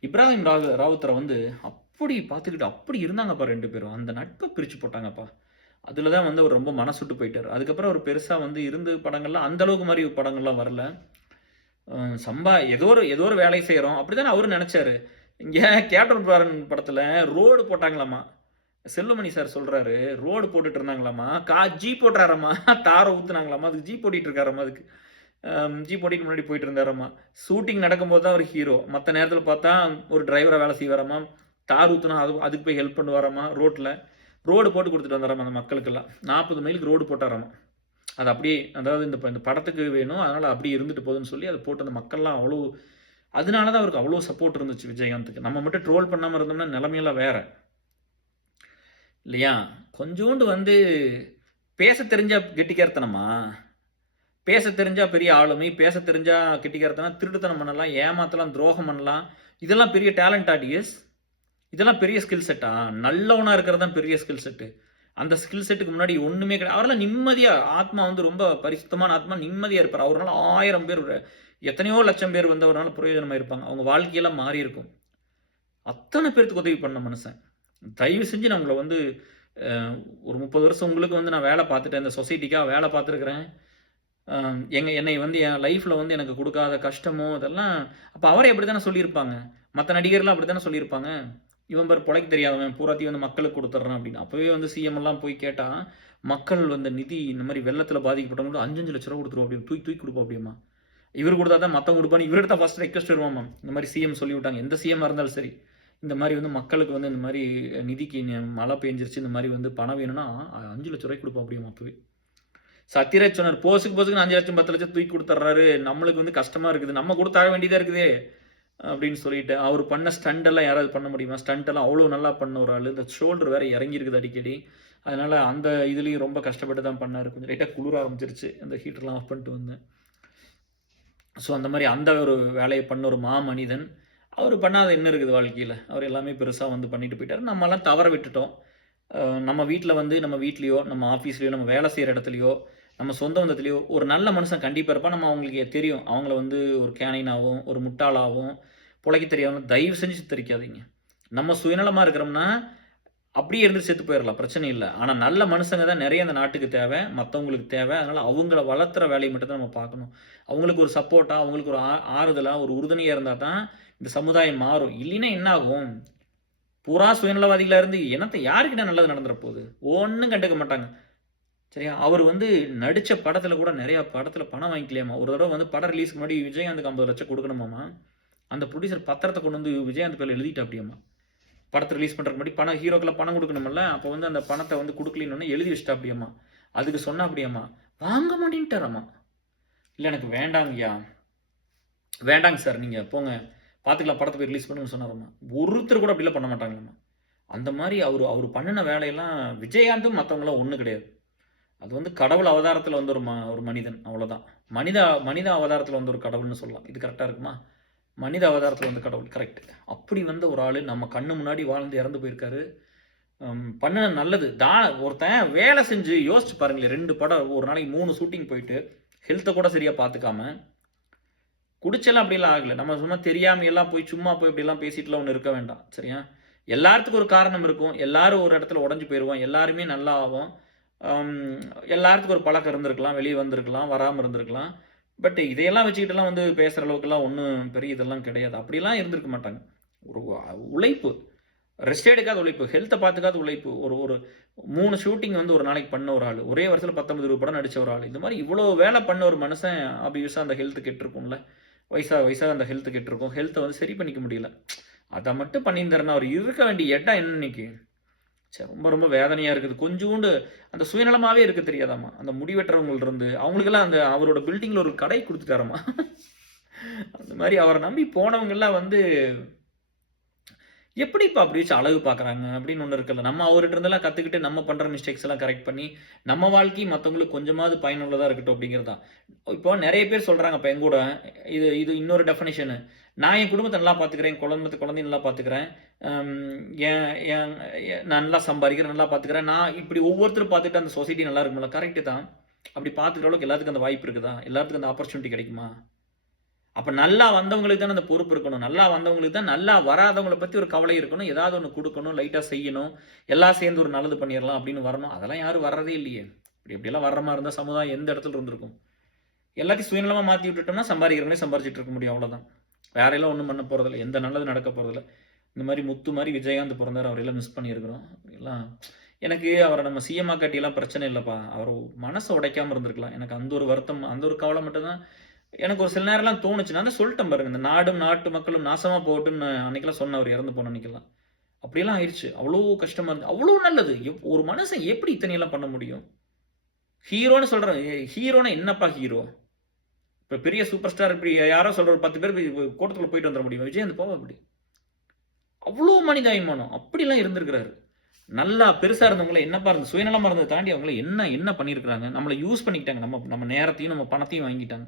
இப்ராஹிம் ராவுத்தரை வந்து அப்படி பார்த்துக்கிட்டு அப்படி இருந்தாங்கப்பா 2 பேரும். அந்த நட்பை பிரித்து போட்டாங்கப்பா. அதில் தான் வந்து அவர் ரொம்ப மனசுட்டு போயிட்டார். அதுக்கப்புறம் அவர் பெருசாக வந்து இருந்து படங்கள்லாம் அந்த அளவுக்கு மாதிரி படங்கள்லாம் வரல. ஏதோ ஒரு வேலை செய்கிறோம் அப்படி தானே அவரும் நினச்சாரு. இங்கே கேப்டன் பிராரன் படத்தில் ரோடு போட்டாங்களாமா. செல்வமணி சார் சொல்கிறாரு, ரோடு போட்டுட்டு இருந்தாங்களாமா, ஜீப் போட்டுறாராமா, தாரை ஊற்றுனாங்களாமா, அதுக்கு ஜீப் ஓட்டிகிட்டு இருக்காராமா, அதுக்கு ஜீப் ஓட்டிட்டு முன்னாடி போயிட்டு இருந்தாராமா. ஷூட்டிங் நடக்கும்போது தான் ஒரு ஹீரோ, மற்ற நேரத்தில் பார்த்தா ஒரு டிரைவராக வேலை செய்வாராமா, தார் ஊற்றுனா அதுக்கு போய் ஹெல்ப் பண்ணுவாராமா. ரோடு போட்டு கொடுத்துட்டு வந்தாராமா அந்த மக்களுக்கெல்லாம். 40 மைலுக்கு ரோடு போட்டாராமா. அது அப்படியே அதாவது இந்த படத்துக்கு வேணும், அதனால் அப்படியே இருந்துட்டு போகுதுன்னு சொல்லி அதை போட்டு அந்த மக்கள்லாம் அவ்வளோ, அதனால தான் அவருக்கு அவ்வளோ சப்போர்ட் இருந்துச்சு விஜயகாந்துக்கு. நம்ம மட்டும் ட்ரோல் பண்ணாமல் இருந்தோம்னா நிலைமையெல்லாம் வேற இல்லையா? கொஞ்சோண்டு வந்து பேச தெரிஞ்சா கெட்டிக்காரத்தனமா, பேச தெரிஞ்சா பெரிய ஆளுமை, பேச தெரிஞ்சா கெட்டிக்காரத்தனம், திருட்டுத்தனம் பண்ணலாம், ஏமாத்தலாம், துரோகம் பண்ணலாம். இதெல்லாம் பெரிய டேலண்ட் டிஎஸ். இதெல்லாம் பெரிய ஸ்கில் செட்டா? நல்லவனா இருக்கிறது தான் பெரிய ஸ்கில் செட்டு. அந்த ஸ்கில் செட்டுக்கு முன்னாடி ஒன்றுமே கிடையாது. அவரெல்லாம் நிம்மதியாக ஆத்மா வந்து ரொம்ப பரிசுத்தமான ஆத்மா, நிம்மதியாக இருப்பார். அவரால் 1000 பேர் எத்தனையோ லட்சம் பேர் வந்து அவரால் பிரயோஜனமாக இருப்பாங்க. அவங்க வாழ்க்கையெல்லாம் மாறி இருக்கும். அத்தனை பேருக்கு உதவி பண்ண மனுஷன். தயவு செஞ்சு நான் உங்களை வந்து ஒரு 30 வருஷம் உங்களுக்கு வந்து நான் வேலை பார்த்துட்டேன், இந்த சொசைட்டிக்காக வேலை பார்த்துருக்குறேன். என்னை வந்து என் லைஃப்பில் வந்து எனக்கு கொடுக்காத கஷ்டமோ இதெல்லாம் அப்போ அவரே அப்படி தானே சொல்லியிருப்பாங்க. மற்ற நடிகர்லாம் அப்படி தானே சொல்லியிருப்பாங்க. இவன் பேர் பொழைக்க தெரியாதவன் பூராத்தையும் வந்து மக்களுக்கு கொடுத்துட்றான் அப்படின்னு. அப்போவே வந்து சிஎம் எல்லாம் போய் கேட்டால் மக்கள் வந்து நிதி இந்த மாதிரி வெள்ளத்தில் பாதிக்கப்பட்டவங்களுக்கு 5 லட்ச ரூபா கொடுத்துருவோம் அப்படின்னு தூக்கி கொடுப்போம் அப்படிமா. இவர் கொடுத்தா தான் மற்றவங்க கொடுப்பான்னு இவர்கிட்ட ஃபஸ்ட் ரெக்வஸ்ட் வருவாமா. இந்த மாதிரி சிஎம் சொல்லிவிட்டாங்க. எந்த சிஎம்மாக இருந்தாலும் சரி, இந்த மாதிரி வந்து மக்களுக்கு வந்து இந்த மாதிரி நிதிக்கு மழை பெஞ்சிருச்சு, இந்த மாதிரி வந்து பணம் வேணும்னா 5,00,000 கொடுப்போம் அப்படியே அப்பவே. சத்யராஜ் சொன்னார், போஸுக்கு 5,00,000 10,00,000 தூக்கி கொடுத்துட்றாரு, நம்மளுக்கு வந்து கஷ்டமா இருக்குது, நம்ம கூட தர வேண்டியதா இருக்குதே அப்படின்னு சொல்லிட்டு. அவர் பண்ண ஸ்டண்ட் எல்லாம் யாராவது பண்ண முடியுமா? ஸ்டண்ட் எல்லாம் அவ்வளோ நல்லா பண்ண ஒரு ஆள். இந்த ஷோல்டர் வேற இறங்கி இருக்குது அடிக்கடி. அதனால அந்த இதுலேயும் ரொம்ப கஷ்டப்பட்டு தான் பண்ணார். கொஞ்சம் லைட்டாக குளிர ஆரம்பிச்சிருச்சு, அந்த ஹீட்டர்லாம் ஆஃப் பண்ணிட்டு வந்தேன். ஸோ அந்த மாதிரி அந்த ஒரு வேலையை பண்ண ஒரு மாமனிதன். அவர் பண்ணாத என்ன இருக்குது வாழ்க்கையில்? அவர் எல்லாமே பெருசாக வந்து பண்ணிட்டு போயிட்டார். நம்மலாம் தவற விட்டுட்டோம். நம்ம வீட்டில் வந்து நம்ம வீட்லேயோ, நம்ம ஆஃபீஸ்லேயோ, நம்ம வேலை செய்கிற இடத்துலையோ, நம்ம சொந்த பந்தத்துலேயோ ஒரு நல்ல மனுஷன் கண்டிப்பாக இருப்பான். நம்ம அவங்களுக்கு தெரியும். அவங்கள வந்து ஒரு கேனைனாகவும், ஒரு முட்டாளாகவும், பொழைக்க தெரியாமல் தயவு செஞ்சு சித்தரிக்காதீங்க. நம்ம சுயநலமாக இருக்கிறோம்னா, அப்படியே இருந்து செத்து போயிடலாம், பிரச்சனை இல்லை. ஆனால் நல்ல மனுஷங்க தான் நிறைய இந்த நாட்டுக்கு தேவை, மற்றவங்களுக்கு தேவை. அதனால் அவங்கள வளர்த்துற வேலையை மட்டும் தான் நம்ம பார்க்கணும். அவங்களுக்கு ஒரு சப்போர்ட்டாக, அவங்களுக்கு ஒரு ஆறுதலாக, ஒரு உறுதுணையாக இருந்தால் தான் இந்த சமுதாயம் மாறும். இல்லைன்னா என்ன ஆகும்? பூரா சுயநலவாதிகளாக இருந்து என்னத்தை யாருக்கிட்ட நல்லது நடந்துற போகுது? ஒன்றும் கண்டுக்க மாட்டாங்க. சரியா? அவர் வந்து நடித்த படத்தில் கூட நிறையா படத்தில் பணம் வாங்கிக்கலையாமா. ஒரு தடவை வந்து படம் ரிலீஸ்க்கு முன்னாடி விஜயகாந்துக்கு 50 லட்சம் கொடுக்கணுமாமா. அந்த ப்ரொடியூசர் பத்திரத்தை கொண்டு வந்து விஜயகாந்த் பேரில் எழுதிட்டாப்பியாமா. படத்தை ரிலீஸ் பண்ணுறதுக்கு முன்னாடி பணம் ஹீரோக்கெல்லாம் பணம் கொடுக்கணுமில்ல, அப்போ வந்து அந்த பணத்தை வந்து கொடுக்கலின்னு எழுதி வச்சுட்டாப்பியாமா. அதுக்கு சொன்னாப்பிடியாமா, வாங்க மாட்டேன்ட்டாராமா. இல்லை எனக்கு வேண்டாங்கய்யா, வேண்டாங்க சார், நீங்கள் போங்க பார்த்துக்கலாம், படத்தை போய் ரிலீஸ் பண்ணுன்னு சொன்னாராமா. ஒருத்தர் கூட அப்படிலாம் பண்ண மாட்டாங்களாமா. அந்த மாதிரி அவர் பண்ணின வேலையெல்லாம் விஜயகாந்தும் மற்றவங்களாம் ஒன்றும் கிடையாது. அது வந்து கடவுள் அவதாரத்தில் வந்து ஒரு மனிதன், அவ்வளோதான். மனித அவதாரத்தில் வந்து ஒரு கடவுள்னு சொல்லலாம். இது கரெக்டாக இருக்குமா? மனித அவதாரத்தில் வந்து கடவுள், கரெக்ட். அப்படி வந்து ஒரு ஆள் நம்ம கண்ணு முன்னாடி வாழ்ந்து இறந்து போயிருக்காரு. பண்ண நல்லது ஒருத்தன் வேலை செஞ்சு யோசிச்சு பாருங்களேன். 2 படம் ஒரு நாளைக்கு 3 ஷூட்டிங் போயிட்டு ஹெல்த்தை கூட சரியாக பார்த்துக்காம, குடிச்செல்லாம் அப்படிலாம் ஆகலை. நம்ம சும்மா தெரியாமல் எல்லாம் போய் சும்மா போய் இப்படிலாம் பேசிட்டுலாம் ஒன்று இருக்க வேண்டாம், சரியா? எல்லாத்துக்கும் ஒரு காரணம் இருக்கும். எல்லாரும் ஒரு இடத்துல உடஞ்சி போயிடுவோம். எல்லாருமே நல்லா ஆகும். எல்லாத்துக்கும் ஒரு பழக்கம் இருந்திருக்கலாம், வெளியே வந்திருக்கலாம், வராமல் இருந்திருக்கலாம். பட் இதையெல்லாம் வச்சுக்கிட்டுலாம் வந்து பேசுகிற அளவுக்குலாம் ஒன்றும் பெரிய இதெல்லாம் கிடையாது. அப்படிலாம் இருந்திருக்க மாட்டாங்க. ஒரு உழைப்பு, ரெஸ்ட் எடுக்காத உழைப்பு, ஹெல்த்தை பார்த்துக்காத உழைப்பு. ஒரு 3 ஷூட்டிங் வந்து ஒரு நாளைக்கு பண்ண ஒரு ஆள், ஒரே வருஷத்தில் 19-20 படம் நடித்த ஒரு ஆள். இந்த மாதிரி இவ்வளோ வேலை பண்ண ஒரு மனுஷன் ஆப்வியஸாக அந்த ஹெல்த்து கெட்டிருக்கும்ல. வயசாக அந்த ஹெல்த்து கெட்டிருக்கும். ஹெல்த்தை வந்து சரி பண்ணிக்க முடியல. அதை மட்டும் பண்ணியிருந்தாருன்னா அவர் இருக்க வேண்டிய இடம் என்ன இன்னைக்கு? சரி, ரொம்ப ரொம்ப வேதனையாக இருக்குது. கொஞ்சோண்டு அந்த சுயநலமாகவே இருக்க தெரியாதாம்மா. அந்த முடிவெட்டுறவங்கள்ருந்து அவங்களுக்கெல்லாம் அந்த அவரோட பில்டிங்கில் ஒரு கடை கொடுத்துட்டாராம்மா. அந்த மாதிரி அவரை நம்பி போனவங்கெல்லாம் வந்து எப்படிப்பா அப்படி வச்சு அழகு பார்க்குறாங்க அப்படின்னு ஒன்று இருக்குல்ல. நம்ம அவர்கிட்ட இருந்தெல்லாம் கற்றுக்கிட்டு நம்ம பண்ணுற மிஸ்டேக்ஸ் எல்லாம் கரெக்ட் பண்ணி நம்ம வாழ்க்கை மற்றவங்களுக்கு கொஞ்சமாவது பயனுள்ளதாக இருக்கட்டும் அப்படிங்கிறது தான். இப்போ நிறைய பேர் சொல்கிறாங்க, இப்போ எங்கூட இது இன்னொரு டெஃபினேஷனு. நான் என் குடும்பத்தை நல்லா பார்த்துக்கிறேன், குழந்தையும் நல்லா பார்த்துக்கிறேன், நான் நல்லா சம்பாதிக்கிறேன், நல்லா பார்த்துக்கிறேன். நான் இப்படி ஒவ்வொருத்தரும் பார்த்துட்டு அந்த சொசைட்டி நல்லா இருக்கும்ல, கரெக்டு தான். அப்படி பார்த்துக்கிற அளவுக்கு எல்லாத்துக்கும் அந்த வாய்ப்பு இருக்குதா? எல்லாத்துக்கும் அந்த ஆப்பர்ச்சுனிட்டி கிடைக்குமா? அப்போ நல்லா வந்தவங்களுக்கு தானே அந்த பொறுப்பு இருக்கணும். நல்லா வந்தவங்களுக்கு தான், நல்லா வராதவங்களை பற்றி ஒரு கவலை இருக்கணும். ஏதாவது ஒன்று கொடுக்கணும், லைட்டாக செய்யணும், எல்லாம் சேர்ந்து ஒரு நல்லது பண்ணிடலாம் அப்படின்னு வரணும். அதெல்லாம் யாரும் வர்றதே இல்லையே. இப்படியெல்லாம் வர்ற மாதிரி இருந்தால் சமுதாயம் எந்த இடத்துல இருந்திருக்கும்? எல்லாத்தையும் சுயநலமாக மாற்றி விட்டுட்டோம்னா சம்பாதிக்கிறவங்களே சம்பாதிச்சிட்டு இருக்க முடியும், அவ்வளோதான். வேறையெல்லாம் ஒன்றும் பண்ண போகிறதில்ல, எந்த நல்லது நடக்க போகிறதில்ல. இந்த மாதிரி முத்து மாதிரி விஜயகாந்த் பிறந்தார், அவரெல்லாம் மிஸ் பண்ணியிருக்கிறோம். எல்லாம் எனக்கு அவரை நம்ம சிஎம்மா காட்டியெல்லாம் பிரச்சனை இல்லைப்பா, அவர் மனசை உடைக்காமல் இருந்திருக்கலாம். எனக்கு அந்த ஒரு வருத்தம், அந்த ஒரு கவலை மட்டும்தான் எனக்கு ஒரு சில நேரம்லாம் தோணுச்சு. நான் தான் சொல்லிட்டேன் பாருங்க, இந்த நாடும் நாட்டு மக்களும் நாசமாக போகட்டும்னு அன்னைக்கெல்லாம் சொன்ன, அவர் இறந்து போன அன்னைக்கெல்லாம். அப்படியெல்லாம் ஆயிடுச்சு. அவ்வளோ கஷ்டமாக இருந்துச்சு, அவ்வளோ நல்லது. ஒரு மனுஷன் எப்படி இத்தனையெல்லாம் பண்ண முடியும்? ஹீரோன்னு சொல்கிறேன், ஹீரோனா என்னப்பா ஹீரோ? இப்போ பெரிய சூப்பர் ஸ்டார் இப்படி யாரோ சொல்கிற ஒரு 10 பேர் கூட்டத்தில் போயிட்டு வந்துட முடியும்? விஜயகாந்த் போக அப்படி அவ்வளோ மனிதாபிமானம் அப்படிலாம் இருந்திருக்கிறாரு. நல்லா பெருசாக இருந்தவங்கள என்னப்பா இருந்து சுயநலமாக இருந்ததை தாண்டி அவங்கள என்ன பண்ணியிருக்கிறாங்க? நம்மளை யூஸ் பண்ணிக்கிட்டாங்க, நம்ம நேரத்தையும் நம்ம பணத்தையும் வாங்கிட்டாங்க.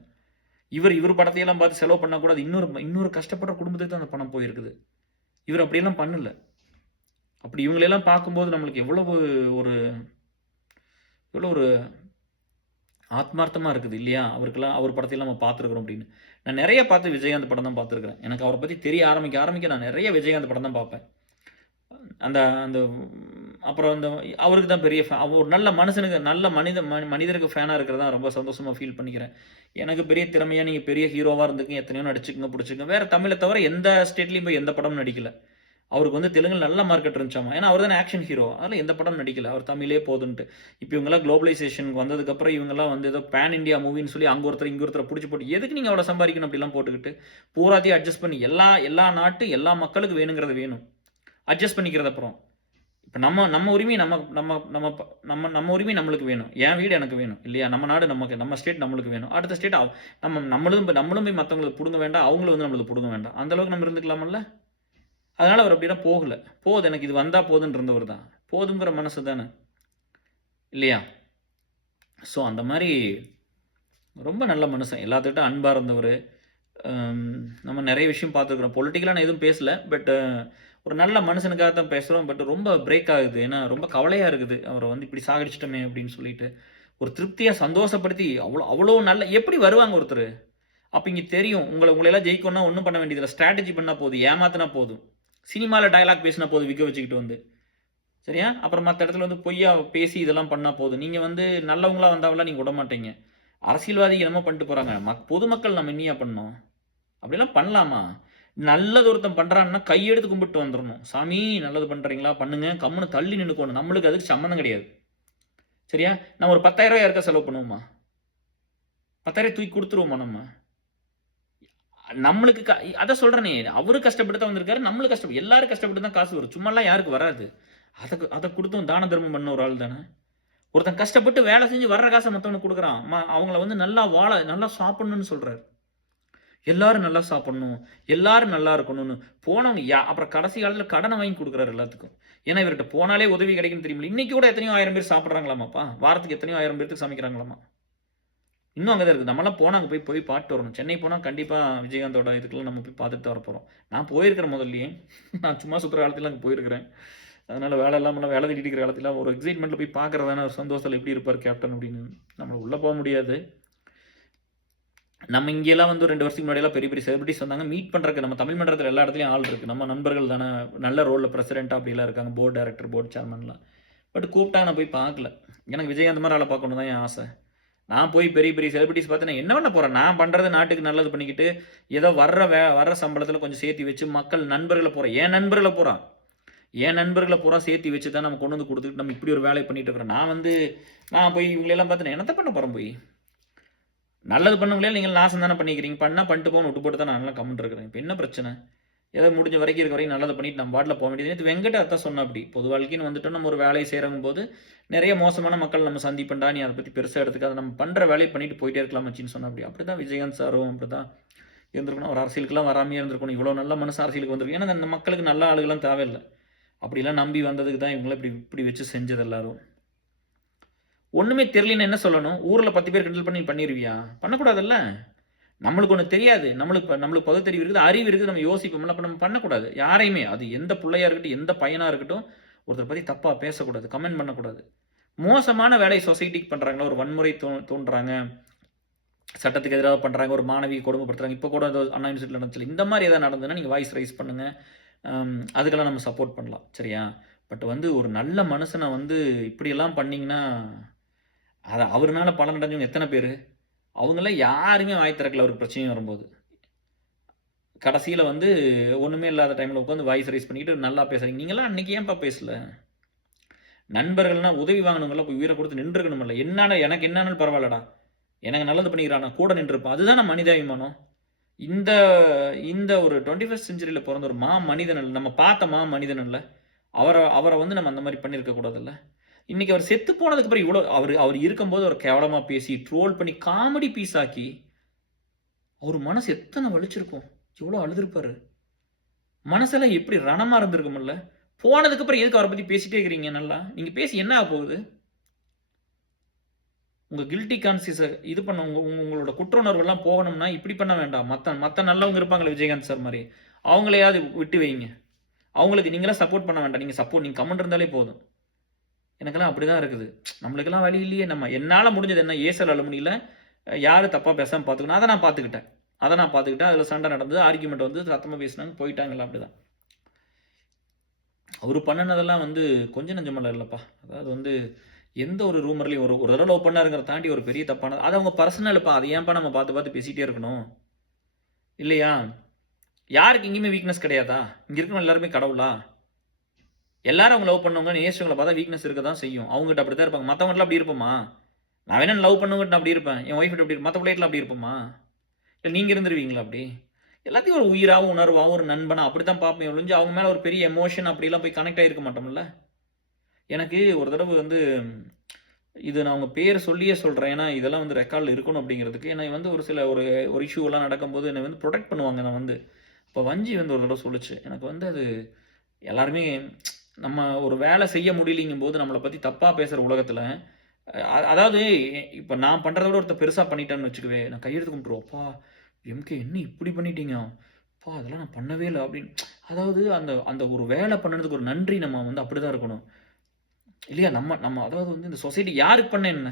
இவர் படத்தையெல்லாம் பார்த்து செலவு பண்ணக்கூடாது, இன்னொரு கஷ்டப்படுற குடும்பத்துக்கு தான் அந்த பணம் போயிருக்குது. இவர் அப்படியெல்லாம் பண்ணல. அப்படி இவங்களெல்லாம் பார்க்கும்போது நம்மளுக்கு எவ்வளோ ஒரு ஆத்மார்த்தமாக இருக்குது இல்லையா? அவர் படத்தையெல்லாம் நம்ம பார்த்துருக்குறோம் அப்படின்னு. நான் நிறைய பார்த்து விஜயகாந்த் படம் தான் பார்த்துருக்குறேன். எனக்கு அவரை பற்றி தெரிய ஆரம்பிக்க நான் நிறைய விஜயகாந்த் படம் தான் பார்ப்பேன். அந்த அப்புறம் அவருக்கு தான் பெரிய ஒரு நல்ல மனுஷனுக்கு, நல்ல மனிதருக்கு ஃபேனாக இருக்கிறது தான் ரொம்ப சந்தோஷமாக ஃபீல் பண்ணிக்கிறேன். எனக்கு பெரிய திறமையாக நீங்கள் பெரிய ஹீரோவாக இருந்துக்குங்க, எத்தனையோ நடிச்சுக்குங்க, பிடிச்சிக்கங்க. வேறு தமிழை தவிர எந்த ஸ்டேட்லேயும் போய் எந்த படமும் நடிக்கல. அவருக்கு வந்து தெலுங்கில் நல்ல மார்க்கெட் இருந்துச்சாமா. ஏன்னா அவர் தானே ஆக்ஷன் ஹீரோ, அதில் எந்த படம் நடிக்கல. அவர் தமிழே போதுன்ட்டு. இப்போ இவங்கெல்லாம் குளோபலைசேஷனுக்கு வந்ததுக்கப்புறம் இவங்கெல்லாம் வந்து ஏதோ பேன் இண்டியா மூவின்னு சொல்லி அங்கே ஒருத்தர் இங்கே ஒருத்தர் பிடிச்சி போட்டு எதுக்கு நீங்கள் அவ்வளோ சம்பாதிக்கணும் அப்படிலாம் போட்டுக்கிட்டு பூராத்தையும் அட்ஜஸ்ட் பண்ணி எல்லா நாட்டு எல்லா மக்களுக்கு வேணுங்கிறது வேணும். அட்ஜஸ்ட் பண்ணிக்கிறது அப்புறம். இப்போ நம்ம நம்ம உரிமை நம்ம நம்ம நம்ம நம்ம நம்ம உரிமை நம்மளுக்கு வேணும். என் வீடு எனக்கு வேணும் இல்லையா? நம்ம நாடு நமக்கு, நம்ம ஸ்டேட் நம்மளுக்கு வேணும். அடுத்த ஸ்டேட் நம்மளும் போய் மற்றவங்களுக்கு பிடுங்க வேண்டாம். அவங்களும் வந்து நம்மளுக்கு பிடுங்க வேண்டாம். அந்த அளவுக்கு நம்ம இருந்துக்கலாமல்ல? அதனால அவர் அப்படிலாம் போகல. போதும், எனக்கு இது வந்தா போதுன்னு இருந்தவர் தான். போதுங்கிற மனசு தானே இல்லையா? ஸோ அந்த மாதிரி ரொம்ப நல்ல மனுஷன். எல்லாத்துக்கிட்ட அன்பா இருந்தவர். நம்ம நிறைய விஷயம் பார்த்துருக்குறோம். பொலிட்டிக்கலா நான் எதுவும் பேசல. பட் ஒரு நல்ல மனுஷனுக்காக தான் பேசுகிறோம். பட் ரொம்ப பிரேக் ஆகுது. ஏன்னா ரொம்ப கவலையாக இருக்குது. அவரை வந்து இப்படி சாகடிச்சிட்டோமே அப்படின்னு சொல்லிட்டு. ஒரு திருப்தியாக சந்தோஷப்படுத்தி அவ்வளோ அவ்வளோ நல்ல எப்படி வருவாங்க ஒருத்தர்? அப்போ இங்கே தெரியும். உங்களையெல்லாம் ஜெயிக்கணும்னா ஒன்றும் பண்ண வேண்டியதில்லை. ஸ்ட்ராட்டஜி பண்ணால் போதும். ஏமாத்தினா போதும். சினிமாவில் டயலாக் பேசினா போதும் விக்க வச்சுக்கிட்டு வந்து. சரியா? அப்புறம் மற்ற இடத்துல வந்து பொய்யா பேசி இதெல்லாம் பண்ணால் போதும். நீங்கள் வந்து நல்லவங்களா வந்தாவெல்லாம் நீங்கள் விட மாட்டீங்க. அரசியல்வாதிகள் என்னமோ பண்ணிட்டு போகிறாங்க. பொதுமக்கள் நம்ம என்னையா பண்ணோம்? அப்படிலாம் பண்ணலாமா? நல்லது ஒருத்தன் பண்ணுறான்னா கையெடுத்து கும்பிட்டு வந்துடணும். சாமி நல்லது பண்ணுறீங்களா? பண்ணுங்க. கம்முன்னு தள்ளி நின்னுக்கோணும். நம்மளுக்கு அதுக்கு சம்மந்தம் கிடையாது. சரியா? நம்ம ஒரு 10,000 யாருக்கா செலவு பண்ணுவோமா? 10,000 தூக்கி கொடுத்துருவோமா நம்ம? நம்மளுக்கு அத சொல்றேனே, அவரு கஷ்டப்பட்டு தான் வந்திருக்காரு. நம்மளும் எல்லாரும் கஷ்டப்பட்டு தான் காசு வரும். சும்மாலாம் யாருக்கு வராது. அத குடுத்தும் தான தர்மம் பண்ண ஒரு ஆள் தானே. ஒருத்தன் கஷ்டப்பட்டு வேலை செஞ்சு வர்ற காச மத்தவனுக்கு குடுக்குறான். அவங்கள வந்து நல்லா நல்லா சாப்பிடணும்னு சொல்றாரு. எல்லாரும் நல்லா சாப்பிடணும். எல்லாரும் நல்லா இருக்கணும்னு. போனவங்க அப்புறம் கடைசி காலத்துல கடன வாங்கி குடுக்குறாரு எல்லாத்துக்கும். ஏன்னா இவர்ட்ட போனாலே உதவி கிடைக்கும்னு தெரியுமில்ல. இன்னைக்கு கூட எத்தனையோ 1000 பேர் சாப்பிடுறாங்களாமாப்பா. வாரத்துக்கு எத்தனையோ 1000 பேருக்கு சமைக்கிறாங்களாமா. இன்னும் அங்க தான் இருக்குது. நம்மலாம் போனா அங்க போய் பார்த்துட்டு வரணும். சென்னை போனா கண்டிப்பா விஜயகாந்தோட இதுக்கெல்லாம் நம்ம போய் பார்த்துட்டு தான் வரப்போறோம். நான் போயிருக்கிறேன் முதல்லயே. நான் சும்மா சுத்துற காலத்துல அங்க போயிருக்கிறேன். அதனால வேலை இல்லாமலாம் வேலை தேடிட்டு இருக்கிற காலத்துல ஒரு எக்ஸைட்மெண்ட்ல போய் பார்க்கறதான ஒரு சந்தோஷத்துல எப்படி இருப்பார் கேப்டன் அப்படின்னு. நம்மள உள்ள போ முடியாது. நம்ம இங்கெல்லாம் வந்து 2 வருஷத்துக்கு முன்னாடிலாம் பெரிய பெரிய செலிபிரிட்டிஸ் வந்தாங்க. மீட் பண்றதுக்கு நம்ம தமிழ் மன்றத்துல எல்லா இடத்துலயும் ஆள் இருக்கு. நம்ம நண்பர்கள் தானே நல்ல ரோல்ல பிரசிடென்ட்டா அப்படிலாம் இருக்காங்க. போர்ட் டைரக்டர், போர்ட் சேர்மன்லாம். பட் கூப்பிட்டா நான் போய் பார்க்கல. எனக்கு விஜயகாந்த் மாரி ஆள பார்க்கணும்னு தான் என் ஆசை. நான் போய் பெரிய பெரிய செலிபிரிட்டிஸ் பார்த்து நான் என்ன பண்ண போறேன்? நான் பண்றது நாட்டுக்கு நல்லது பண்ணிக்கிட்டு, ஏதோ வர்ற சம்பளத்துல கொஞ்சம் சேர்த்து வச்சு மக்கள் நண்பர்கள என் நண்பர்கள பூரா சேர்த்து வச்சு தான் நம்ம கொண்டு வந்து குடுத்துட்டு நம்ம இப்படி ஒரு வேலைய பண்ணிட்டு இருக்கிறோம். நான் போய் இவங்களெல்லாம் பார்த்து நான் என்னத்த பண்ண போறேன் போய்? நல்லது பண்ணவங்களே நீங்க நாசம் தானே பண்ணிக்கிறீங்க. பண்ணா பண்ணிட்டு போன்னு விட்டு போட்டு தான் நான்லாம் கம்முன்னு இருக்கிறேன். இப்ப என்ன பிரச்சனை? ஏதோ முடிஞ்ச வரைக்கும் இருக்க வரைக்கும் நல்லத பண்ணிட்டு நம்ம பாட்டுல போக வேண்டியது. நேத்து வெங்கட் அதான் சொன்னாப்படி. பொது வாழ்க்கைன்னு வந்துட்டோம் நம்ம ஒரு வேலைய செய்றங்கும்போது, நிறைய மோசமான மக்கள் நம்ம சந்திப்போம்டா. நீ அத பத்தி பெருசா எடுத்துக்காத. நம்ம பண்ற வேலைய பண்ணிட்டு போயிட்டே இருக்கலாம் மச்சின்னு சொன்னாப்படி. அப்படிதான் விஜயகாந்த் சாரும் அப்படிதான் இருந்திருக்கணும். அவர் அரசியலுக்குலாம் வராமயே இருந்திருக்கணும். இவ்வளோ நல்ல மனுஷன் அரசியலுக்கு வந்திருக்கு. ஏன்னா அந்த மக்களுக்கு நல்ல ஆளுகள்லாம் தேவையில்ல. அப்படிலாம் நம்பி வந்ததுக்கு தான் இவங்கள இப்படி வச்சு செஞ்சது எல்லாரும். ஒண்ணுமே தெரியலன்னு என்ன சொல்லணும்? ஊர்ல 10 பேர் கிண்டல் பண்ணி பண்ணிருவியா? பண்ணக்கூடாதுல்ல. நம்மளுக்கு ஒண்ணு தெரியாது. நம்மளுக்கு பகுத்தறிவு இருக்குது, அறிவு இருக்குது. நம்ம யோசிப்போம்ல. அப்ப நம்ம பண்ணக்கூடாது. யாரையுமே அது எந்த புள்ளையா இருக்கட்டும், எந்த பையனா இருக்கட்டும், ஒருத்தர பத்தி தப்பா பேசக்கூடாது. கமெண்ட் பண்ணக்கூடாது. மோசமான வேலைய சொசைட்டிக்கு பண்றாங்களா? ஒரு வன்முறை தூண்டுறாங்க. சட்டத்துக்கு எதிராக பண்றாங்க. ஒரு மாணவிய கொடுமைப்படுத்துறாங்க. இப்ப கூட ஏதோ அண்ணா யூனிவர்சிட்டில நடந்துச்சுல்ல. இந்த மாரி ஏதாவது நடந்ததுன்னா நீங்க வாய்ஸ் ரைஸ் பண்ணுங்க. அதுக்கெல்லாம் நம்ம சப்போர்ட் பண்ணலாம். சரியா? பட் வந்து ஒரு நல்ல மனுஷன வந்து இப்படியெல்லாம் பண்ணீங்கன்னா, அவருனால பலன் அடைஞ்சவங்க எத்தன பேரு? அவங்கலாம் யாருமே வாய் திறக்கல ஒரு பிரச்சனை வரும்போது. கடைசியில வந்து ஒண்ணுமே இல்லாத டைம்ல உட்காந்து வாய்ஸ் ரைஸ் பண்ணிட்டு நல்லா பேசுறீங்க. நீங்கலாம் அன்னைக்கு ஏன்பா பேசல? நண்பர்கள்னா உதவி வாங்குனவங்கலாம் போய் உயிர குடுத்து நின்றுக்கணும்ல. எனக்கு என்னானாலும் பரவாயில்லடா. எனக்கு நல்லது பண்ணிக்கிறானா கூட நின்றுப்பேன். அதுதான மனிதாபிமானம். இந்த இந்த ஒரு 21st செஞ்சுரியில பொறந்த ஒரு மனிதன் இல்ல. நம்ம பார்த்த மனிதன் இல்ல. அவர வந்து நம்ம அந்த மாரி பண்ணியிருக்க கூடாதுல்ல. இன்னைக்கு அவர் செத்து போனதுக்கு அப்புறம் இவ்வளோ அவர் இருக்கும்போது அவர கேவலமா பேசி, ட்ரோல் பண்ணி, காமெடி பீஸ் ஆக்கி, அவர் மனசு எத்தன வலிச்சிருக்கும். எவ்வளோ அழுதுருப்பாரு. மனசெல்லாம் எப்படி ரணமா இருந்திருக்கும்ல. போனதுக்கு அப்புறம் எதுக்கு அவர பத்தி பேசிட்டே இருக்கிறீங்க நல்லா? நீங்க பேசி என்ன ஆகப்போகுது? உங்க கில்டி கான்ஷியஸ இது பண்ண உங்களோட குற்ற உணர்வெல்லாம் போகணும்னா இப்படி பண்ண வேண்டாம். மத்த நல்லவங்க இருப்பாங்கல்ல விஜயகாந்த் சார் மாரி. அவங்களையாவது விட்டு வைங்க. அவங்களுக்கு நீங்கலாம் சப்போர்ட் பண்ண வேண்டாம். நீங்க கம்முனு இருந்தாலே போதும். எனக்கெல்லாம் அப்படிதான் இருக்குது. நம்மளுக்கெல்லாம் வழி இல்லையே. என்னால முடிஞ்சது என்ன? ஏசல் அலுமினியில யாரு தப்பா பேசாம பார்த்துக்கணும். அத நான் பார்த்துக்கிட்டேன். அதுல சண்டை நடந்தது. ஆர்கியூமென்ட் வந்து சத்தமா பேசினாங்க. போயிட்டாங்க எல்லாம் அப்படிதான். அவரு பண்ணுனதெல்லாம் வந்து கொஞ்சம் நெஞ்சமெல்லாம் இல்லப்பா. அதாவது வந்து எந்த ஒரு ரூமர்லயும் ஒரு தடவ லவ் பண்ணாருங்கிறத தாண்டி ஒரு பெரிய தப்பானது. அது அவங்க பர்சனல்ப்பா. அத ஏன்பா நம்ம பார்த்து பேசிட்டே இருக்கணும்? இல்லையா? யாருக்கு எங்கேயுமே வீக்னஸ் கிடையாதா? இங்க இருக்கிறவங்க எல்லாருமே கடவுளா? எல்லாரும் அவங்க லவ் பண்ணவங்க, நேசிச்சவங்கள பார்த்தா வீக்னஸ் இருக்க தான் செய்யும். அவங்ககிட்ட அப்படித்தான் இருப்பாங்க. மத்தவங்ககிட்டலாம் அப்படி இருப்போமா? நான் வேணா லவ் பண்ணவங்ககிட்ட அப்படி இருப்பேன். என் ஒய்ஃப் கிட்ட அப்படி மத்த பிள்ளைகிட்டலாம் அப்படி இருப்போமா? இல்ல நீங்க இருந்துருவீங்களா அப்படி? எல்லாத்தையும் ஒரு உயிராவும், உணர்வாவும், ஒரு நண்பனா அப்படித்தான் பார்ப்பேன் ஒழிஞ்சு, அவங்க மேல ஒரு பெரிய எமோஷன் அப்படிலாம் போய் கனெக்ட் ஆயிருக்க மாட்டோம்ல. எனக்கு ஒரு தடவ வந்து இது நான் உங்க பேர் சொல்லியே சொல்றேன். ஏன்னா, இதெல்லாம் வந்து ரெக்கார்ட்ல இருக்கணும் அப்படிங்கிறதுக்கு. ஏன்னா வந்து ஒரு சில ஒரு ஒரு இஷ்யூலாம் நடக்கும்போது என்னை வந்து புரொடெக்ட் பண்ணுவாங்க. நான் வந்து அப்ப வஞ்சி வந்து ஒரு தடவ சொல்லுச்சு. எனக்கு வந்து அது எல்லாருமே நம்ம ஒரு வேலை செய்ய முடியலைங்கும்போது நம்மள பத்தி தப்பா பேசுற உலகத்துல, அதாவது இப்ப நான் பண்றத விட ஒருத்தன் பெருசா பண்ணிட்டான்னு வச்சுக்கவே, நான் கையெடுத்து கும்பிட்டுருவேன். "அப்பா! எம்கே என்ன இப்படி பண்ணிட்டீங்க? அப்பா அதெல்லாம் நான் பண்ணவே இல்ல." அப்படின்னு. அதாவது அந்த அந்த ஒரு வேலை பண்ணதுக்கு ஒரு நன்றி நம்ம வந்து அப்படிதான் இருக்கணும். இல்லையா? நம்ம நம்ம அதாவது வந்து இந்த சொசைட்டி யாருக்கு பண்ண என்ன?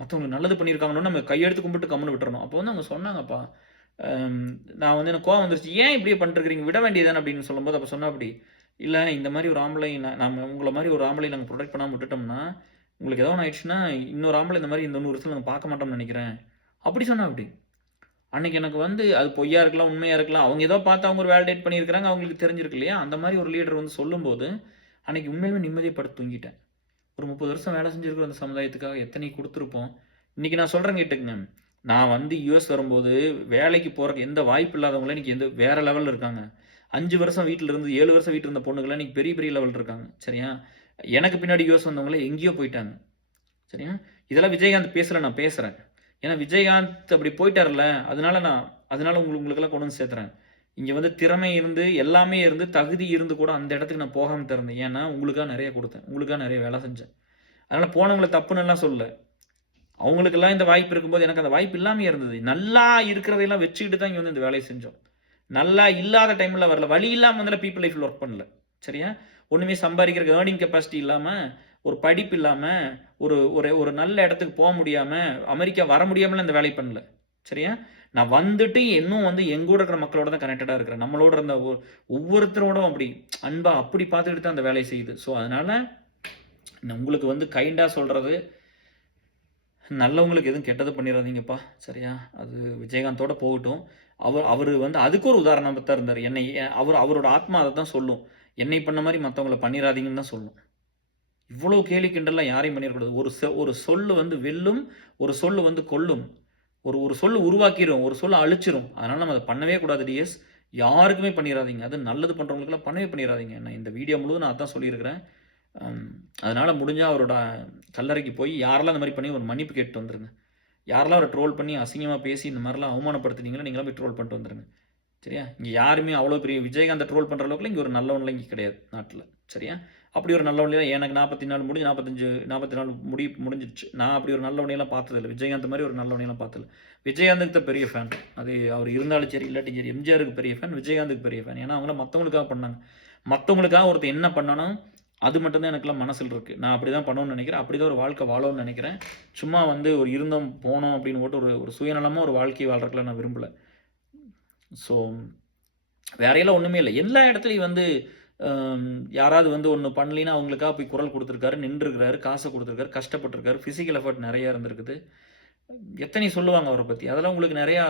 மத்தவங்களுக்கு நல்லது பண்ணியிருக்காங்கன்னு நம்ம கையெடுத்து கும்பிட்டு கம்முனு விட்டுறணும். அப்போ வந்து அவங்க சொன்னாங்கப்பா, அம் நான் வந்து எனக்கு கோவம் வந்துருச்சு. "ஏன் இப்படியே பண்ணிட்டுருக்கிறீங்க? விட வேண்டியது தானே" அப்படின்னு சொல்லும்போது, அப்ப சொன்னாப்படி, "இல்ல இந்த மாரி ஒரு ஆம்பளை நாம உங்கள மாரி ஒரு ஆம்பளைய நாங்க புரொடெக்ட் பண்ணாம விட்டுட்டோம்னா, உங்களுக்கு ஏதோ ஒண்ணு ஆயிடுச்சுன்னா, இன்னொரு ஆம்பளை இந்த மாரி இந்த 100 வருஷத்துல நாங்க பார்க்க மாட்டோம்னு நெனைக்கிறேன்." அப்படி சொன்னாப்படி. அன்னைக்கு எனக்கு வந்து அது பொய்யா இருக்கலாம், உண்மையா இருக்கலாம். அவங்க ஏதோ பார்த்து அவங்க ஒரு வேலிடேட் பண்ணியிருக்கிறாங்க. அவங்களுக்கு தெரிஞ்சிருக்கு இல்லையா? அந்த மாரி ஒரு லீடர் வந்து சொல்லும்போது, அன்னைக்கு உண்மையிலுமே நிம்மதியா படுத்து தூங்கிட்டேன். ஒரு 30 வருஷம் வேலை செஞ்சிருக்கிற அந்த சமுதாயத்துக்காக எத்தனை குடுத்துருப்போம். இன்னைக்கு நான் சொல்றேன் கேட்டுக்கங்க. நான் வந்து யுஎஸ் வரும்போது, வேலைக்கு போறக்கு எந்த வாய்ப்பு இல்லாதவங்கலாம் இன்னைக்கு வேற லெவல்ல இருக்காங்க. 5 வருஷம் வீட்ல இருந்து, 7 வருஷம் வீட்ல இருந்த பொண்ணுங்கலாம் இன்னைக்கு பெரிய பெரிய லெவல்ல இருக்காங்க. சரியா? எனக்கு பின்னாடி யுஎஸ் வந்தவங்கலாம் எங்கேயோ போய்ட்டாங்க. சரியா? இதெல்லாம் விஜயகாந்த் பேசல, நான் பேசுறேன். ஏன்னா விஜயகாந்த் அப்படி போய்ட்டார்ல, அதனால உங்களுக்கெல்லாம் கொண்டு வந்து சேர்த்துறேன். இங்க வந்து திறமை இருந்து, எல்லாமே இருந்து, தகுதி இருந்து கூட அந்த இடத்துக்கு நான் போகாம இருந்தேன். ஏன்னா, உங்களுக்காக நெறைய குடுத்தேன். உங்களுக்காக நெறைய வேலை செஞ்சேன். அதனால போனவங்கள தப்புன்னுலாம் சொல்லல. அவங்களுக்கெல்லாம் இந்த வாய்ப்பு இருக்கும்போது, எனக்கு அந்த வாய்ப்பு இல்லாமயே இருந்தது. நல்லா இருக்கிறதையெல்லாம் வச்சுக்கிட்டு தான் இங்க வந்து இந்த வேலைய செஞ்சோம். நல்லா இல்லாத டைம்ல வரல. வழி இல்லாம வந்துலாம் பீப்பிள் லைஃப்ல ஒர்க் பண்ணல. சரியா? ஒண்ணுமே சம்பாரிக்கிறதுக்கு ஏர்னிங் கெப்பாசிட்டி இல்லாம, ஒரு படிப்பு இல்லாம, ஒரு ஒரு ஒரு நல்ல இடத்துக்கு முடியாம, அமெரிக்கா வர முடியாமலாம் இந்த வேலைய பண்ணல. சரியா? நான் வந்துட்டு இன்னும் வந்து எங்கூட இருக்கிற மக்களோட தான் கனெக்டடா இருக்கிறேன். நம்மளோட இருந்த ஒவ்வொருத்தரோடும் அப்படி அன்பா அப்படி பார்த்துக்கிட்டு தான் அந்த வேலைய செய்யுது. ஸோ, அதனால நான் உங்களுக்கு வந்து கைண்டா சொல்றது, நல்லவங்களுக்கு எதுவும் கெட்டது பண்ணிறாதீங்கப்பா. சரியா? அது விஜயகாந்தோட போகட்டும். அவரு வந்து அதுக்கு ஒரு உதாரணமா இருந்தாரு. என்னை அவரோட ஆத்மா அதத்தான் சொல்லும். என்னை பண்ண மாரி மத்தவங்கள பண்ணிறாதீங்கன்னு தான் சொல்லும். இவ்வளோ கேலி கிண்டல்லாம் யாரையும் பண்ணிறக்கூடாது. ஒரு சொல்லு வந்து வெல்லும், ஒரு சொல்லு வந்து கொல்லும். ஒரு ஒரு சொல்லு உருவாக்கிரும், ஒரு சொல்லு அழிச்சிரும். அதனால நம்ம அத பண்ணவே கூடாது டியர்ஸ். யாருக்குமே பண்ணிறாதீங்க. அதுவும் நல்லது பண்றவங்களுக்கெல்லாம் பண்ணவே பண்ணிறாதீங்க. நான் இந்த வீடியோ முழுவதும் நான் அதான் சொல்லியிருக்கிறேன். அம் அதனால முடிஞ்சா அவரோட கல்லறைக்கு போய் யாரெல்லாம் இந்த மாரி பண்ணி ஒரு மன்னிப்பு கேட்டுட்டு வந்துருங்க. யாரெல்லாம் அவர ட்ரோல் பண்ணி அசிங்கமா பேசி இந்த மாரிலாம் அவமானப்படுத்துனீங்களோ, நீங்கலாம் போய் ட்ரோல் பண்ணிட்டு வந்துருங்க. சரியா? இங்க யாருமே அவ்வளோ பெரிய விஜயகாந்த ட்ரோல் பண்ற அளவுக்குலாம் இங்க ஒரு நல்லவன்லாம் இங்க கிடையாது நாட்ல. சரியா? அப்படி ஒரு நல்லவனையெல்லாம் எனக்கு 44 முடிஞ்சு 45 44 முடிஞ்சிருச்சு. நான் அப்படி ஒரு நல்லவனையெல்லாம் பார்த்ததில்ல. விஜயகாந்த் மாரி ஒரு நல்லவனையெல்லாம் பார்த்ததில்ல. விஜயகாந்துக்கு தான் பெரிய ஃபேன். அது அவர் இருந்தாலும் சரி, இல்லாட்டியும் சரி. எம்ஜிஆருக்கு பெரிய ஃபேன், விஜயகாந்துக்கு பெரிய ஃபேன். ஏன்னா அவங்கலாம் மத்தவங்களுக்காக பண்ணாங்க. மத்தவங்களுக்காக ஒருத்தன் என்ன பண்ணணும், அது மட்டும் தான் எனக்கெல்லாம் மனசுல இருக்கு. நான் அப்படிதான் பண்ணணும்னு நெனைக்கிறேன். அப்படிதான் ஒரு வாழ்க்கை வாழணும்னு நெனைக்கிறேன். சும்மா வந்து ஒரு இருந்தோம், போனோம் அப்படின்னு போட்டு ஒரு ஒரு சுயநலமா ஒரு வாழ்க்கை வாழ்றதுக்குலாம் நான் விரும்பல. ஸோ வேறையெல்லாம் ஒண்ணுமே இல்ல. எல்லா இடத்துலயும் வந்து அம் யாராவது வந்து ஒண்ணு பண்ணலின்னா, அவங்களுக்காக போய் குரல் குடுத்துருக்காரு, நின்றுருக்கிறாரு, காச குடுத்துருக்காரு, கஷ்டப்பட்டுருக்காரு, பிசிக்கல் எஃபோர்ட் நெறைய இருந்திருக்குது. எத்தனை சொல்லுவாங்க அவர பத்தி. அதெல்லாம் உங்களுக்கு நெறையா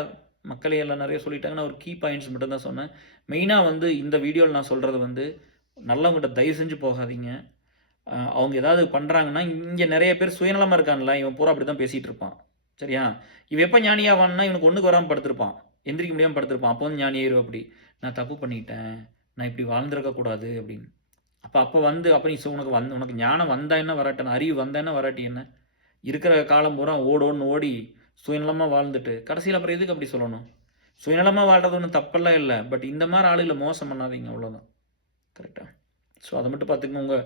மக்களே எல்லாம் நெறைய சொல்லிட்டாங்க. நான் ஒரு கீ பாயிண்ட்ஸ் மட்டும் தான் சொன்னேன். மெயினா வந்து இந்த வீடியோல நான் சொல்றது வந்து, நல்லவங்கட்ட தயவு செஞ்சு போகாதீங்க. அவங்க ஏதாவது பண்றாங்கன்னா, இங்க நெறைய பேர் சுயநலமா இருக்கான்ல, இவன் பூரா அப்படித்தான் பேசிட்டு இருப்பான். சரியா? இவன் எப்ப ஞானி ஆவான்னா, இவனுக்கு ஒண்ணுக்கு வராம படுத்திருப்பான். எந்திரிக்க முடியாம படுத்திருப்பான். அப்போ வந்து ஞானி ஆயிருவாப்படி. நான் தப்பு பண்ணிட்டேன். நான் இப்படி வாழ்ந்திருக்க கூடாது அப்படின்னு. அப்ப வந்து அப்ப நீ உனக்கு ஞானம் வந்தா என்ன வராட்டா என்ன? அறிவு வந்தா என்ன வராட்டி என்ன? இருக்கிற காலம் பூரா ஓடோன்னு ஓடி, சுயநலமா வாழ்ந்துட்டு, கடைசியில அப்புறம் எதுக்கு அப்படி சொல்லணும்? சுயநலமா வாழ்றது ஒண்ணும் தப்பெல்லாம் இல்ல. பட் இந்த மாரி ஆளுகள மோசம் பண்ணாதீங்க அவ்வளோதான். கரெக்ட்டா? ஸோ அத மட்டும் பார்த்துக்கங்க. உங்க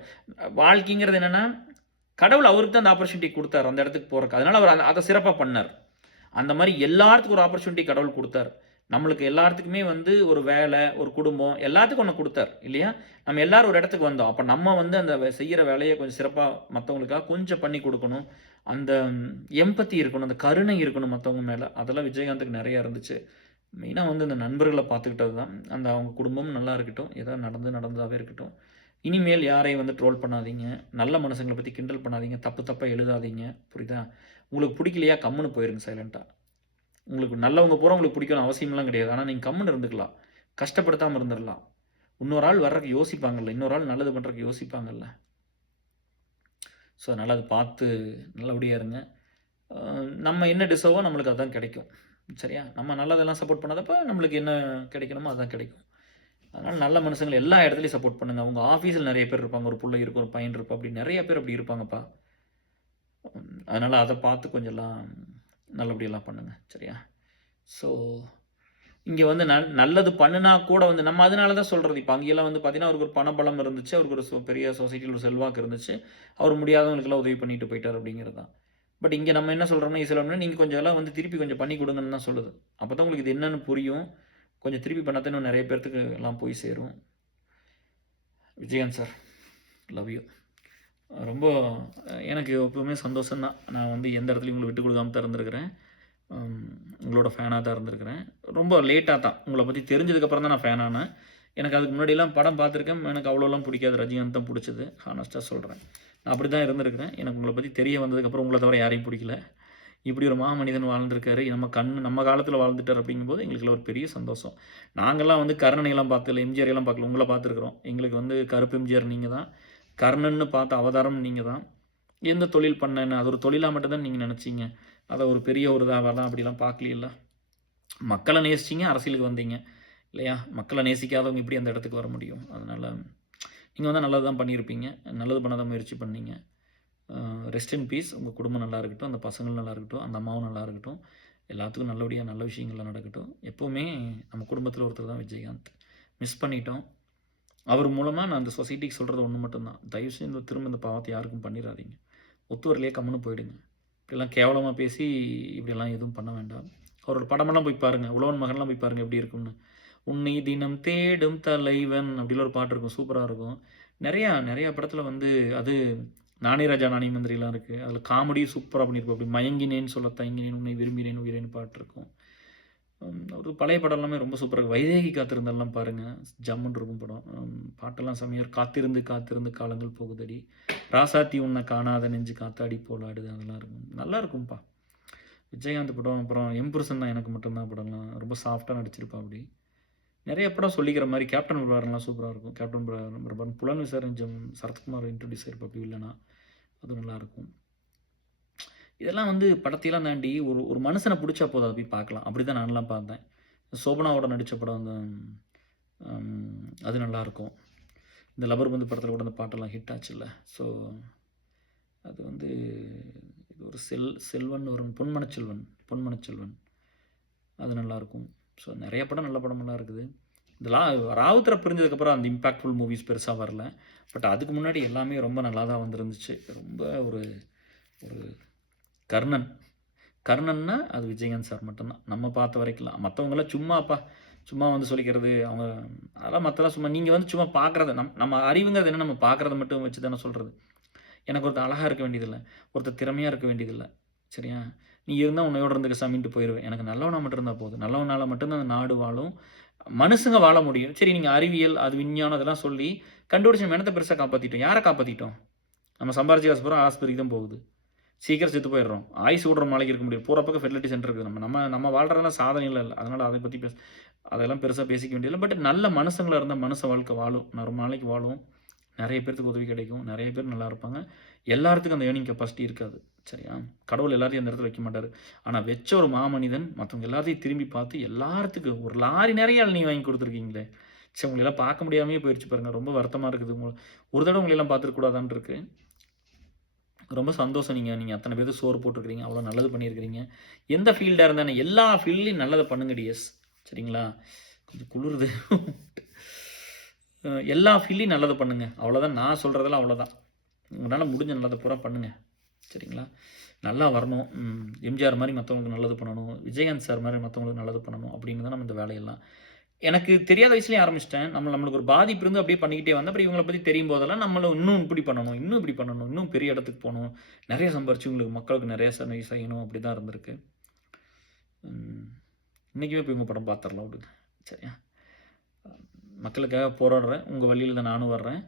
வாழ்க்கைங்கிறது என்னன்னா, கடவுள் அவருக்கு தான் அந்த ஆப்பர்ச்சுனிட்டி குடுத்தாரு. அந்த இடத்துக்கு போறக்கு. அதனால அவர் அத சிறப்பா பண்ணாரு. அந்த மாரி எல்லாத்துக்கும் ஒரு ஆப்பர்ச்சுனிட்டி கடவுள் குடுத்தாரு. நம்மளுக்கு எல்லாத்துக்குமே வந்து ஒரு வேலை, ஒரு குடும்பம் எல்லாத்துக்கும் ஒண்ணு குடுத்தாரு. இல்லையா? நம்ம எல்லாரும் ஒரு இடத்துக்கு வந்தோம். அப்ப நம்ம வந்து அந்த செய்யற வேலைய கொஞ்சம் சிறப்பா மத்தவங்களுக்காக கொஞ்சம் பண்ணி குடுக்கணும். அந்த எம்பத்தி இருக்கணும். அந்த கருணை இருக்கணும் மத்தவங்க மேல. அதெல்லாம் விஜயகாந்துக்கு நெறைய இருந்துச்சு. மெயினா வந்து இந்த நண்பர்கள பார்த்துக்கிட்டது தான். அந்த அவங்க குடும்பமும் நல்லா இருக்கட்டும். ஏதாவது நடந்ததாவே இருக்கட்டும். இனிமேல் யாரையும் வந்து ட்ரோல் பண்ணாதீங்க. நல்ல மனுஷங்கள பத்தி கிண்டல் பண்ணாதீங்க. தப்பு தப்பா எழுதாதீங்க. புரியுதா? உங்களுக்கு புடிக்கலையா கம்முனு போயிருங்க சைலன்ட்டா. உங்களுக்கு நல்லவங்க பூரா உங்களுக்கு பிடிக்கணும்னு அவசியம்லாம் கிடையாது. ஆனா நீங்க கம்முனு இருந்துக்கலாம். கஷ்டப்படுத்தாம இருந்துறலாம். இன்னொரு ஆள் வர்றதுக்கு யோசிப்பாங்கல்ல. இன்னொரு ஆள் நல்லது பண்றதுக்கு யோசிப்பாங்கல்ல. ஸோ அதனால அத பார்த்து நல்லபடியா இருங்க. நம்ம என்ன டிசர்வோ நம்மளுக்கு அதான் கிடைக்கும். சரியா? நம்ம நல்லதெல்லாம் சப்போர்ட் பண்ணாதப்ப நம்மளுக்கு என்ன கிடைக்கணுமோ அதான் கிடைக்கும். அதனால நல்ல மனுஷங்கள எல்லா இடத்துலயும் சப்போர்ட் பண்ணுங்க. உங்க ஆஃபீஸ்ல நெறைய பேர் இருப்பாங்க. ஒரு புள்ள இருக்கும், ஒரு பையன் இருப்பான். அப்படி நெறைய பேர் அப்படி இருப்பாங்கப்பா. அதனால அத பார்த்து கொஞ்சம் எல்லாம் நல்லபடியெல்லாம் பண்ணுங்க. சரியா? ஸோ இங்க வந்து நல்லது பண்ணுனா கூட வந்து நம்ம அதனால தான் சொல்றது. இப்ப அங்கேயெல்லாம் வந்து பார்த்தீங்கன்னா, அவருக்கு ஒரு பணபலம் இருந்துச்சு. அவருக்கு ஒரு பெரிய சொசைட்டில ஒரு செல்வாக்கு இருந்துச்சு. அவர் முடியாதவங்களுக்கெல்லாம் உதவி பண்ணிட்டு போயிட்டாரு அப்படிங்கிறது தான். பட் இங்க நம்ம என்ன சொல்றோம்னா, இஸ்லாம்னா நீங்க கொஞ்சம் எல்லாம் வந்து திருப்பி கொஞ்சம் பண்ணி குடுங்கன்னு தான் சொல்லுது. அப்பதான் உங்களுக்கு இது என்னன்னு புரியும். கொஞ்சம் திருப்பி பண்ணா தான் இன்னும் நெறைய பேர்த்துக்கு எல்லாம் போய் சேரும். Vijayakanth sir, love you. ரொம்ப எனக்கு எப்பவுமே சந்தோஷம் தான். நான் வந்து எந்த இடத்துலயும் உங்கள விட்டுக் குடுக்காம தான் இருந்திருக்கிறேன். உங்களோட ஃபேனா தான் இருந்திருக்கிறேன். ரொம்ப லேட்டா தான். உங்கள பத்தி தெரிஞ்சதுக்கப்புறம் தான் நான் ஃபேன் ஆனேன். எனக்கு அதுக்கு முன்னாடிலாம் படம் பார்த்துருக்கேன். எனக்கு அவ்வளோலாம் பிடிக்காது. ரஜினிகாந்த் தான் புடிச்சது. ஹானஸ்ட்டா சொல்றேன். நான் அப்படி தான் இருந்திருக்கிறேன். எனக்கு உங்கள பத்தி தெரிய வந்ததுக்கப்புறம் உங்கள தவிர யாரையும் பிடிக்கல. இப்படி ஒரு மாமனிதன் வாழ்ந்திருக்காரு. நம்ம காலத்தில வாழ்ந்துட்டார் அப்படிங்கும்போது எங்களுக்கெல்லாம் ஒரு பெரிய சந்தோஷம். நாங்கலாம் வந்து கருணனைலாம் பார்த்ததில்ல. எம்ஜிஆரைலாம் பார்க்கல. உங்கள பார்த்துருக்குறோம். எங்களுக்கு வந்து கருப்பு எம்ஜிஆர் நீங்க தான். கர்ணன்னு பார்த்த அவதாரம் நீங்க தான். எந்த தொழில் பண்ணேன்னு அது ஒரு தொழிலா மட்டும் தான் நீங்க நெனச்சீங்க. அத ஒரு பெரிய ஒரு இதாவலாம் அப்படிலாம் பார்க்கலையல்ல. மக்கள நேசிச்சீங்க, அரசியலுக்கு வந்தீங்க. இல்லையா? மக்கள நேசிக்காதவங்க எப்படி அந்த இடத்துக்கு வர முடியும்? அதனால நீங்க வந்து நல்லது தான் பண்ணியிருப்பீங்க. நல்லது பண்ண தான் முயற்சி பண்ணீங்க. Rest in peace. உங்க குடும்பம் நல்லா இருக்கட்டும். அந்த பசங்களும் நல்லா இருக்கட்டும். அந்த அம்மாவும் நல்லா இருக்கட்டும். எல்லாத்துக்கும் நல்லபடியா நல்ல விஷயங்கள்லாம் நடக்கட்டும். எப்பவுமே நம்ம குடும்பத்தில ஒருத்தர் தான் விஜயகாந்த். மிஸ் பண்ணிட்டோம். அவர் மூலமா நான் அந்த சொசைட்டிக்கு சொல்றது ஒண்ணு மட்டும் தான். தயவு செஞ்சு திரும்ப இந்த பாவத்த யாருக்கும் பண்ணிறாதீங்க. ஒத்து வரலையா கம்முனு போயிடுங்க. இப்படிலாம் கேவலமா பேசி இப்படியெல்லாம் எதுவும் பண்ண வேண்டாம். அவரோட படமெல்லாம் போய் பாருங்க. உழவன் மகன்லாம் போய் பாருங்க எப்படி இருக்கும்னு. "உன்னை தினம் தேடும் தலைவன்" அப்படிலாம் ஒரு பாட்டு இருக்கும். சூப்பரா இருக்கும். நெறையா படத்துல வந்து அது "நானே ராஜா நானே மந்திரிலாம்" இருக்கு. அதுல காமெடியும் சூப்பரா பண்ணியிருப்பாரு. அப்படி "மயங்கினேன் சொல்லத் தயங்கினேன் உன்னை விரும்பினேன் உயிரேன்னு" பாட்டு இருக்கும். ஒரு பழைய படம் எல்லாமே ரொம்ப சூப்பரா இருக்கும். வைதேகி காத்திருந்தால்லாம் பாருங்க. ஜம்முன்னு இருக்கும் படம். பாட்டெல்லாம் செமையா இருக்கும். "காத்திருந்து காத்திருந்து காலங்கள் போகுதடி", "ராசாத்தி உன்னை காணாத நெஞ்சு காத்தாடி போலாடுது" அதெல்லாம் இருக்கும். நல்லா இருக்கும்பா. விஜயகாந்த் படம், அப்புறம் எம்புருஷன் தான் எனக்கு மட்டும் தான் படம்லாம் ரொம்ப சாஃப்ட்டா நடிச்சிருப்பாப்படி. நெறைய படம் சொல்லிக்கிற மாரி கேப்டன் பிரபாகரன்லாம் சூப்பரா இருக்கும். கேப்டன் பிரபாகரன், புலன் விசாரஞ்சம் சரத்குமார் இன்ட்ரோடியூஸ் ஆயிருப்பாப்படி வில்லனா. அதுவும் நல்லாயிருக்கும். இதெல்லாம் வந்து படத்தையெல்லாம் தாண்டி ஒரு ஒரு மனுஷன புடிச்சா போதும் அத போய் பார்க்கலாம். அப்படிதான் நான்லாம் பார்த்தேன். சோபனாவோட நடிச்ச படம் அந்த அது நல்லாயிருக்கும். இந்த லப்பர் பந்து படத்தில கூட அந்த பாட்டெல்லாம் ஹிட் ஆச்சுல்ல. ஸோ அது வந்து இது ஒரு செல்வன் வரும் பொன்மனச்செல்வன் அது நல்லாயிருக்கும். ஸோ நெறைய படம் நல்ல படமெல்லாம் இருக்குது. இதெல்லாம் ராவுத்தர பிரிஞ்சதுக்கப்புறம் அந்த இம்பாக்ட்ஃபுல் மூவிஸ் பெருசா வரல. பட் அதுக்கு முன்னாடி எல்லாமே ரொம்ப நல்லா தான் வந்திருந்துச்சு. ரொம்ப ஒரு ஒரு கர்ணன். கர்ணன்னா அது விஜயகாந்த் சார் மட்டும்தான். நம்ம பார்த்த வரைக்கலாம். மத்தவங்கலாம் சும்மா வந்து சொல்லிக்கிறது. அவங்க அதெல்லாம் மத்தெல்லாம் சும்மா நீங்க வந்து சும்மா பார்க்குறது. நம்ம அறிவுங்கிறது என்ன நம்ம பார்க்குறத மட்டும் வச்சு தானே சொல்றது. எனக்கு ஒருத்தன் அழகா இருக்க வேண்டியதில்ல. ஒருத்தன் திறமையா இருக்க வேண்டியதில்ல. சரியா? "நீ இருந்தா உன்னையோட இருந்துக்க சாமின்ட்டு" போயிருவேன். எனக்கு நல்லவனா மட்டும் இருந்தா போதும். நல்லவனால மட்டும் தான் அந்த நாடு வாழும். மனுஷங்க வாழ முடியும். சரி நீங்க அறிவியல், அது விஞ்ஞானம் இதெல்லாம் சொல்லி கண்டுபிடிச்சு நம்ம என்னத்த பெருசா காப்பாத்திட்டோம்? யார காப்பாத்திட்டோம்? நம்ம சம்பாரிச்ச காசு பூரா ஆஸ்பத்திரிக்கு தான் போகுது. சீக்கிரம் செத்து போயிடுறோம். ஆயுசு விடுற நாளைக்கு இருக்க முடியாது. பூரா பக்கம் ஃபெர்டிலிட்டி சென்டர் இருக்குது. நம்ம வாழ்றதெல்லாம் சாதனைலாம் இல்ல. அதனால அத பத்தி அதெல்லாம் பெருசா பேசிக்க வேண்டியதில்ல. பட் நல்ல மனுஷங்களா இருந்தா மனுஷ வாழ்க்கை வாழும். ரொம்ப நாளைக்கு வாழும். நெறைய பேத்துக்கு உதவி கிடைக்கும். நெறைய பேர் நல்லா இருப்பாங்க. எல்லாத்துக்கும் அந்த ஏர்னிங் கெப்பாசிட்டி இருக்காது. சரியா? கடவுள் எல்லாரையும் அந்த இடத்துல வைக்க மாட்டாரு. ஆனா வச்ச ஒரு மாமனிதன் மத்தவங்க எல்லாத்தையும் திரும்பி பார்த்து எல்லாத்துக்கும் ஒரு லாரி நெறைய இளநீ வாங்கி குடுத்துருக்கீங்களே! ச்சே! உங்களயெல்லாம் பார்க்க முடியாமயே போயிருச்சு பாருங்க. ரொம்ப வருத்தமா இருக்குது. ஒரு தடவ உங்களயெல்லாம் பார்த்துருக்க கூடாதான்னு இருக்கு. ரொம்ப சந்தோஷம். நீங்க அத்தன பேத்துக்கு சோறு போட்டுருக்கிறீங்க. அவ்வளோ நல்லது பண்ணியிருக்கிறீங்க. எந்த ஃபீல்டா இருந்தானே எல்லா ஃபீல்ட்லயும் நல்லத பண்ணுங்க டியர்ஸ். சரிங்களா? கொஞ்சம் குளிருது. எல்லா ஃபீல்ட்லயும் நல்லது பண்ணுங்க. அவ்வளோதான் நான் சொல்றதெல்லாம் அவ்வளோதான். உங்களால முடிஞ்ச நல்லத பூரா பண்ணுங்க. சரிங்களா? நல்லா வரணும். எம்ஜிஆர் மாரி மத்தவங்களுக்கு நல்லது பண்ணணும். விஜயகாந்த் சார் மாரி மத்தவங்களுக்கு நல்லது பண்ணணும். அப்படின்னு தான் நம்ம இந்த வேலையெல்லாம். எனக்கு தெரியாத வயசுலயே ஆரம்பிச்சுட்டேன். நம்மளுக்கு ஒரு பாதிப்பு இருந்து அப்படியே பண்ணிக்கிட்டே வந்தேன். அப்புறம் இவங்கள பத்தி தெரியும் போதெல்லாம் நம்மளும் இன்னும் இப்படி பண்ணணும், இன்னும் இப்படி பண்ணணும், இன்னும் பெரிய இடத்துக்கு போணும். நெறைய சம்பாரிச்சு உங்களுக்கு மக்களுக்கு நெறைய செய்யணும் அப்படி தான் இருந்திருக்கு. இன்னைக்குமே போய் உங்க படம் பார்த்துரலாம் விடுங்க. சரியா? மக்களுக்காக போராடுறேன். உங்க வழியில தான் நானும் வர்றேன்.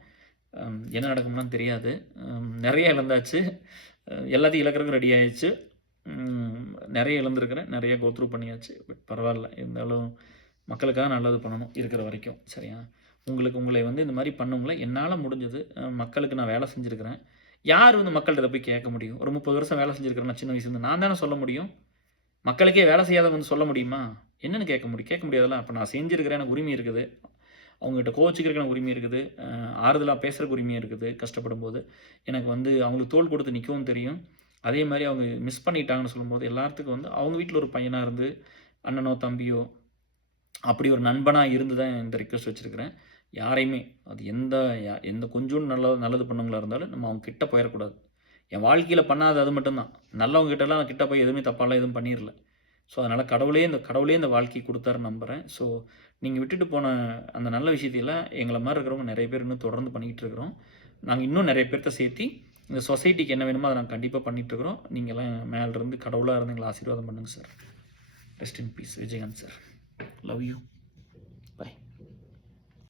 என்ன நடக்கும்லாம் தெரியாது. நெறைய இழந்தாச்சு. எல்லாத்தையும் இழக்கிறதுக்கு ரெடி ஆயாச்சு. நெறைய இழந்திருக்கிறேன். நெறைய கோ த்ரூ பண்ணியாச்சு. பட் பரவால்ல. இருந்தாலும் மக்களுக்காக நல்லது பண்ணணும் இருக்கிற வரைக்கும். சரியா? உங்களை வந்து இந்த மாரி பண்ணவங்கள என்னால முடிஞ்சது மக்களுக்கு நான் வேலை செஞ்சிருக்கிறேன். யார் வந்து மக்கள்ட்ட இத போய் கேட்க முடியும்? ஒரு 30 வருஷம் வேலை செஞ்சிருக்கிறேன் நான் சின்ன வயசுலேருந்து. நான் தானே சொல்ல முடியும். மக்களுக்கே வேலை செய்யாதவங்க வந்து சொல்ல முடியுமா? என்னன்னு கேட்க முடியாதுல்ல. அப்ப நான் செஞ்சிருக்கிறேன். எனக்கு உரிமை இருக்குது. அவங்ககிட்ட கோவிச்சுக்கிறதுக்கு எனக்கு உரிமை இருக்குது. ஆறுதலா பேசுறதுக்கு உரிமை இருக்குது கஷ்டப்படும்போது. எனக்கு வந்து அவங்களுக்கு தோள் கொடுத்து நிக்கவும் தெரியும். அதே மாரி அவங்க மிஸ் பண்ணிட்டாங்கன்னு சொல்லும்போது, எல்லாத்துக்கும் வந்து அவங்க வீட்ல ஒரு பையனா இருந்து, அண்ணனோ, தம்பியோ அப்படி ஒரு நண்பனா இருந்து தான் இந்த ரிக்வெஸ்ட் வச்சிருக்கிறேன். யாரையுமே அது எந்த கொஞ்சோண்டு நல்லது பண்ணவங்களா இருந்தாலும், நம்ம அவங்க கிட்ட போயிறக்கூடாது. என் வாழ்க்கையில பண்ணாதது அது மட்டும் தான். நல்லவங்க கிட்டலாம் நான் கிட்ட போய் எதுவுமே தப்பாலாம் எதுவும் பண்ணிறல. ஸோ, அதனால கடவுளே இந்த வாழ்க்கைய குடுத்தாருன்னு நம்புறேன். ஸோ, நீங்க விட்டுட்டு போன அந்த நல்ல விஷயத்தையெல்லாம் எங்கள மாரி இருக்கிறவங்க நெறைய பேர் இன்னும் தொடர்ந்து பண்ணிக்கிட்டு இருக்கிறோம். நாங்க இன்னும் நெறைய பேர்த்த சேர்த்தி, இந்த சொசைட்டிக்கு என்ன வேணுமோ அத நாங்க கண்டிப்பா பண்ணிட்டு இருக்கிறோம். நீங்கலாம் மேல இருந்து கடவுளா இருந்து எங்கள ஆசீர்வாதம் பண்ணுங்க sir. Rest in peace Vijayakanth sir. Love you.